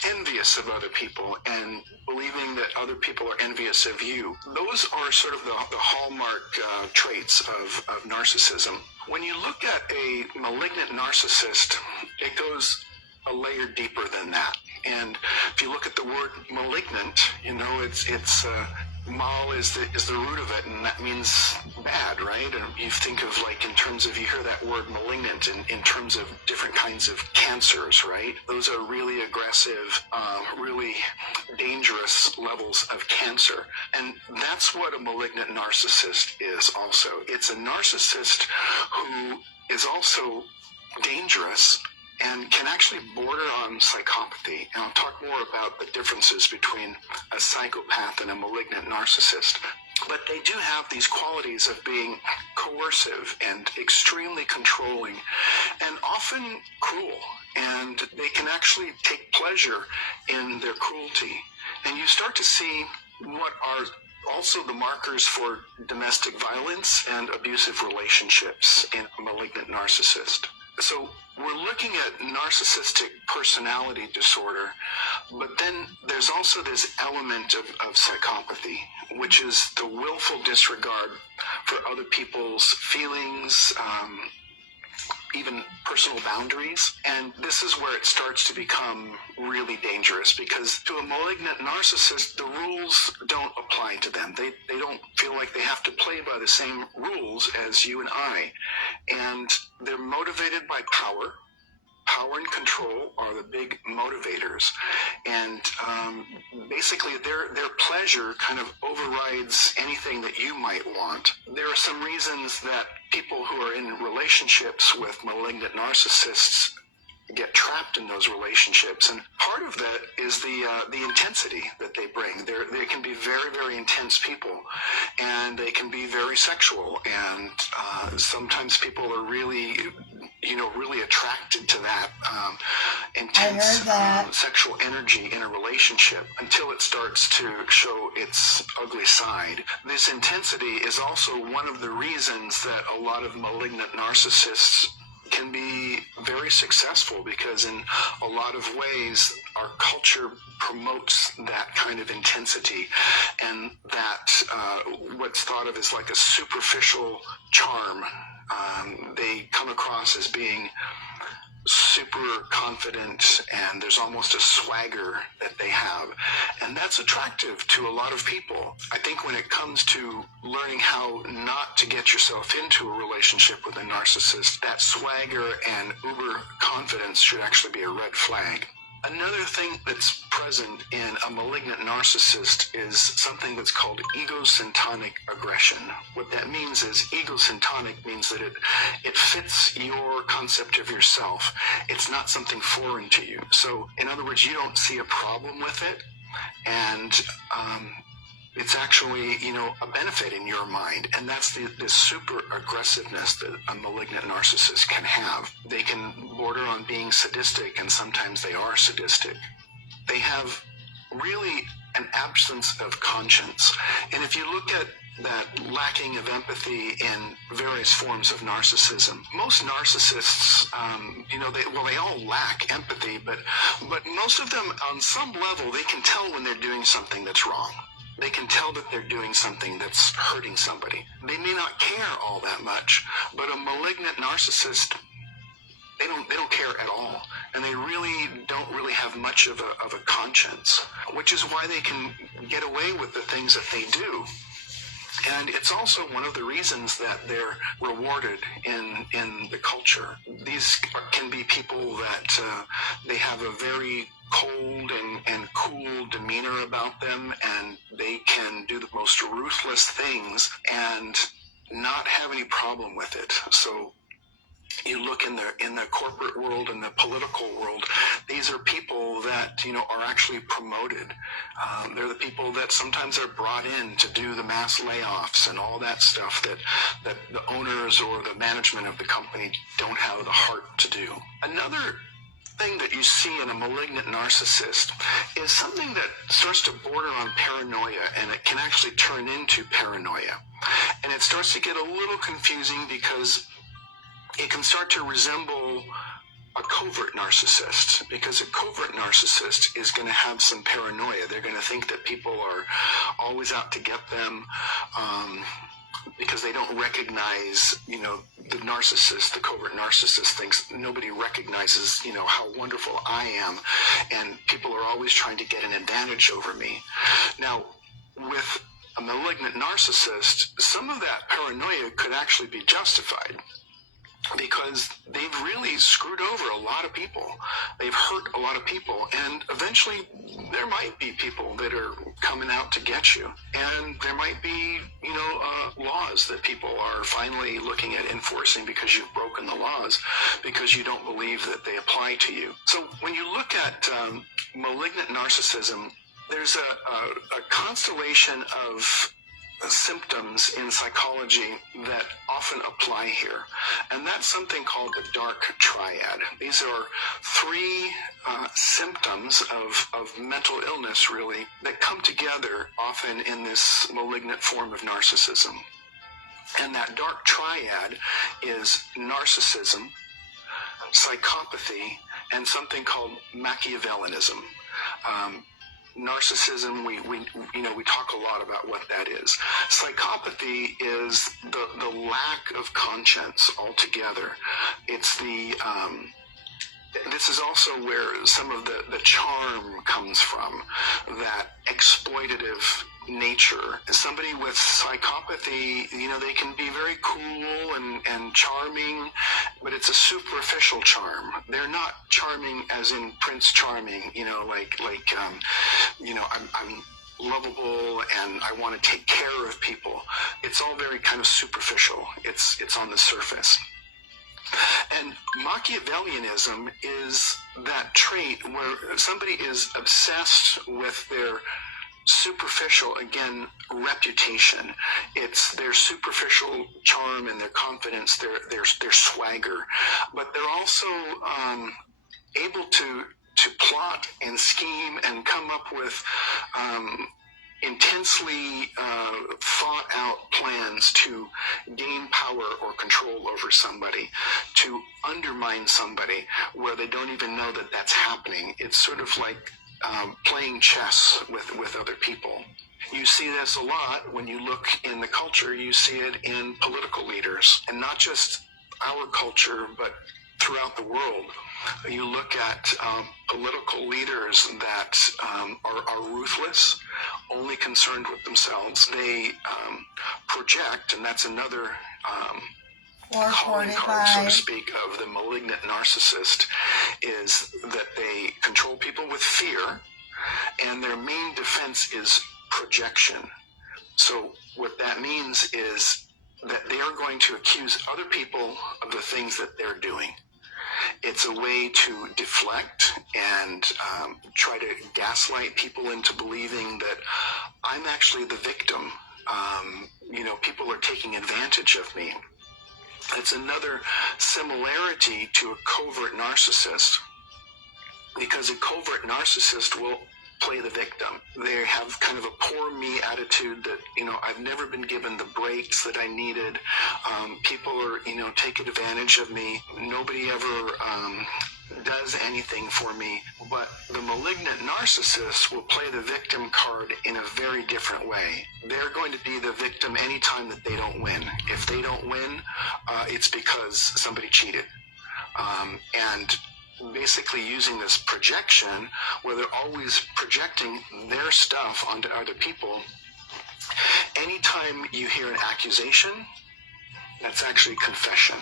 envious of other people, and believing that other people are envious of you. Those are sort of the hallmark traits of narcissism. When you look at a malignant narcissist, it goes a layer deeper than that. And if you look at the word malignant, it's mal is the root of it, and that means bad, right? And you think of, like, in terms of, you hear that word malignant in terms of different kinds of cancers, right? Those are really aggressive, really dangerous levels of cancer. And that's what a malignant narcissist is also. It's a narcissist who is also dangerous and can actually border on psychopathy. And I'll talk more about the differences between a psychopath and a malignant narcissist. But they do have these qualities of being coercive and extremely controlling and often cruel. And they can actually take pleasure in their cruelty. And you start to see what are also the markers for domestic violence and abusive relationships in a malignant narcissist. So we're looking at narcissistic personality disorder, but then there's also this element of psychopathy, which is the willful disregard for other people's feelings, even personal boundaries. And this is where it starts to become really dangerous, because to a malignant narcissist, the rules don't apply to them. They don't feel like they have to play by the same rules as you and I. And they're motivated by power. Power and control are the big motivators, and basically their pleasure kind of overrides anything that you might want. There are some reasons that people who are in relationships with malignant narcissists get trapped in those relationships, and part of that is the intensity that they bring. They can be very, very intense people, and they can be very sexual, and sometimes people are really attracted to that intense sexual energy in a relationship until it starts to show its ugly side. This intensity is also one of the reasons that a lot of malignant narcissists can be very successful, because in a lot of ways our culture promotes that kind of intensity, and that what's thought of as like a superficial charm. They come across as being super confident, and there's almost a swagger that they have, and that's attractive to a lot of people. I think when it comes to learning how not to get yourself into a relationship with a narcissist, that swagger and uber confidence should actually be a red flag. Another thing that's present in a malignant narcissist is something that's called egocentric aggression. What that means is, egocentric means that it fits your concept of yourself. It's not something foreign to you. So, in other words, you don't see a problem with it, and it's actually, a benefit in your mind. And that's this super aggressiveness that a malignant narcissist can have. They can border on being sadistic, and sometimes they are sadistic. They have really an absence of conscience. And if you look at that lacking of empathy in various forms of narcissism, most narcissists, they all lack empathy, but most of them, on some level, they can tell when they're doing something that's wrong. They can tell that they're doing something that's hurting somebody. They may not care all that much, but a malignant narcissist, they don't care at all, and they really don't really have much of a conscience, which is why they can get away with the things that they do. And it's also one of the reasons that they're rewarded in the culture. These can be people that they have a very cold and cool demeanor about them, and they can do the most ruthless things and not have any problem with it. So you look in the corporate world and the political world, these are people that, are actually promoted. They're the people that sometimes are brought in to do the mass layoffs and all that stuff that the owners or the management of the company don't have the heart to do. Another thing that you see in a malignant narcissist is something that starts to border on paranoia, and it can actually turn into paranoia. And it starts to get a little confusing because it can start to resemble a covert narcissist, because a covert narcissist is going to have some paranoia. They're going to think that people are always out to get them because they don't recognize, the narcissist, the covert narcissist thinks nobody recognizes, how wonderful I am, and people are always trying to get an advantage over me. Now, with a malignant narcissist, some of that paranoia could actually be justified, because they've really screwed over a lot of people. They've hurt a lot of people, and eventually there might be people that are coming out to get you, and there might be, laws that people are finally looking at enforcing because you've broken the laws, because you don't believe that they apply to you. So when you look at malignant narcissism, there's a constellation of symptoms in psychology that often apply here, and that's something called the dark triad. These are three symptoms of mental illness, really, that come together often in this malignant form of narcissism. And that dark triad is narcissism, psychopathy, and something called Machiavellianism. Narcissism, we talk a lot about what that is. Psychopathy is the lack of conscience altogether. It's this is also where some of the charm comes from, that exploitative nature. Somebody with psychopathy, they can be very cool and charming, but it's a superficial charm. They're not charming as in Prince Charming, I'm lovable and I want to take care of people. It's all very kind of superficial. It's on the surface. And Machiavellianism is that trait where somebody is obsessed with their superficial, again, reputation. It's their superficial charm and their confidence, their swagger, but they're also able to plot and scheme and come up with intensely thought out plans to gain power or control over somebody, to undermine somebody where they don't even know that that's happening. It's sort of like playing chess with other people. You see this a lot when you look in the culture. You see it in political leaders, and not just our culture, but throughout the world. You look at political leaders that are ruthless, only concerned with themselves. They project, and that's another calling card, so to speak, of the malignant narcissist, is that they control people with fear, and their main defense is projection. So what that means is that they are going to accuse other people of the things that they're doing. It's a way to deflect and try to gaslight people into believing that I'm actually the victim. People are taking advantage of me. It's another similarity to a covert narcissist, because a covert narcissist will play the victim. They have kind of a poor me attitude that, I've never been given the breaks that I needed. People are, taking advantage of me. Nobody ever does anything for me. But the malignant narcissist will play the victim card in a very different way. They're going to be the victim anytime that they don't win. If they don't win, it's because somebody cheated. And basically using this projection where they're always projecting their stuff onto other people. Anytime you hear an accusation, that's actually confession.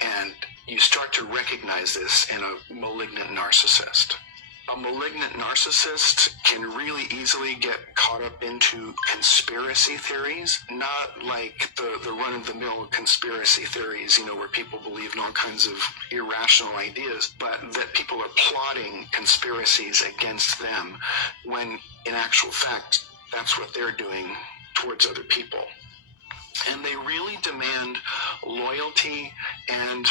And you start to recognize this in a malignant narcissist. A malignant narcissist can really easily get caught up into conspiracy theories, not like the run-of-the-mill conspiracy theories, where people believe in all kinds of irrational ideas, but that people are plotting conspiracies against them when, in actual fact, that's what they're doing towards other people. And they really demand loyalty and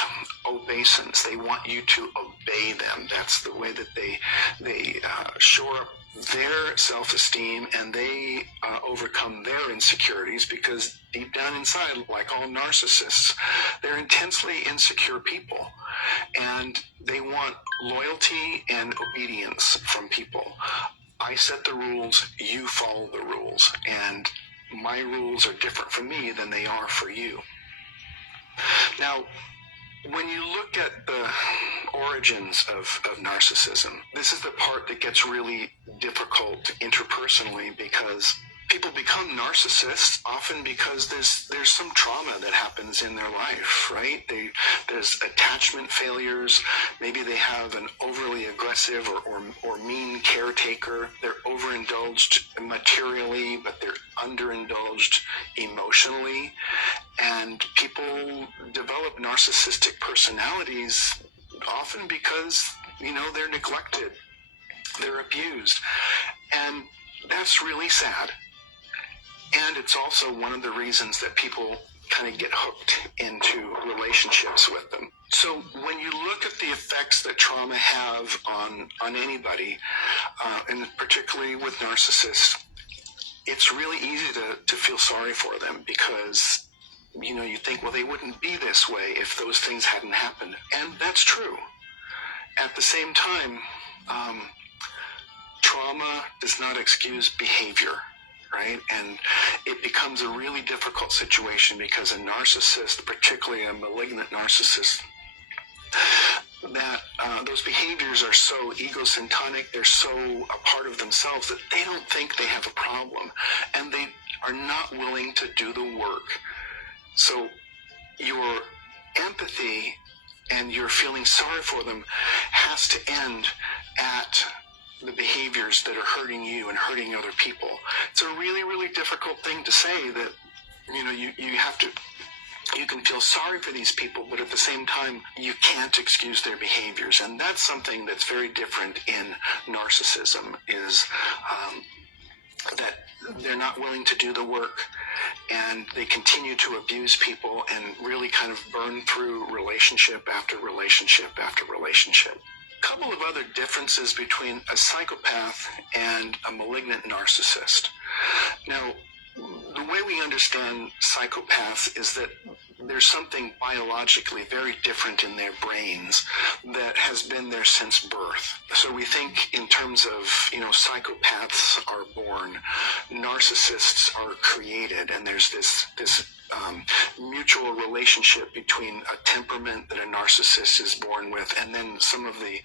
obeisance. They want you to obey them. That's the way that they shore up their self-esteem, and they overcome their insecurities, because deep down inside, like all narcissists, they're intensely insecure people. And they want loyalty and obedience from people. I set the rules, you follow the rules. And my rules are different for me than they are for you. Now, when you look at the origins of narcissism, this is the part that gets really difficult interpersonally, because people become narcissists often because there's some trauma that happens in their life, right? There's attachment failures. Maybe they have an overly aggressive or mean caretaker. They're overindulged materially, but they're underindulged emotionally. And people develop narcissistic personalities often because, they're neglected. They're abused. And that's really sad. And it's also one of the reasons that people kind of get hooked into relationships with them. So when you look at the effects that trauma have on anybody, and particularly with narcissists, it's really easy to feel sorry for them, because you think, well, they wouldn't be this way if those things hadn't happened. And that's true. At the same time, trauma does not excuse behavior. Right? And it becomes a really difficult situation, because a narcissist, particularly a malignant narcissist, that those behaviors are so egocentric, they're so a part of themselves that they don't think they have a problem, and they are not willing to do the work. So your empathy and your feeling sorry for them has to end at the behaviors that are hurting you and hurting other people. It's a really, really difficult thing to say, that, you can feel sorry for these people, but at the same time, you can't excuse their behaviors. And that's something that's very different in narcissism, is that they're not willing to do the work, and they continue to abuse people and really kind of burn through relationship after relationship after relationship. Couple of other differences between a psychopath and a malignant narcissist. Now, the way we understand psychopaths is that there's something biologically very different in their brains that has been there since birth. So we think in terms of, psychopaths are born, narcissists are created, and there's this mutual relationship between a temperament that a narcissist is born with, and then some of the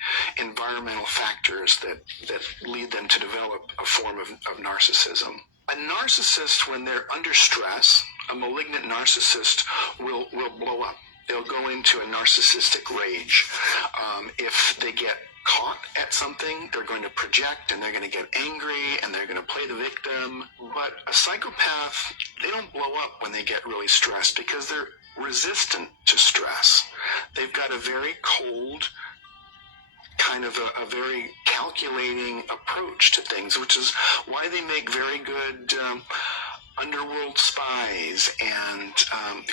environmental factors that lead them to develop a form of narcissism. A narcissist, when they're under stress, a malignant narcissist will blow up. They'll go into a narcissistic rage. If they get caught at something, they're going to project, and they're going to get angry, and they're going to play the victim. But a psychopath, they don't blow up when they get really stressed, because they're resistant to stress. They've got a very cold, kind of a very calculating approach to things, which is why they make very good underworld spies and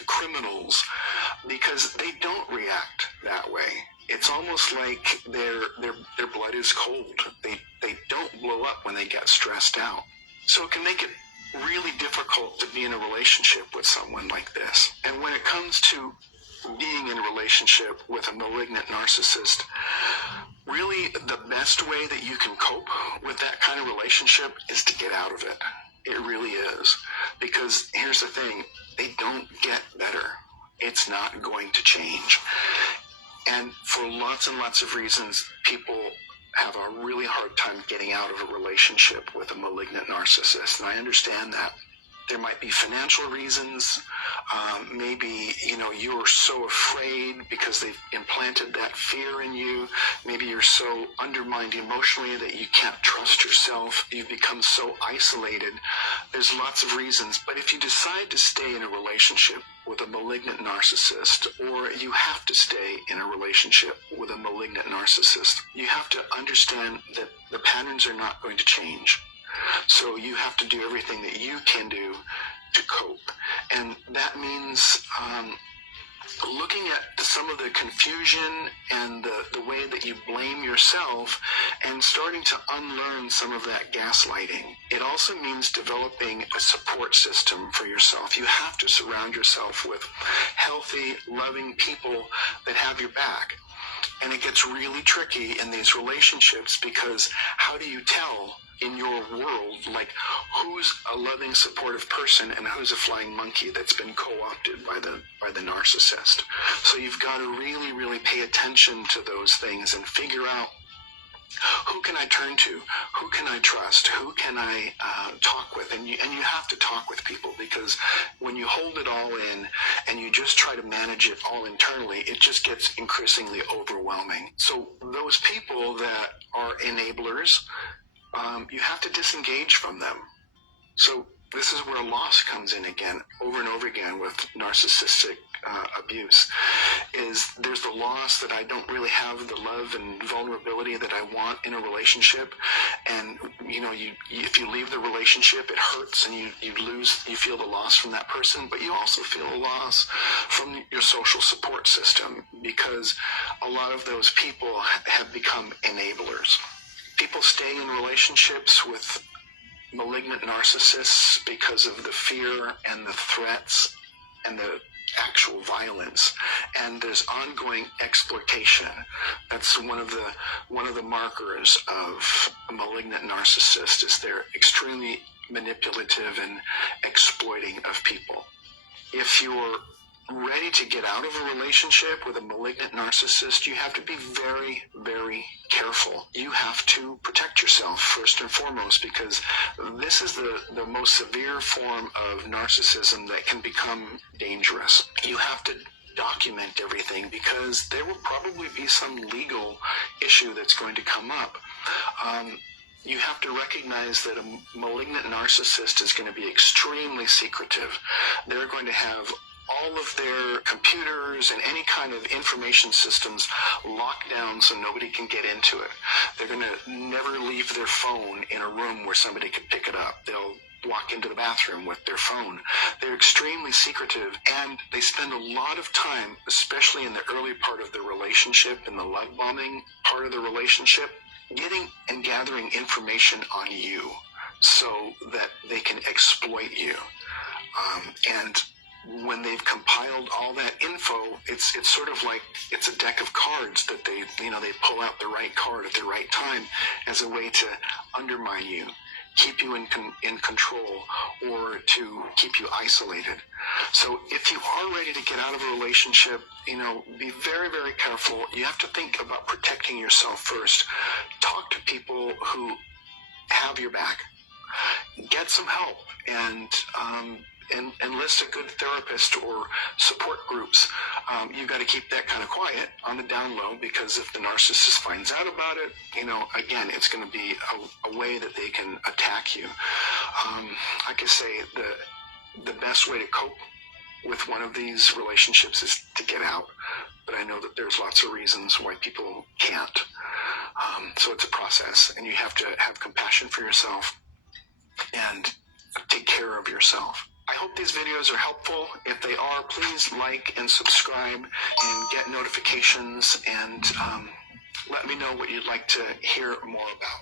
criminals, because they don't react that way. It's almost like their blood is cold. They they don't blow up when they get stressed out. So it can make it really difficult to be in a relationship with someone like this. And when it comes to being in a relationship with a malignant narcissist, really the best way that you can cope with that kind of relationship is to get out of it. It really is. Because here's the thing, they don't get better. It's not going to change. And for lots and lots of reasons, people have a really hard time getting out of a relationship with a malignant narcissist. And I understand that. There might be financial reasons. Maybe, you're so afraid because they've implanted that fear in you. Maybe you're so undermined emotionally that you can't trust yourself. You've become so isolated. There's lots of reasons. But if you decide to stay in a relationship with a malignant narcissist, or you have to stay in a relationship with a malignant narcissist, you have to understand that the patterns are not going to change. So you have to do everything that you can do to cope. And that means looking at some of the confusion and the way that you blame yourself and starting to unlearn some of that gaslighting. It also means developing a support system for yourself. You have to surround yourself with healthy, loving people that have your back. And it gets really tricky in these relationships because how do you tell in your world, like, who's a loving, supportive person and who's a flying monkey that's been co-opted by the narcissist? So you've got to really, really pay attention to those things and figure out, who can I turn to? Who can I trust? Who can I talk with? And you have to talk with people, because when you hold it all in and you just try to manage it all internally, it just gets increasingly overwhelming. So those people that are enablers, you have to disengage from them. So this is where loss comes in again, over and over again with narcissistic abuse, is there's the loss that I don't really have the love and vulnerability that I want in a relationship. And, if you leave the relationship, it hurts and you feel the loss from that person, but you also feel a loss from your social support system, because a lot of those people have become enablers. People stay in relationships with malignant narcissists because of the fear and the threats and the actual violence, and there's ongoing exploitation. That's one of the markers of a malignant narcissist, is they're extremely manipulative and exploiting of people. If you're ready to get out of a relationship with a malignant narcissist, you have to be very, very careful. You have to protect yourself first and foremost, because this is the most severe form of narcissism that can become dangerous. You have to document everything, because there will probably be some legal issue that's going to come up. You have to recognize that a malignant narcissist is going to be extremely secretive. They're going to have all of their computers and any kind of information systems locked down so nobody can get into it. They're going to never leave their phone in a room where somebody can pick it up. They'll walk into the bathroom with their phone. They're extremely secretive, and they spend a lot of time, especially in the early part of the relationship, in the love bombing part of the relationship, getting and gathering information on you so that they can exploit you. And when they've compiled all that info, it's sort of like it's a deck of cards that they pull out the right card at the right time as a way to undermine you, keep you in control, or to keep you isolated. So if you are ready to get out of a relationship, be very, very careful. You have to think about protecting yourself first. Talk to people who have your back. Get some help, and enlist a good therapist or support groups. You've got to keep that kind of quiet on the down low, because if the narcissist finds out about it, again, it's going to be a way that they can attack you. Like I say, the best way to cope with one of these relationships is to get out. But I know that there's lots of reasons why people can't. So it's a process, and you have to have compassion for yourself and take care of yourself. I hope these videos are helpful. If they are, please like and subscribe and get notifications, and let me know what you'd like to hear more about.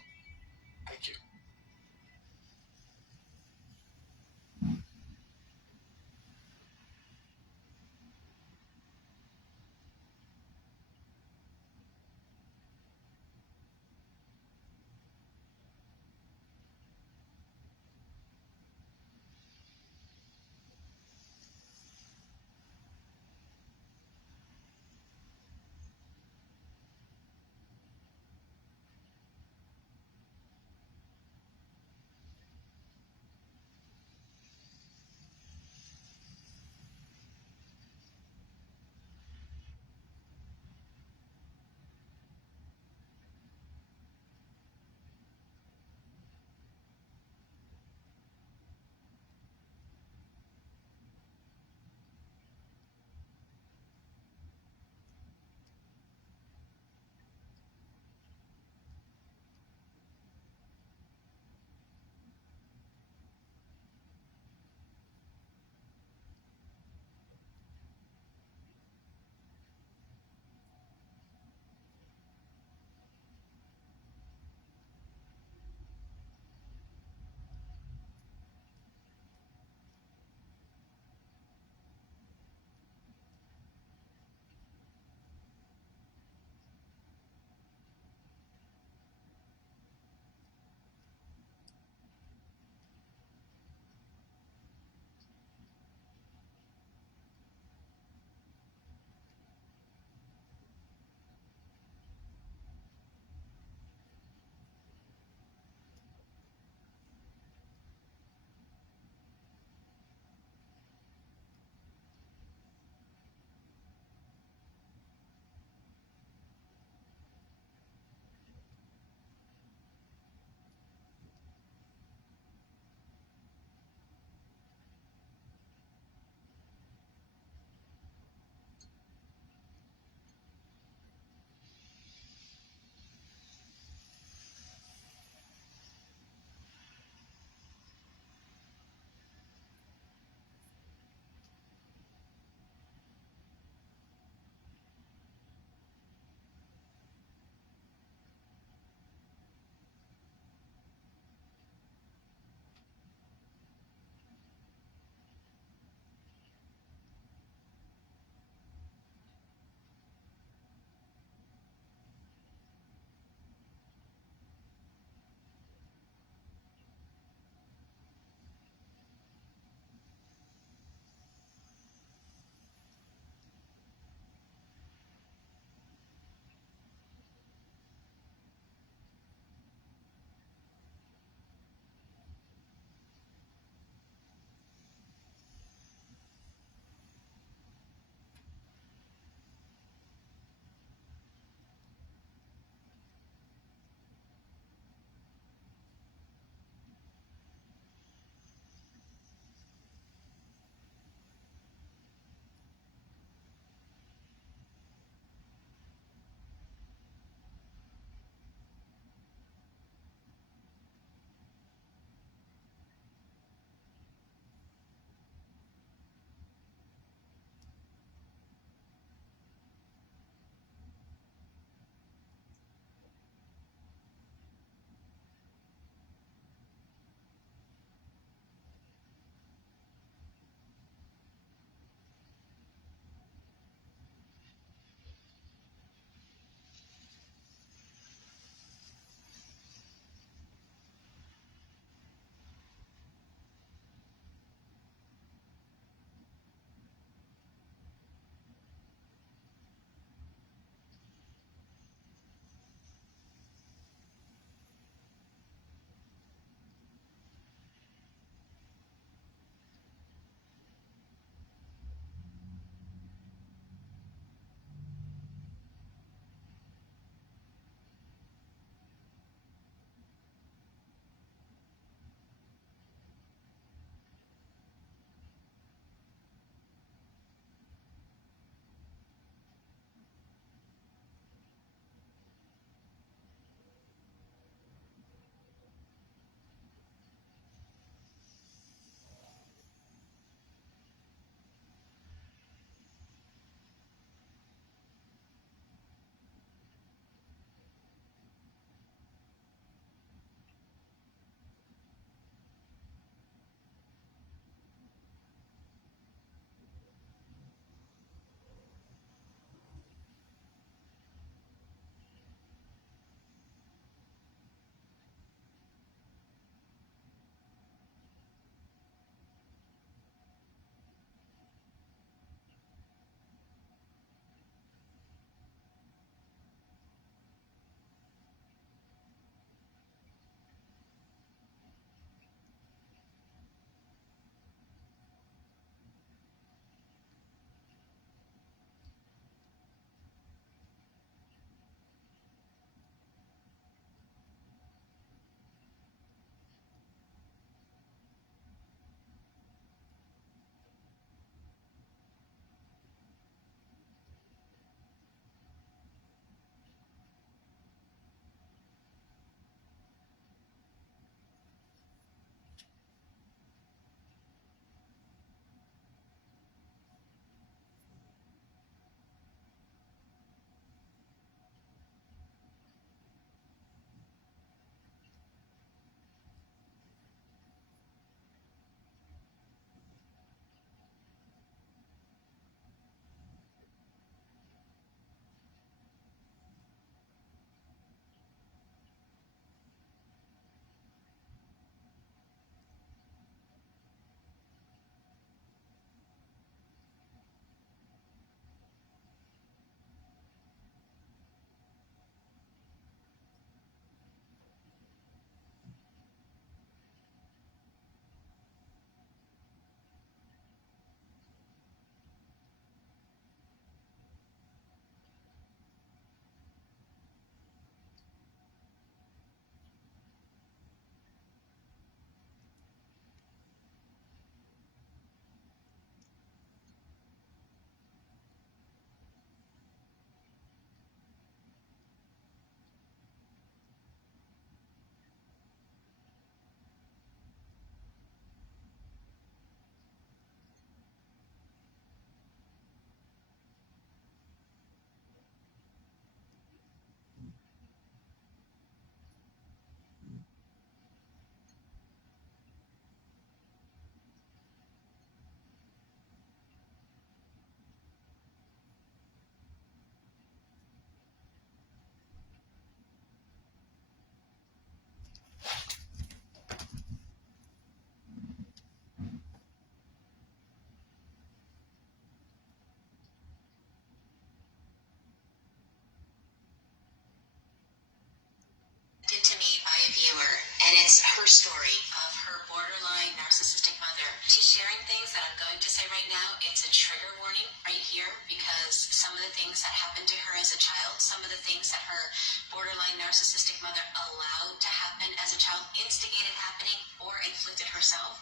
is her story of her borderline narcissistic mother. She's sharing things that I'm going to say right now. It's a trigger warning right here because some of the things that happened to her as a child, some of the things that her borderline narcissistic mother allowed to happen as a child, instigated happening or inflicted herself,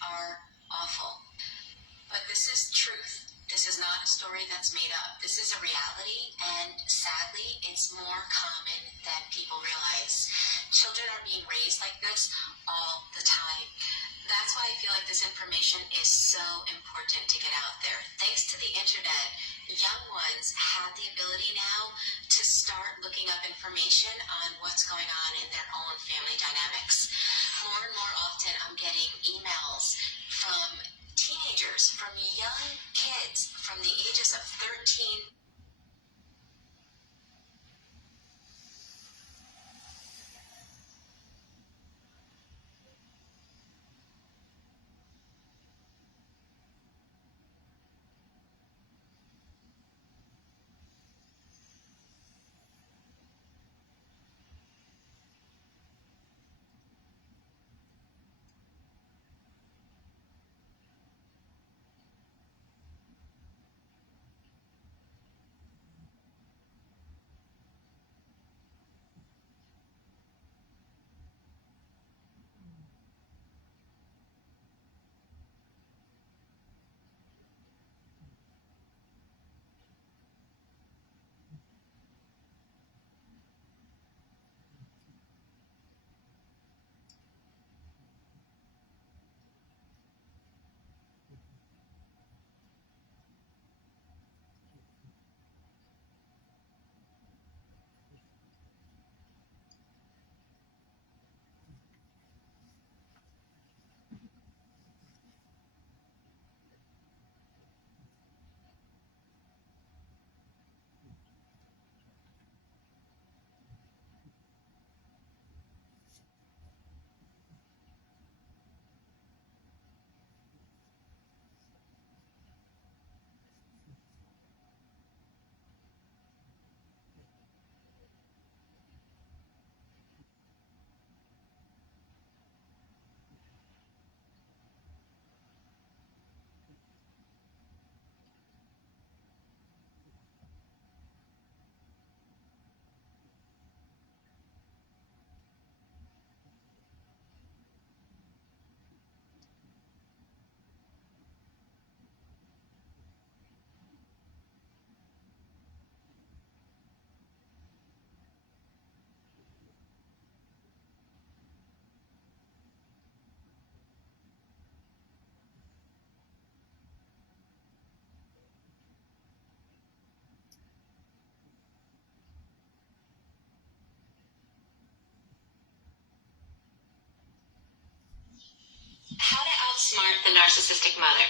are awful. But this is truth. This is not a story that's made up. This is a reality, and sadly, it's more common than people realize. Children are being raised like this all the time. That's why I feel like this information is so important to get out there. Thanks to the internet, young ones have the ability now to start looking up information on what's going on in their own family dynamics. More and more often, I'm getting emails from teenagers, from young kids, from the ages of 13. How to outsmart the narcissistic mother.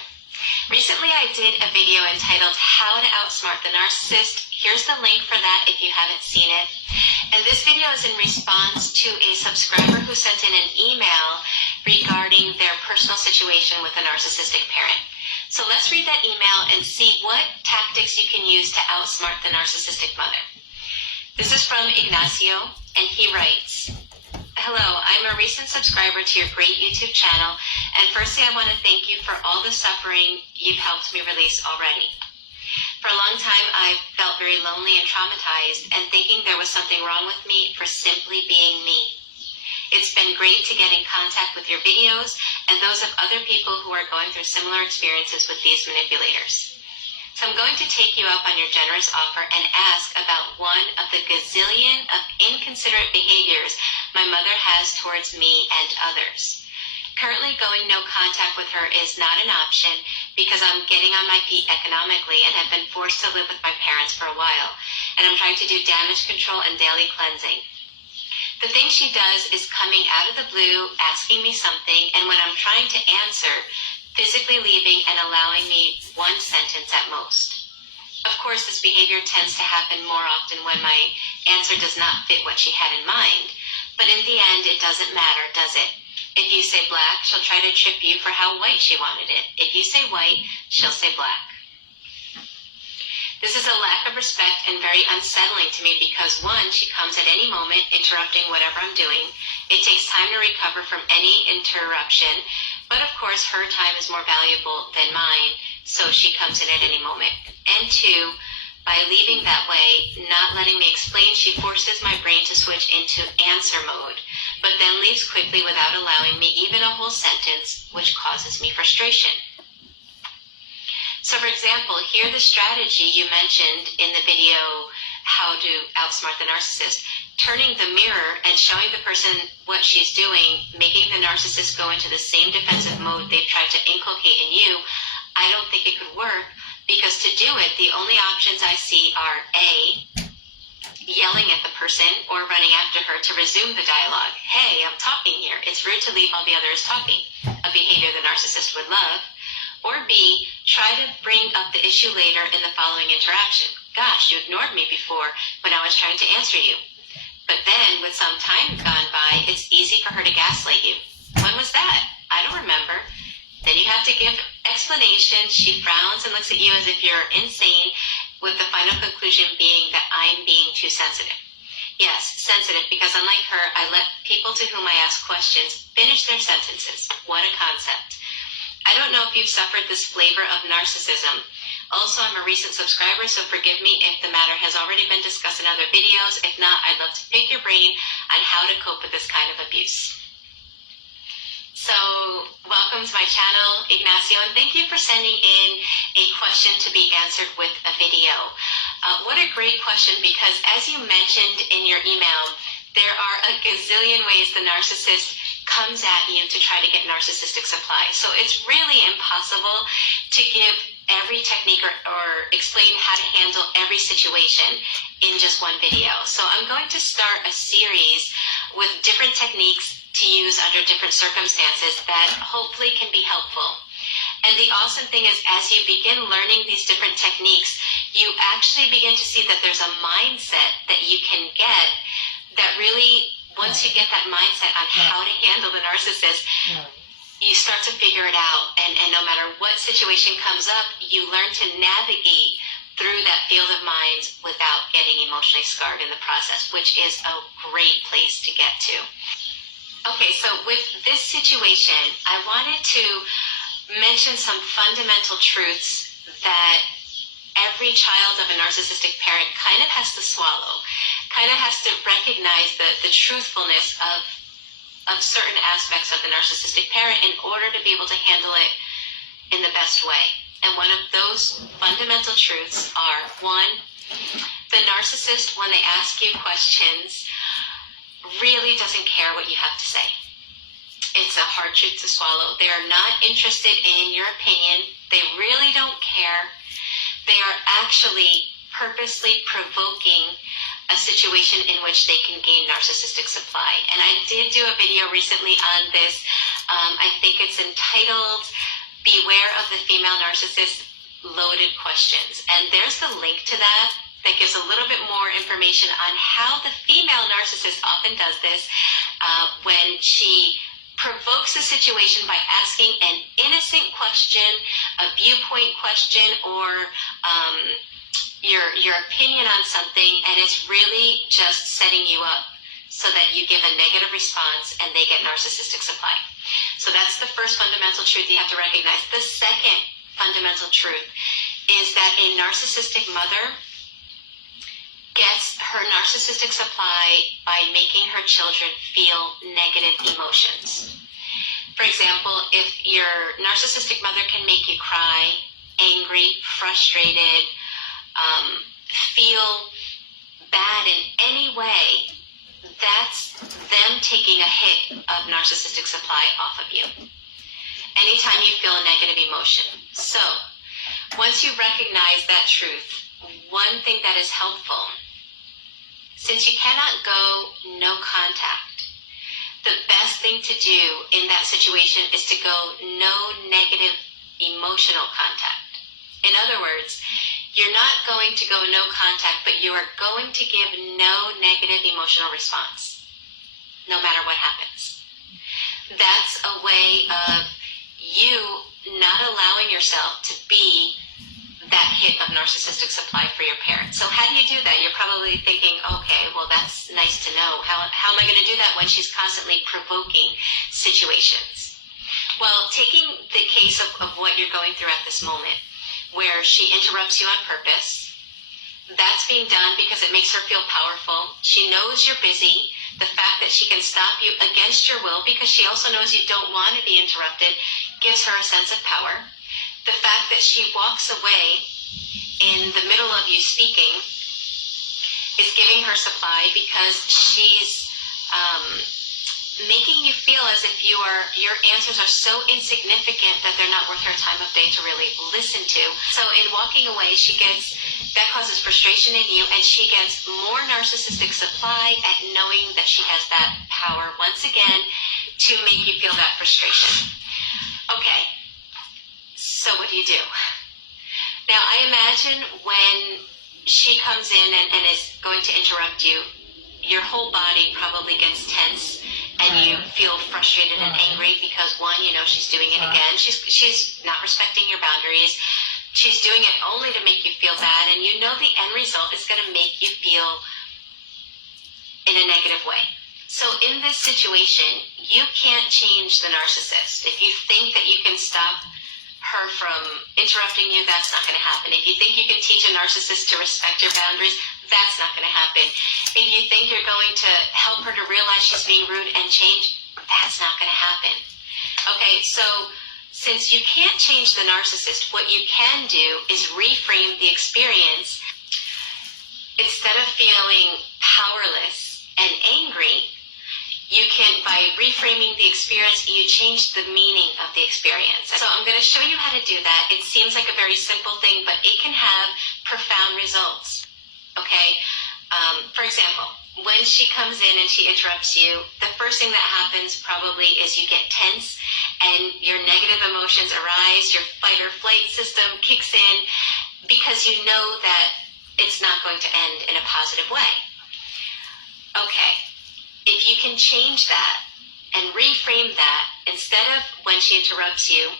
Recently I did a video entitled How to Outsmart the Narcissist. Here's the link for that if you haven't seen it. And this video is in response to a subscriber who sent in an email regarding their personal situation with a narcissistic parent. So let's read that email and see what tactics you can use to outsmart the narcissistic mother. This is from Ignacio, and he writes, "Hello, I'm a recent subscriber to your great YouTube channel, and firstly I want to thank you for all the suffering you've helped me release already. For a long time I felt very lonely and traumatized and thinking there was something wrong with me for simply being me. It's been great to get in contact with your videos and those of other people who are going through similar experiences with these manipulators. So I'm going to take you up on your generous offer and ask about one of the gazillion of inconsiderate behaviors my mother has towards me and others. Currently going no contact with her is not an option because I'm getting on my feet economically and have been forced to live with my parents for a while, and I'm trying to do damage control and daily cleansing. The thing she does is coming out of the blue, asking me something, and when I'm trying to answer, physically leaving and allowing me one sentence at most. Of course, this behavior tends to happen more often when my answer does not fit what she had in mind, but in the end, it doesn't matter, does it? If you say black, she'll try to trip you for how white she wanted it. If you say white, she'll say black. This is a lack of respect and very unsettling to me because, one, she comes at any moment interrupting whatever I'm doing, It takes time to recover from any interruption, but of course her time is more valuable than mine, so she comes in at any moment. And two, by leaving that way, not letting me explain, she forces my brain to switch into answer mode, but then leaves quickly without allowing me even a whole sentence, which causes me frustration. So for example, here the strategy you mentioned in the video, How to Outsmart the Narcissist, turning the mirror and showing the person what she's doing, making the narcissist go into the same defensive mode they've tried to inculcate in you, I don't think it could work, because to do it, the only options I see are A, yelling at the person or running after her to resume the dialogue. Hey, I'm talking here. It's rude to leave while the other is talking, a behavior the narcissist would love. Or B, try to bring up the issue later in the following interaction. Gosh, you ignored me before when I was trying to answer you. But then, with some time gone by, it's easy for her to gaslight you. When was that? I don't remember. Then you have to give explanation. She frowns and looks at you as if you're insane, with the final conclusion being that I'm being too sensitive. Yes, sensitive, because unlike her, I let people to whom I ask questions finish their sentences. What a concept. I don't know if you've suffered this flavor of narcissism. Also, I'm a recent subscriber, so forgive me if the matter has already been discussed in other videos. If not, I'd love to pick your brain on how to cope with this kind of abuse. So, welcome to my channel, Ignacio, and thank you for sending in a question to be answered with a video. What a great question, because as you mentioned in your email, there are a gazillion ways the narcissist comes at you to try to get narcissistic supply. So it's really impossible to give every technique or explain how to handle every situation in just one video. So I'm going to start a series with different techniques to use under different circumstances that hopefully can be helpful. And the awesome thing is, as you begin learning these different techniques, you actually begin to see that there's a mindset that you can get that really, once you get that mindset on how to handle the narcissist, you start to figure it out. And no matter what situation comes up, you learn to navigate through that field of minds without getting emotionally scarred in the process, which is a great place to get to. Okay, so with this situation, I wanted to mention some fundamental truths that every child of a narcissistic parent kind of has to swallow, kind of has to recognize the truthfulness of certain aspects of the narcissistic parent in order to be able to handle it in the best way. And one of those fundamental truths are, one, the narcissist, when they ask you questions, really doesn't care what you have to say. It's a hard truth to swallow. They are not interested in your opinion. They really don't care. They are actually purposely provoking a situation in which they can gain narcissistic supply. And I did do a video recently on this. I think it's entitled Beware of the Female Narcissist Loaded Questions. And there's the link to that gives a little bit more information on how the female narcissist often does this when she provokes a situation by asking an innocent question, a viewpoint question, or your opinion on something, and it's really just setting you up so that you give a negative response and they get narcissistic supply. So that's the first fundamental truth you have to recognize. The second fundamental truth is that a narcissistic mother gets her narcissistic supply by making her children feel negative emotions. For example, if your narcissistic mother can make you cry, angry, frustrated, feel bad in any way, that's them taking a hit of narcissistic supply off of you. Anytime you feel a negative emotion. So, once you recognize that truth, one thing that is helpful, since you cannot go no contact, the best thing to do in that situation is to go no negative emotional contact. In other words, you're not going to go no contact, but you are going to give no negative emotional response, no matter what happens. That's a way of you not allowing yourself to be that hit of narcissistic supply for your parent. So how do you do that? You're probably thinking, okay, well, that's nice to know. How am I going to do that when she's constantly provoking situations? Well, taking the case of what you're going through at this moment, where she interrupts you on purpose, that's being done because it makes her feel powerful. She knows you're busy. The fact that she can stop you against your will because she also knows you don't want to be interrupted gives her a sense of power. The fact that she walks away in the middle of you speaking is giving her supply because she's making you feel as if your answers are so insignificant that they're not worth her time of day to really listen to. So in walking away, that causes frustration in you, and she gets more narcissistic supply at knowing that she has that power once again to make you feel that frustration. Okay, so what do you do? Now I imagine when she comes in and is going to interrupt you, your whole body probably gets tense and you feel frustrated and angry because one, you know she's doing it again. She's not respecting your boundaries. She's doing it only to make you feel bad, and you know the end result is going to make you feel in a negative way. So in this situation, you can't change the narcissist. If you think that you can stop her from interrupting you, that's not going to happen. If you think you can teach a narcissist to respect your boundaries, that's not going to happen. If you think you're going to help her to realize she's being rude and change, that's not going to happen. Okay, so since you can't change the narcissist, what you can do is reframe the experience. Instead of feeling powerless and angry, you can, by reframing the experience, you change the meaning of the experience. So I'm going to show you how to do that. It seems like a very simple thing, but it can have profound results. Okay? For example, when she comes in and she interrupts you, the first thing that happens probably is you get tense and your negative emotions arise, your fight or flight system kicks in because you know that it's not going to end in a positive way. Okay, if you can change that and reframe that, instead of when she interrupts you,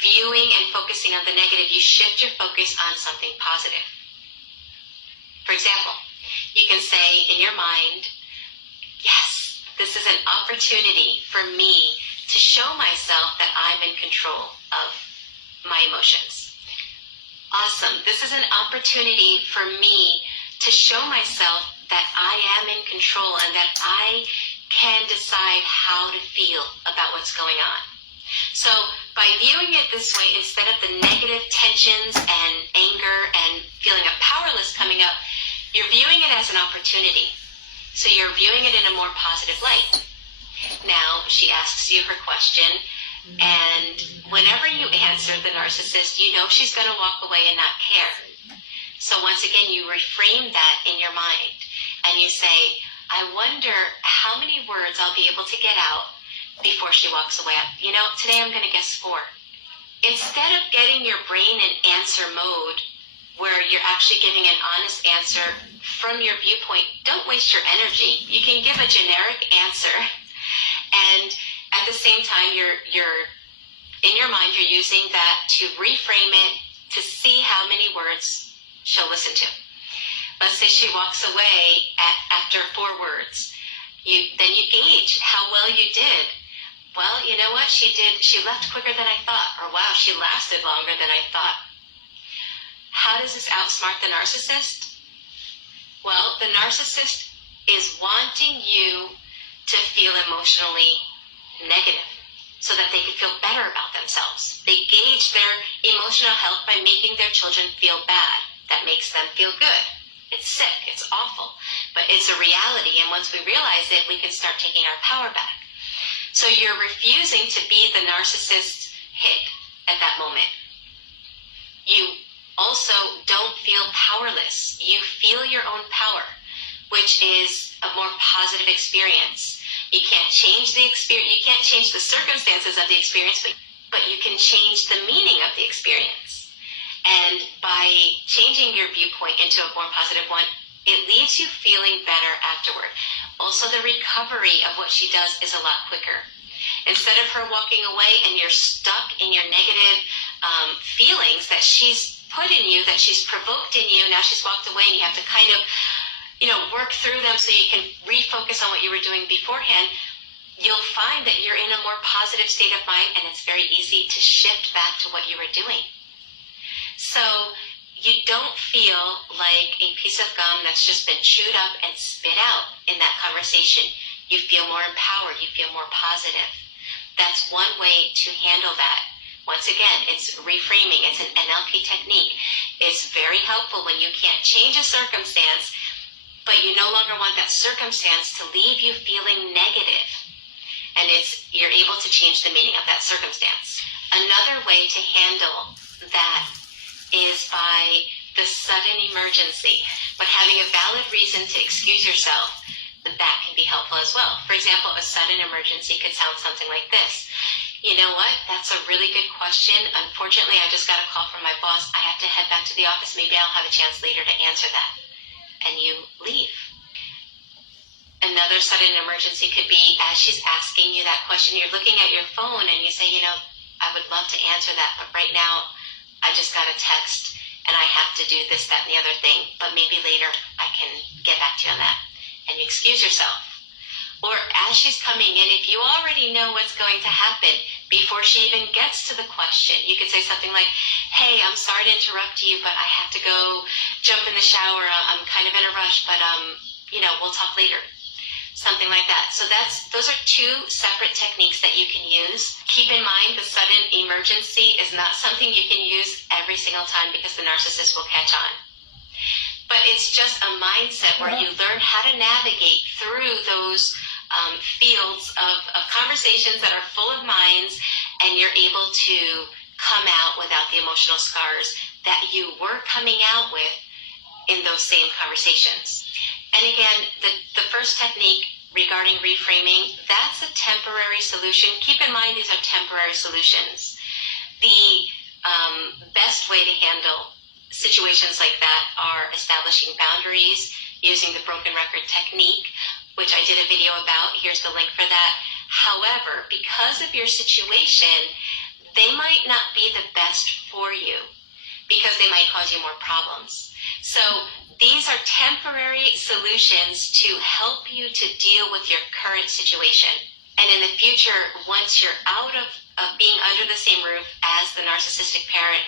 viewing and focusing on the negative, you shift your focus on something positive. For example, you can say in your mind, yes, this is an opportunity for me to show myself that I'm in control of my emotions. Awesome. This is an opportunity for me to show myself that I am in control and that I can decide how to feel about what's going on. So by viewing it this way, instead of the negative tensions and anger and feeling of powerless coming up, you're viewing it as an opportunity. So you're viewing it in a more positive light. Now, she asks you her question, and whenever you answer the narcissist, you know she's going to walk away and not care. So once again, you reframe that in your mind, and you say, I wonder how many words I'll be able to get out before she walks away. You know, today I'm going to guess 4. Instead of getting your brain in answer mode, where you're actually giving an honest answer from your viewpoint, don't waste your energy. You can give a generic answer, and at the same time, you're in your mind, you're using that to reframe it to see how many words she'll listen to. Let's say she walks away after 4 words. Then you gauge how well you did. Well, you know what? She left quicker than I thought. Or wow, she lasted longer than I thought. How does this outsmart the narcissist? Well, the narcissist is wanting you to feel emotionally negative so that they can feel better about themselves. They gauge their emotional health by making their children feel bad. That makes them feel good. It's sick, it's awful, but it's a reality, and once we realize it, we can start taking our power back. So you're refusing to be the narcissist's hit at that moment. You also don't feel powerless. You feel your own power, which is a more positive experience. You can't change the experience, you can't change the circumstances of the experience, but you can change the meaning of the experience. And by changing your viewpoint into a more positive one, it leaves you feeling better afterward. Also, the recovery of what she does is a lot quicker. Instead of her walking away and you're stuck in your negative feelings that she's put in you, that she's provoked in you. Now she's walked away, and you have to kind of, work through them so you can refocus on what you were doing beforehand. You'll find that you're in a more positive state of mind, and it's very easy to shift back to what you were doing. So you don't feel like a piece of gum that's just been chewed up and spit out in that conversation. You feel more empowered. You feel more positive. That's one way to handle that. Once again, it's reframing. It's an NLP technique. It's very helpful when you can't change a circumstance, but you no longer want that circumstance to leave you feeling negative. And you're able to change the meaning of that circumstance. Another way to handle that is by the sudden emergency, but having a valid reason to excuse yourself, that can be helpful as well. For example, a sudden emergency could sound something like this. You know what? That's a really good question. Unfortunately, I just got a call from my boss. I have to head back to the office. Maybe I'll have a chance later to answer that. And you leave. Another sudden emergency could be, as she's asking you that question, you're looking at your phone and you say, I would love to answer that, but right now I just got a text and I have to do this, that, and the other thing, but maybe later I can get back to you on that. And you excuse yourself. Or as she's coming in, if you already know what's going to happen before she even gets to the question, you could say something like, hey, I'm sorry to interrupt you, but I have to go jump in the shower. I'm kind of in a rush, but we'll talk later. Something like that. So those are two separate techniques that you can use. Keep in mind, the sudden emergency is not something you can use every single time because the narcissist will catch on. But it's just a mindset where you learn how to navigate through those fields of conversations that are full of minds, and you're able to come out without the emotional scars that you were coming out with in those same conversations. And again, the first technique regarding reframing, that's a temporary solution. Keep in mind, these are temporary solutions. The best way to handle situations like that are establishing boundaries, using the broken record technique, which I did a video about. Here's the link for that. However, because of your situation, they might not be the best for you because they might cause you more problems. So these are temporary solutions to help you to deal with your current situation. And in the future, once you're out of being under the same roof as the narcissistic parent,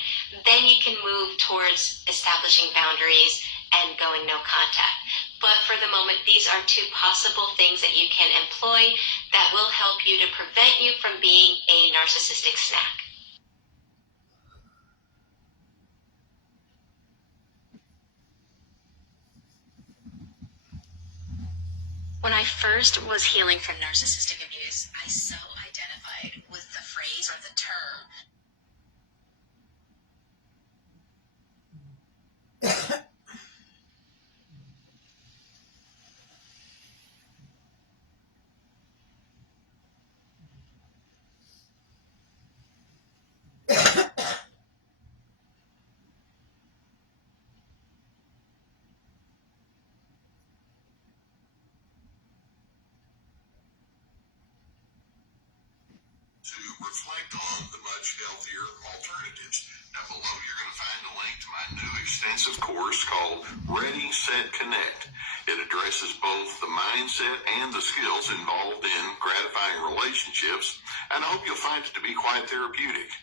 then you can move towards establishing boundaries and going no contact. But for the moment, these are two possible things that you can employ that will help you to prevent you from being a narcissistic snack. When I first was healing from narcissistic abuse, I so identified with the phrase or the term. To reflect on the much healthier alternatives. Now below you're going to find a link to my new extensive course called Ready, Set, Connect. It addresses both the mindset and the skills involved in gratifying relationships, and I hope you'll find it to be quite therapeutic.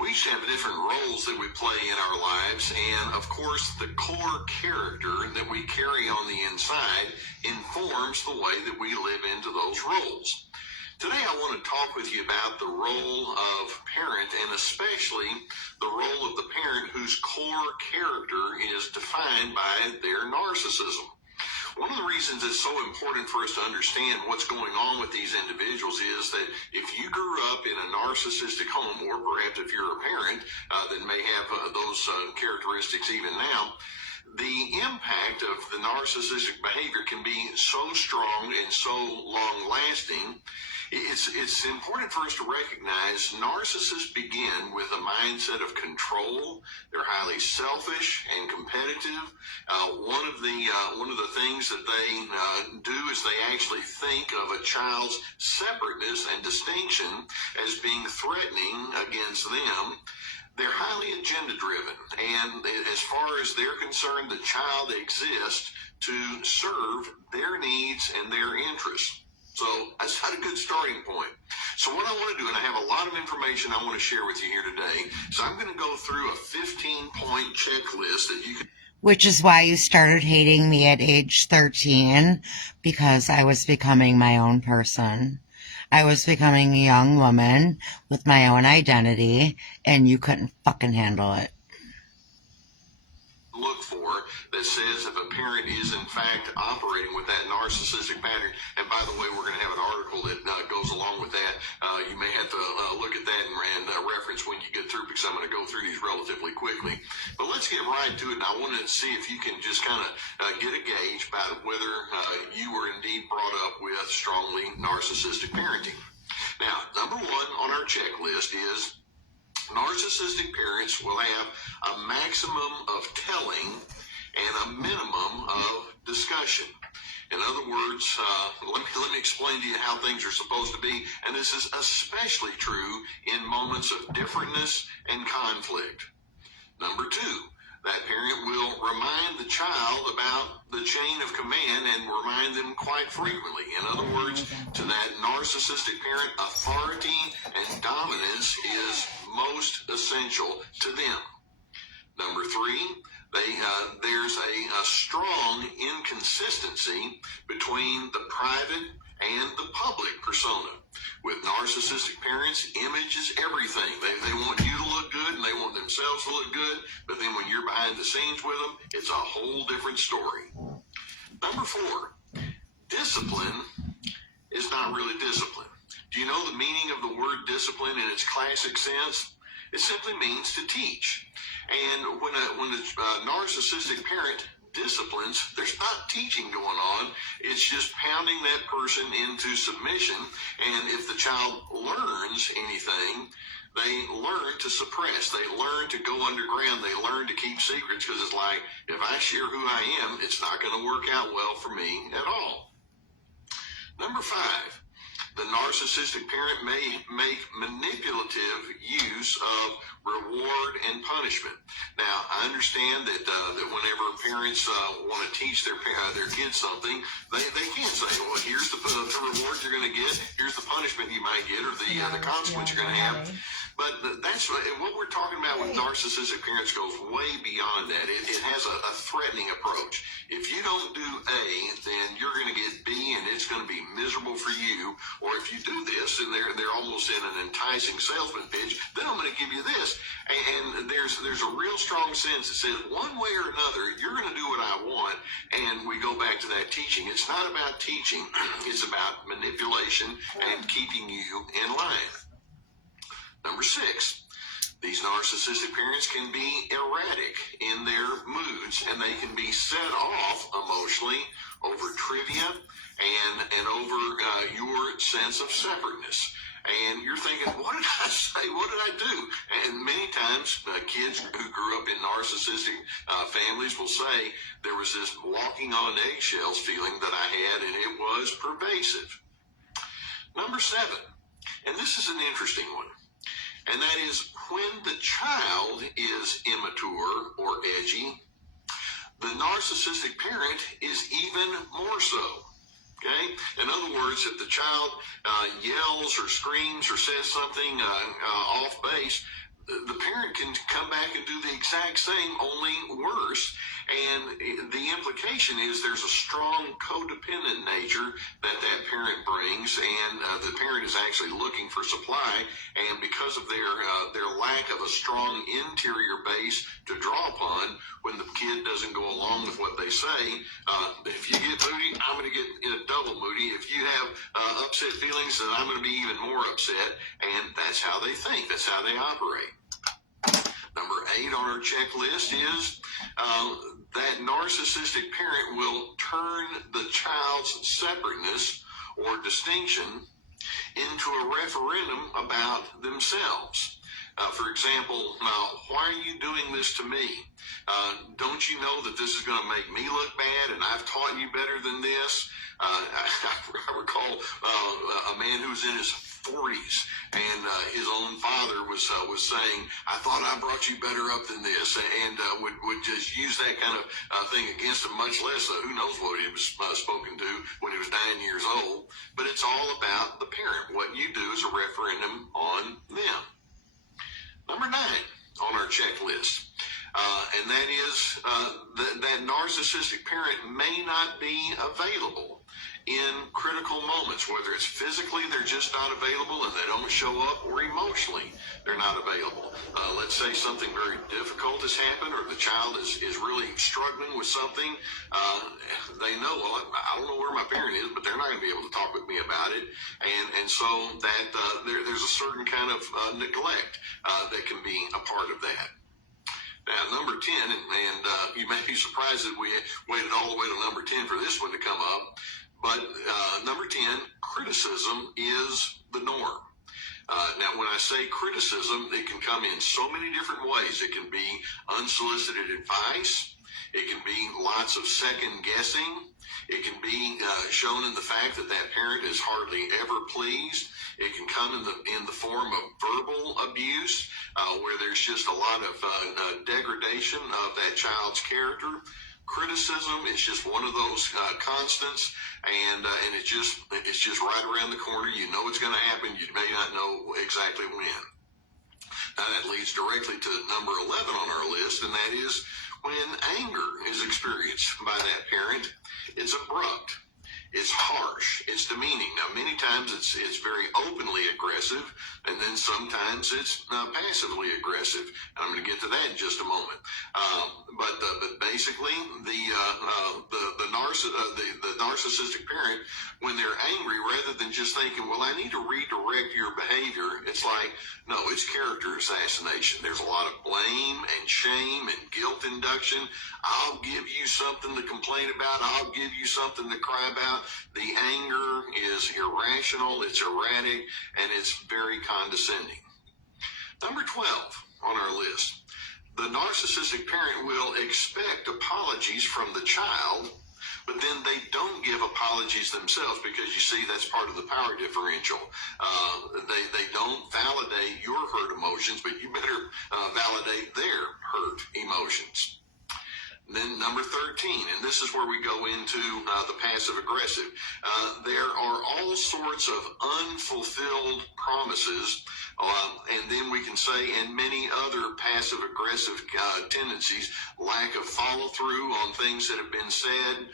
We each have different roles that we play in our lives, and of course the core character that we carry on the inside informs the way that we live into those roles. Today I want to talk with you about the role of parent, and especially the role of the parent whose core character is defined by their narcissism. One of the reasons it's so important for us to understand what's going on with these individuals is that if you grew up in a narcissistic home, or perhaps if you're a parent that may have those characteristics even now, the impact of the narcissistic behavior can be so strong and so long-lasting. It's important for us to recognize narcissists begin with a mindset of control. They're highly selfish and competitive. One of the things that they do is they actually think of a child's separateness and distinction as being threatening against them. They're highly agenda-driven, and as far as they're concerned, the child exists to serve their needs and their interests. So that's not a good starting point. So what I want to do, and I have a lot of information I want to share with you here today, so I'm going to go through a 15-point checklist that you can... Which is why you started hating me at age 13, because I was becoming my own person. I was becoming a young woman with my own identity, and you couldn't fucking handle it. Look for that says if a parent is in fact operating with that narcissistic pattern. And by the way, we're going to have an article that goes along with that. You may have to look at that and reference when you get through, because I'm going to go through these relatively quickly. But let's get right to it. And I want to see if you can just kind of get a gauge about whether you were indeed brought up with strongly narcissistic parenting. Now, number one on our checklist is narcissistic parents will have a maximum of telling and a minimum of discussion. In other words, let me explain to you how things are supposed to be, and this is especially true in moments of differentness and conflict. Number two, that parent will remind the child about the chain of command and remind them quite frequently. In other words, to that narcissistic parent, authority and dominance is most essential to them. Number three, there's a strong inconsistency between the private and the public persona. With narcissistic parents, image is everything. They want you to look good and they want themselves to look good, but then when you're behind the scenes with them, it's a whole different story. Number four, discipline is not really discipline. Do you know the meaning of the word discipline in its classic sense? It simply means to teach. And when a narcissistic parent disciplines, there's not teaching going on. It's just pounding that person into submission. And if the child learns anything, they learn to suppress. They learn to go underground. They learn to keep secrets, because it's like, if I share who I am, it's not going to work out well for me at all. Number five, the narcissistic parent may make manipulative use of reward and punishment. Now, I understand that whenever parents want to teach their kids something, they can't say, well, here's the reward you're going to get, here's the punishment you might get, or the consequence you're going to have. But that's what we're talking about with narcissistic parents goes way beyond that. It has a threatening approach. If you don't do A, then you're going to get B, and it's going to be miserable for you. Or if you do this, and they're almost in an enticing salesman pitch, then I'm going to give you this. And there's a real strong sense that says one way or another, you're going to do what I want. And we go back to that teaching. It's not about teaching. It's about manipulation and keeping you in line. Number six, these narcissistic parents can be erratic in their moods, and they can be set off emotionally over trivia and over your sense of separateness. And you're thinking, what did I say? What did I do? And many times, kids who grew up in narcissistic families will say, there was this walking on eggshells feeling that I had, and it was pervasive. Number seven, and this is an interesting one, and that is when the child is immature or edgy, the narcissistic parent is even more so. Okay? In other words, if the child yells or screams or says something off base, the parent can come back and do the exact same, only worse. And the implication is there's a strong codependent nature that parent brings, and the parent is actually looking for supply. And because of their lack of a strong interior base to draw upon, when the kid doesn't go along with what they say, if you get moody, I'm going to get double moody. If you have upset feelings, then I'm going to be even more upset. And that's how they think. That's how they operate. Number 8 on our checklist is that narcissistic parent will turn the child's separateness or distinction into a referendum about themselves. For example, why are you doing this to me? Don't you know that this is going to make me look bad and I've taught you better than this? I recall a man who was in his 40s and his own father was saying, I thought I brought you better up than this, and would just use that kind of thing against him, much less who knows what he was spoken to when he was 9 years old. But it's all about the parent. What you do is a referendum on them. Number 9 on our checklist, and that is that narcissistic parent may not be available in critical moments, whether it's physically they're just not available and they don't show up, or emotionally they're not available. Let's say something very difficult has happened, or the child is really struggling with something. They know, well, I don't know where my parent is, but they're not going to be able to talk with me about it. And so that there's a certain kind of neglect that can be a part of that. Now, number 10, and you may be surprised that we waited all the way to number 10 for this one to come up, but number 10, criticism is the norm. Now, when I say criticism, it can come in so many different ways. It can be unsolicited advice. It can be lots of second guessing. It can be shown in the fact that that parent is hardly ever pleased. It can come in the form of verbal abuse, where there's just a lot of degradation of that child's character. Criticism is just one of those constants, and it's just right around the corner. You know it's going to happen. You may not know exactly when. Now that leads directly to number 11 on our list, and that is when anger is experienced by that parent. It's abrupt, it's harsh, it's demeaning. Now, many times it's very openly aggressive, and then sometimes it's passively aggressive. And I'm going to get to that in just a moment. But basically, the narcissistic parent, when they're angry, rather than just thinking, well, I need to redirect your behavior, it's like, no, it's character assassination. There's a lot of blame and shame and guilt induction. I'll give you something to complain about. I'll give you something to cry about. The anger is irrational, it's erratic, and it's very condescending. Number 12 on our list. The narcissistic parent will expect apologies from the child, but then they don't give apologies themselves, because you see that's part of the power differential. They don't validate your hurt emotions, but you better validate their hurt emotions. Then number 13, and this is where we go into the passive aggressive. There are all sorts of unfulfilled promises, and then we can say, and many other passive aggressive tendencies, lack of follow through on things that have been said,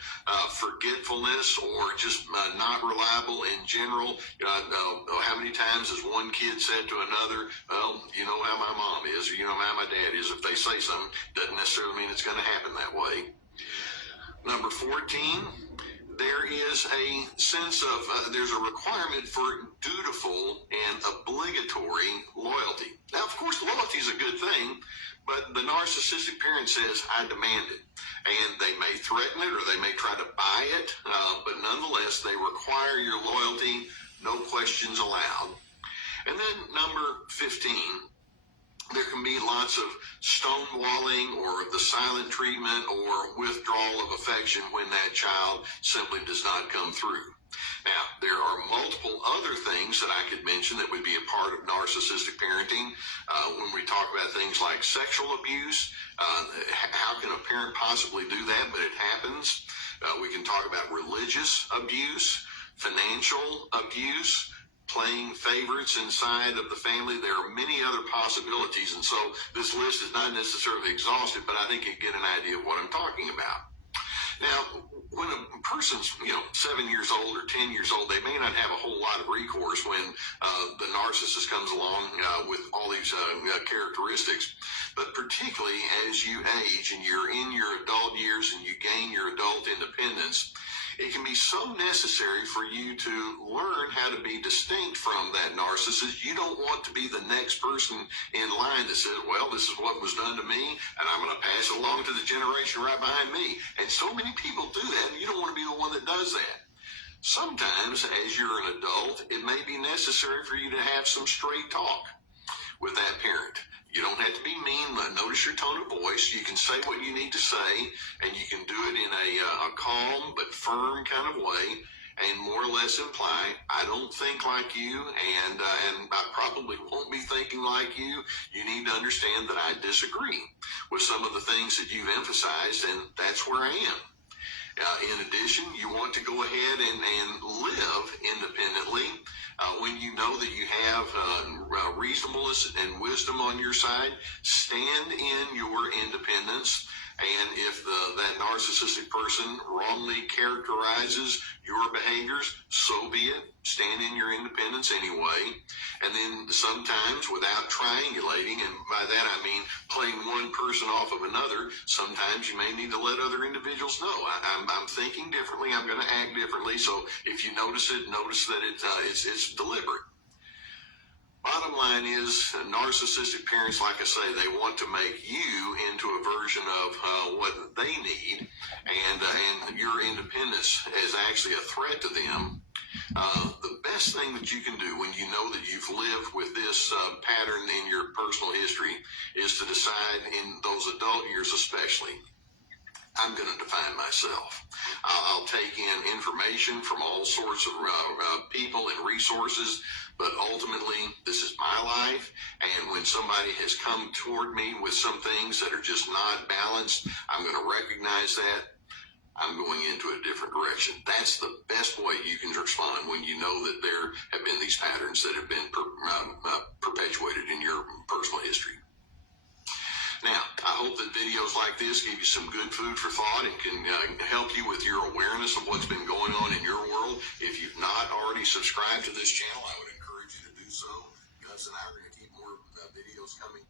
forgetfulness, or just not reliable in general. How many times has one kid said to another, well, you know how my mom is, or you know how my dad is. If they say something, doesn't necessarily mean it's going to happen that way. Number 14, there is a sense of, there's a requirement for dutiful and obligatory loyalty. Now, of course, loyalty is a good thing, but the narcissistic parent says, I demand it. And they may threaten it, or they may try to buy it, but nonetheless, they require your loyalty, no questions allowed. And then number 15, there can be lots of stonewalling or the silent treatment or withdrawal of affection when that child simply does not come through. Now, there are multiple other things that I could mention that would be a part of narcissistic parenting. When we talk about things like sexual abuse, how can a parent possibly do that? But it happens. We can talk about religious abuse, financial abuse, playing favorites inside of the family. There are many other possibilities, and so this list is not necessarily exhaustive, but I think you get an idea of what I'm talking about. Now, when a person's 7 years old or 10 years old, they may not have a whole lot of recourse when the narcissist comes along with all these characteristics. But particularly as you age and you're in your adult years and you gain your adult independence, It can be so necessary for you to learn how to be distinct from that narcissist. You don't want to be the next person in line that says, well, this is what was done to me, and I'm going to pass it along to the generation right behind me. And so many people do that, and you don't want to be the one that does that. Sometimes, as you're an adult, it may be necessary for you to have some straight talk with that parent. You don't have to be mean. Notice your tone of voice. You can say what you need to say, and you can do it in a calm but firm kind of way, and more or less imply, I don't think like you, and I probably won't be thinking like you. You need to understand that I disagree with some of the things that you've emphasized, and that's where I am. In addition, you want to go ahead and live independently when you know that you have reasonableness and wisdom on your side. Stand in your independence. And if that narcissistic person wrongly characterizes your behaviors, so be it. Stand in your independence anyway. And then sometimes without triangulating, and by that I mean playing one person off of another, sometimes you may need to let other individuals know, I'm thinking differently, I'm going to act differently. So if you notice it, notice that it's deliberate. Bottom line is, narcissistic parents, like I say, they want to make you into a version of what they need, and your independence is actually a threat to them. The best thing that you can do when you know that you've lived with this pattern in your personal history is to decide, in those adult years especially, I'm going to define myself. I'll take in information from all sorts of people and resources, but ultimately, this is my life, and when somebody has come toward me with some things that are just not balanced, I'm going to recognize that. I'm going into a different direction. That's the best way you can respond when you know that there have been these patterns that have been perpetuated in your personal history. Now, I hope that videos like this give you some good food for thought and can help you with your awareness of what's been going on in your world. If you've not already subscribed to this channel, I would encourage you to do so. Gus and I are going to keep more videos coming.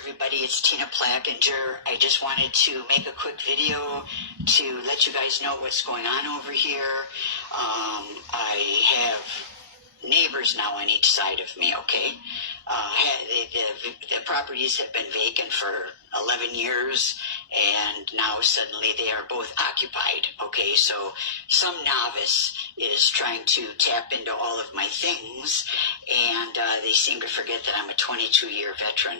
everybody, it's Tina Plackinger. I just wanted to make a quick video to let you guys know what's going on over here. I have neighbors now on each side of me, okay? The properties have been vacant for 11 years, and now suddenly they are both occupied, okay? So some novice is trying to tap into all of my things, and they seem to forget that I'm a 22-year veteran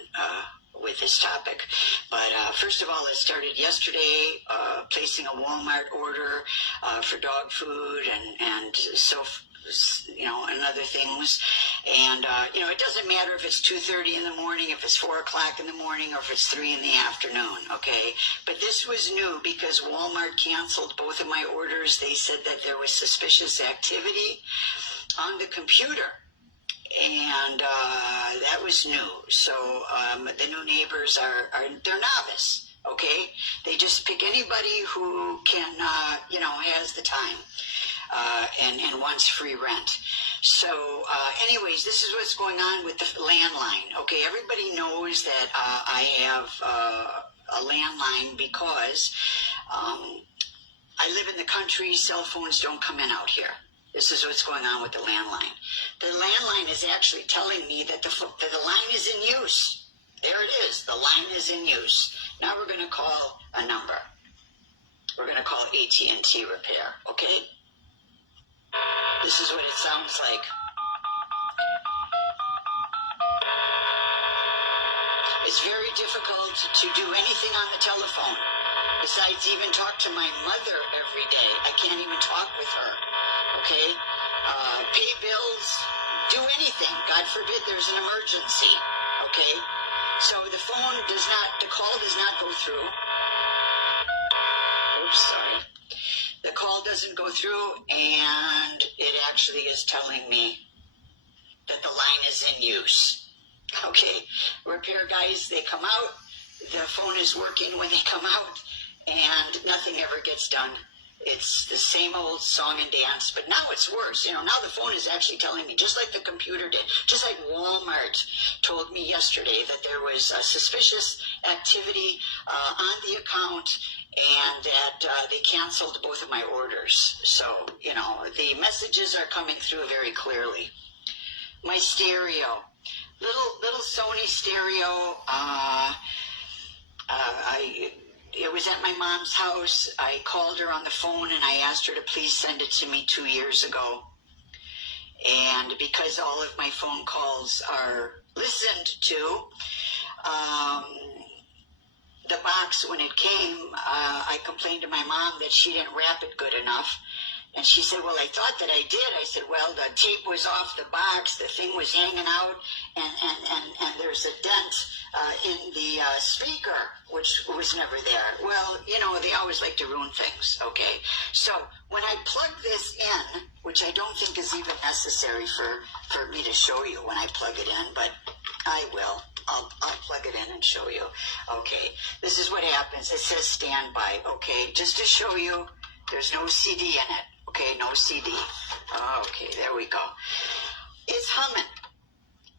with this topic. But first of all, it started yesterday, placing a Walmart order for dog food and and other things. And, it doesn't matter if it's 2:30 in the morning, if it's 4 o'clock in the morning, or if it's 3 in the afternoon, okay? But this was new because Walmart canceled both of my orders. They said that there was suspicious activity on the computer. And that was new. So the new neighbors they're novice, okay? They just pick anybody who can, has the time. And wants free rent. So, anyways, this is what's going on with the landline. Okay, everybody knows that I have a landline because I live in the country. Cell phones don't come in out here. This is what's going on with the landline. The landline is actually telling me that the line is in use. There it is. The line is in use. Now we're going to call a number. We're going to call AT&T Repair. Okay. This is what it sounds like. It's very difficult to do anything on the telephone. Besides even talk to my mother every day. I can't even talk with her. Okay? Pay bills, do anything. God forbid there's an emergency. Okay? So the call does not go through. Oops, sorry. The call doesn't go through, and it actually is telling me that the line is in use. Okay, repair guys, they come out, the phone is working when they come out, and nothing ever gets done. It's the same old song and dance, but now it's worse. Now the phone is actually telling me, just like the computer did, just like Walmart told me yesterday that there was a suspicious activity on the account, and that they canceled both of my orders. So, the messages are coming through very clearly. My stereo, little Sony stereo, it was at my mom's house. I called her on the phone and I asked her to please send it to me 2 years ago. And because all of my phone calls are listened to, the box, when it came, I complained to my mom that she didn't wrap it good enough. And she said, well, I thought that I did. I said, well, the tape was off the box. The thing was hanging out. And there's a dent in the speaker, which was never there. Well, they always like to ruin things, okay? So when I plug this in, which I don't think is even necessary for me to show you when I plug it in, but I will. I'll plug it in and show you. Okay, this is what happens. It says standby. Okay, just to show you, there's no CD in it. Okay, no CD. Okay, there we go. It's humming.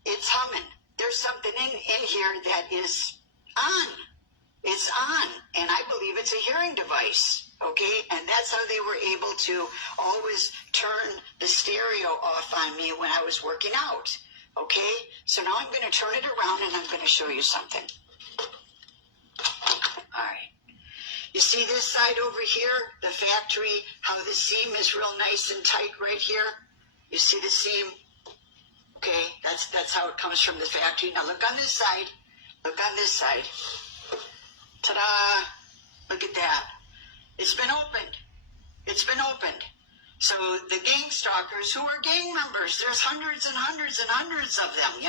It's humming. There's something in here that is on. It's on, and I believe it's a hearing device. Okay, and that's how they were able to always turn the stereo off on me when I was working out. Okay, so now I'm going to turn it around and I'm going to show you something. All right. You see this side over here, the factory, how the seam is real nice and tight right here? You see the seam? Okay, that's how it comes from the factory. Now look on this side. Look on this side. Ta-da! Look at that. It's been opened. It's been opened. So the gang stalkers, who are gang members, there's hundreds and hundreds and hundreds of them,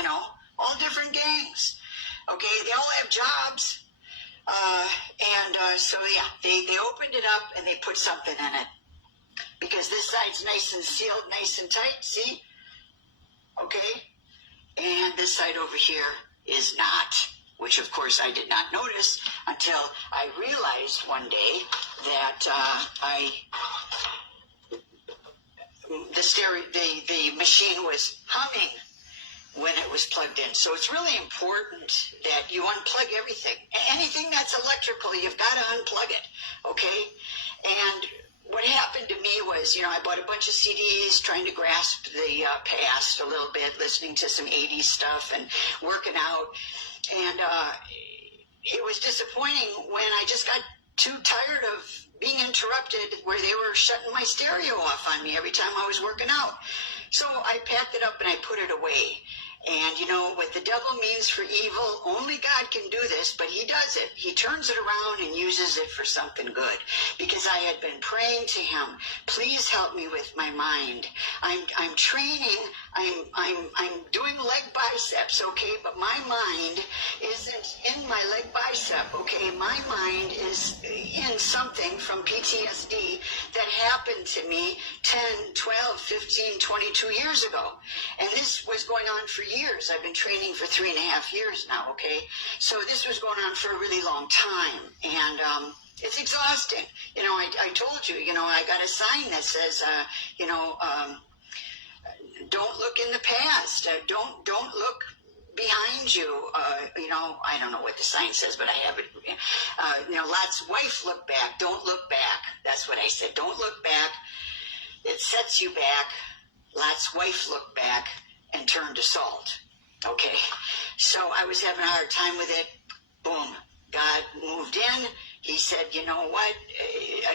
all different gangs. Okay, they all have jobs. So they opened it up and they put something in it. Because this side's nice and sealed, nice and tight, see? Okay? And this side over here is not, which of course I did not notice until I realized one day that the machine was humming. when it was plugged in. So it's really important that you unplug everything. Anything that's electrical, you've got to unplug it, okay? And what happened to me was, I bought a bunch of CDs trying to grasp the past a little bit, listening to some 80s stuff and working out. And it was disappointing when I just got too tired of being interrupted where they were shutting my stereo off on me every time I was working out. So I packed it up and I put it away. And what the devil means for evil, only God can do this, but he does it. He turns it around and uses it for something good. Because I had been praying to him, please help me with my mind. I'm training, I'm doing leg biceps, okay, but my mind isn't in my leg bicep, okay? My mind is in something from PTSD that happened to me 10, 12, 15, 22 years ago. And this was going on for years. I've been training for 3.5 years now, okay? So this was going on for a really long time. And it's exhausting. I told you, I got a sign that says, don't look in the past. Don't look behind you. I don't know what the sign says, but I have it. Lot's wife look back. Don't look back. That's what I said. Don't look back. It sets you back. Lot's wife looked back and turned to salt. Okay. So I was having a hard time with it. Boom. God moved in. He said, you know what?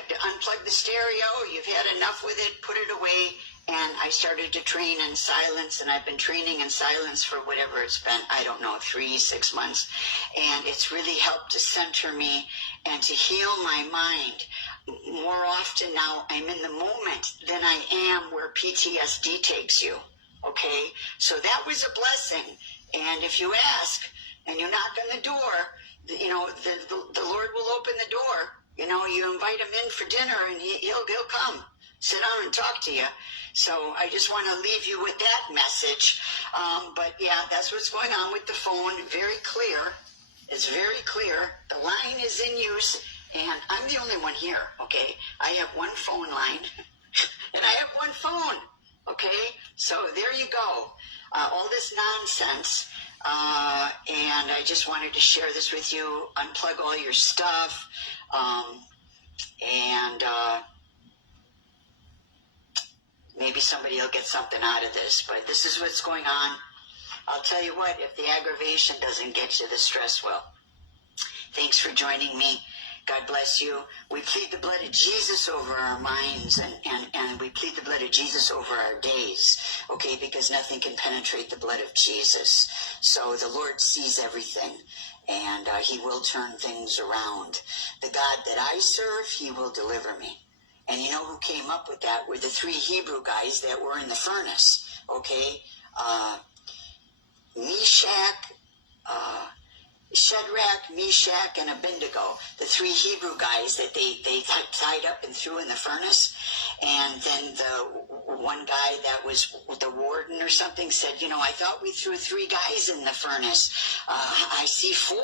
Unplug the stereo. You've had enough with it. Put it away. And I started to train in silence, and I've been training in silence for whatever it's been, 3-6 months. And it's really helped to center me and to heal my mind. More often now, I'm in the moment than I am where PTSD takes you. Okay? So that was a blessing. And if you ask and you knock on the door, the Lord will open the door. You invite him in for dinner and he'll come. Sit down and talk to you. So I just want to leave you with that message. But yeah, that's what's going on with the phone. Very clear. It's very clear. The line is in use, and I'm the only one here, okay? I have one phone line, and I have one phone, okay? So there you go. All this nonsense. And I just wanted to share this with you. Unplug all your stuff. Maybe somebody will get something out of this, but this is what's going on. I'll tell you what, if the aggravation doesn't get you, the stress will. Thanks for joining me. God bless you. We plead the blood of Jesus over our minds, and we plead the blood of Jesus over our days, okay, because nothing can penetrate the blood of Jesus. So the Lord sees everything, and he will turn things around. The God that I serve, he will deliver me. And you know who came up with that were the 3 Hebrew guys that were in the furnace, okay? Shadrach, Meshach, and Abednego, the 3 Hebrew guys that they tied up and threw in the furnace. And then the one guy that was the warden or something said, I thought we threw 3 guys in the furnace. I see 4,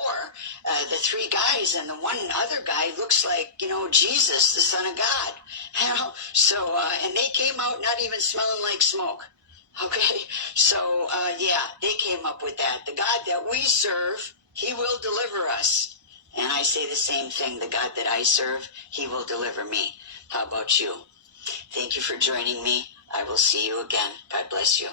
the 3 guys, and the one other guy looks like, Jesus, the Son of God. So, and they came out not even smelling like smoke. Okay, so, they came up with that. The God that we serve, he will deliver us. And I say the same thing. The God that I serve, he will deliver me. How about you? Thank you for joining me. I will see you again. God bless you.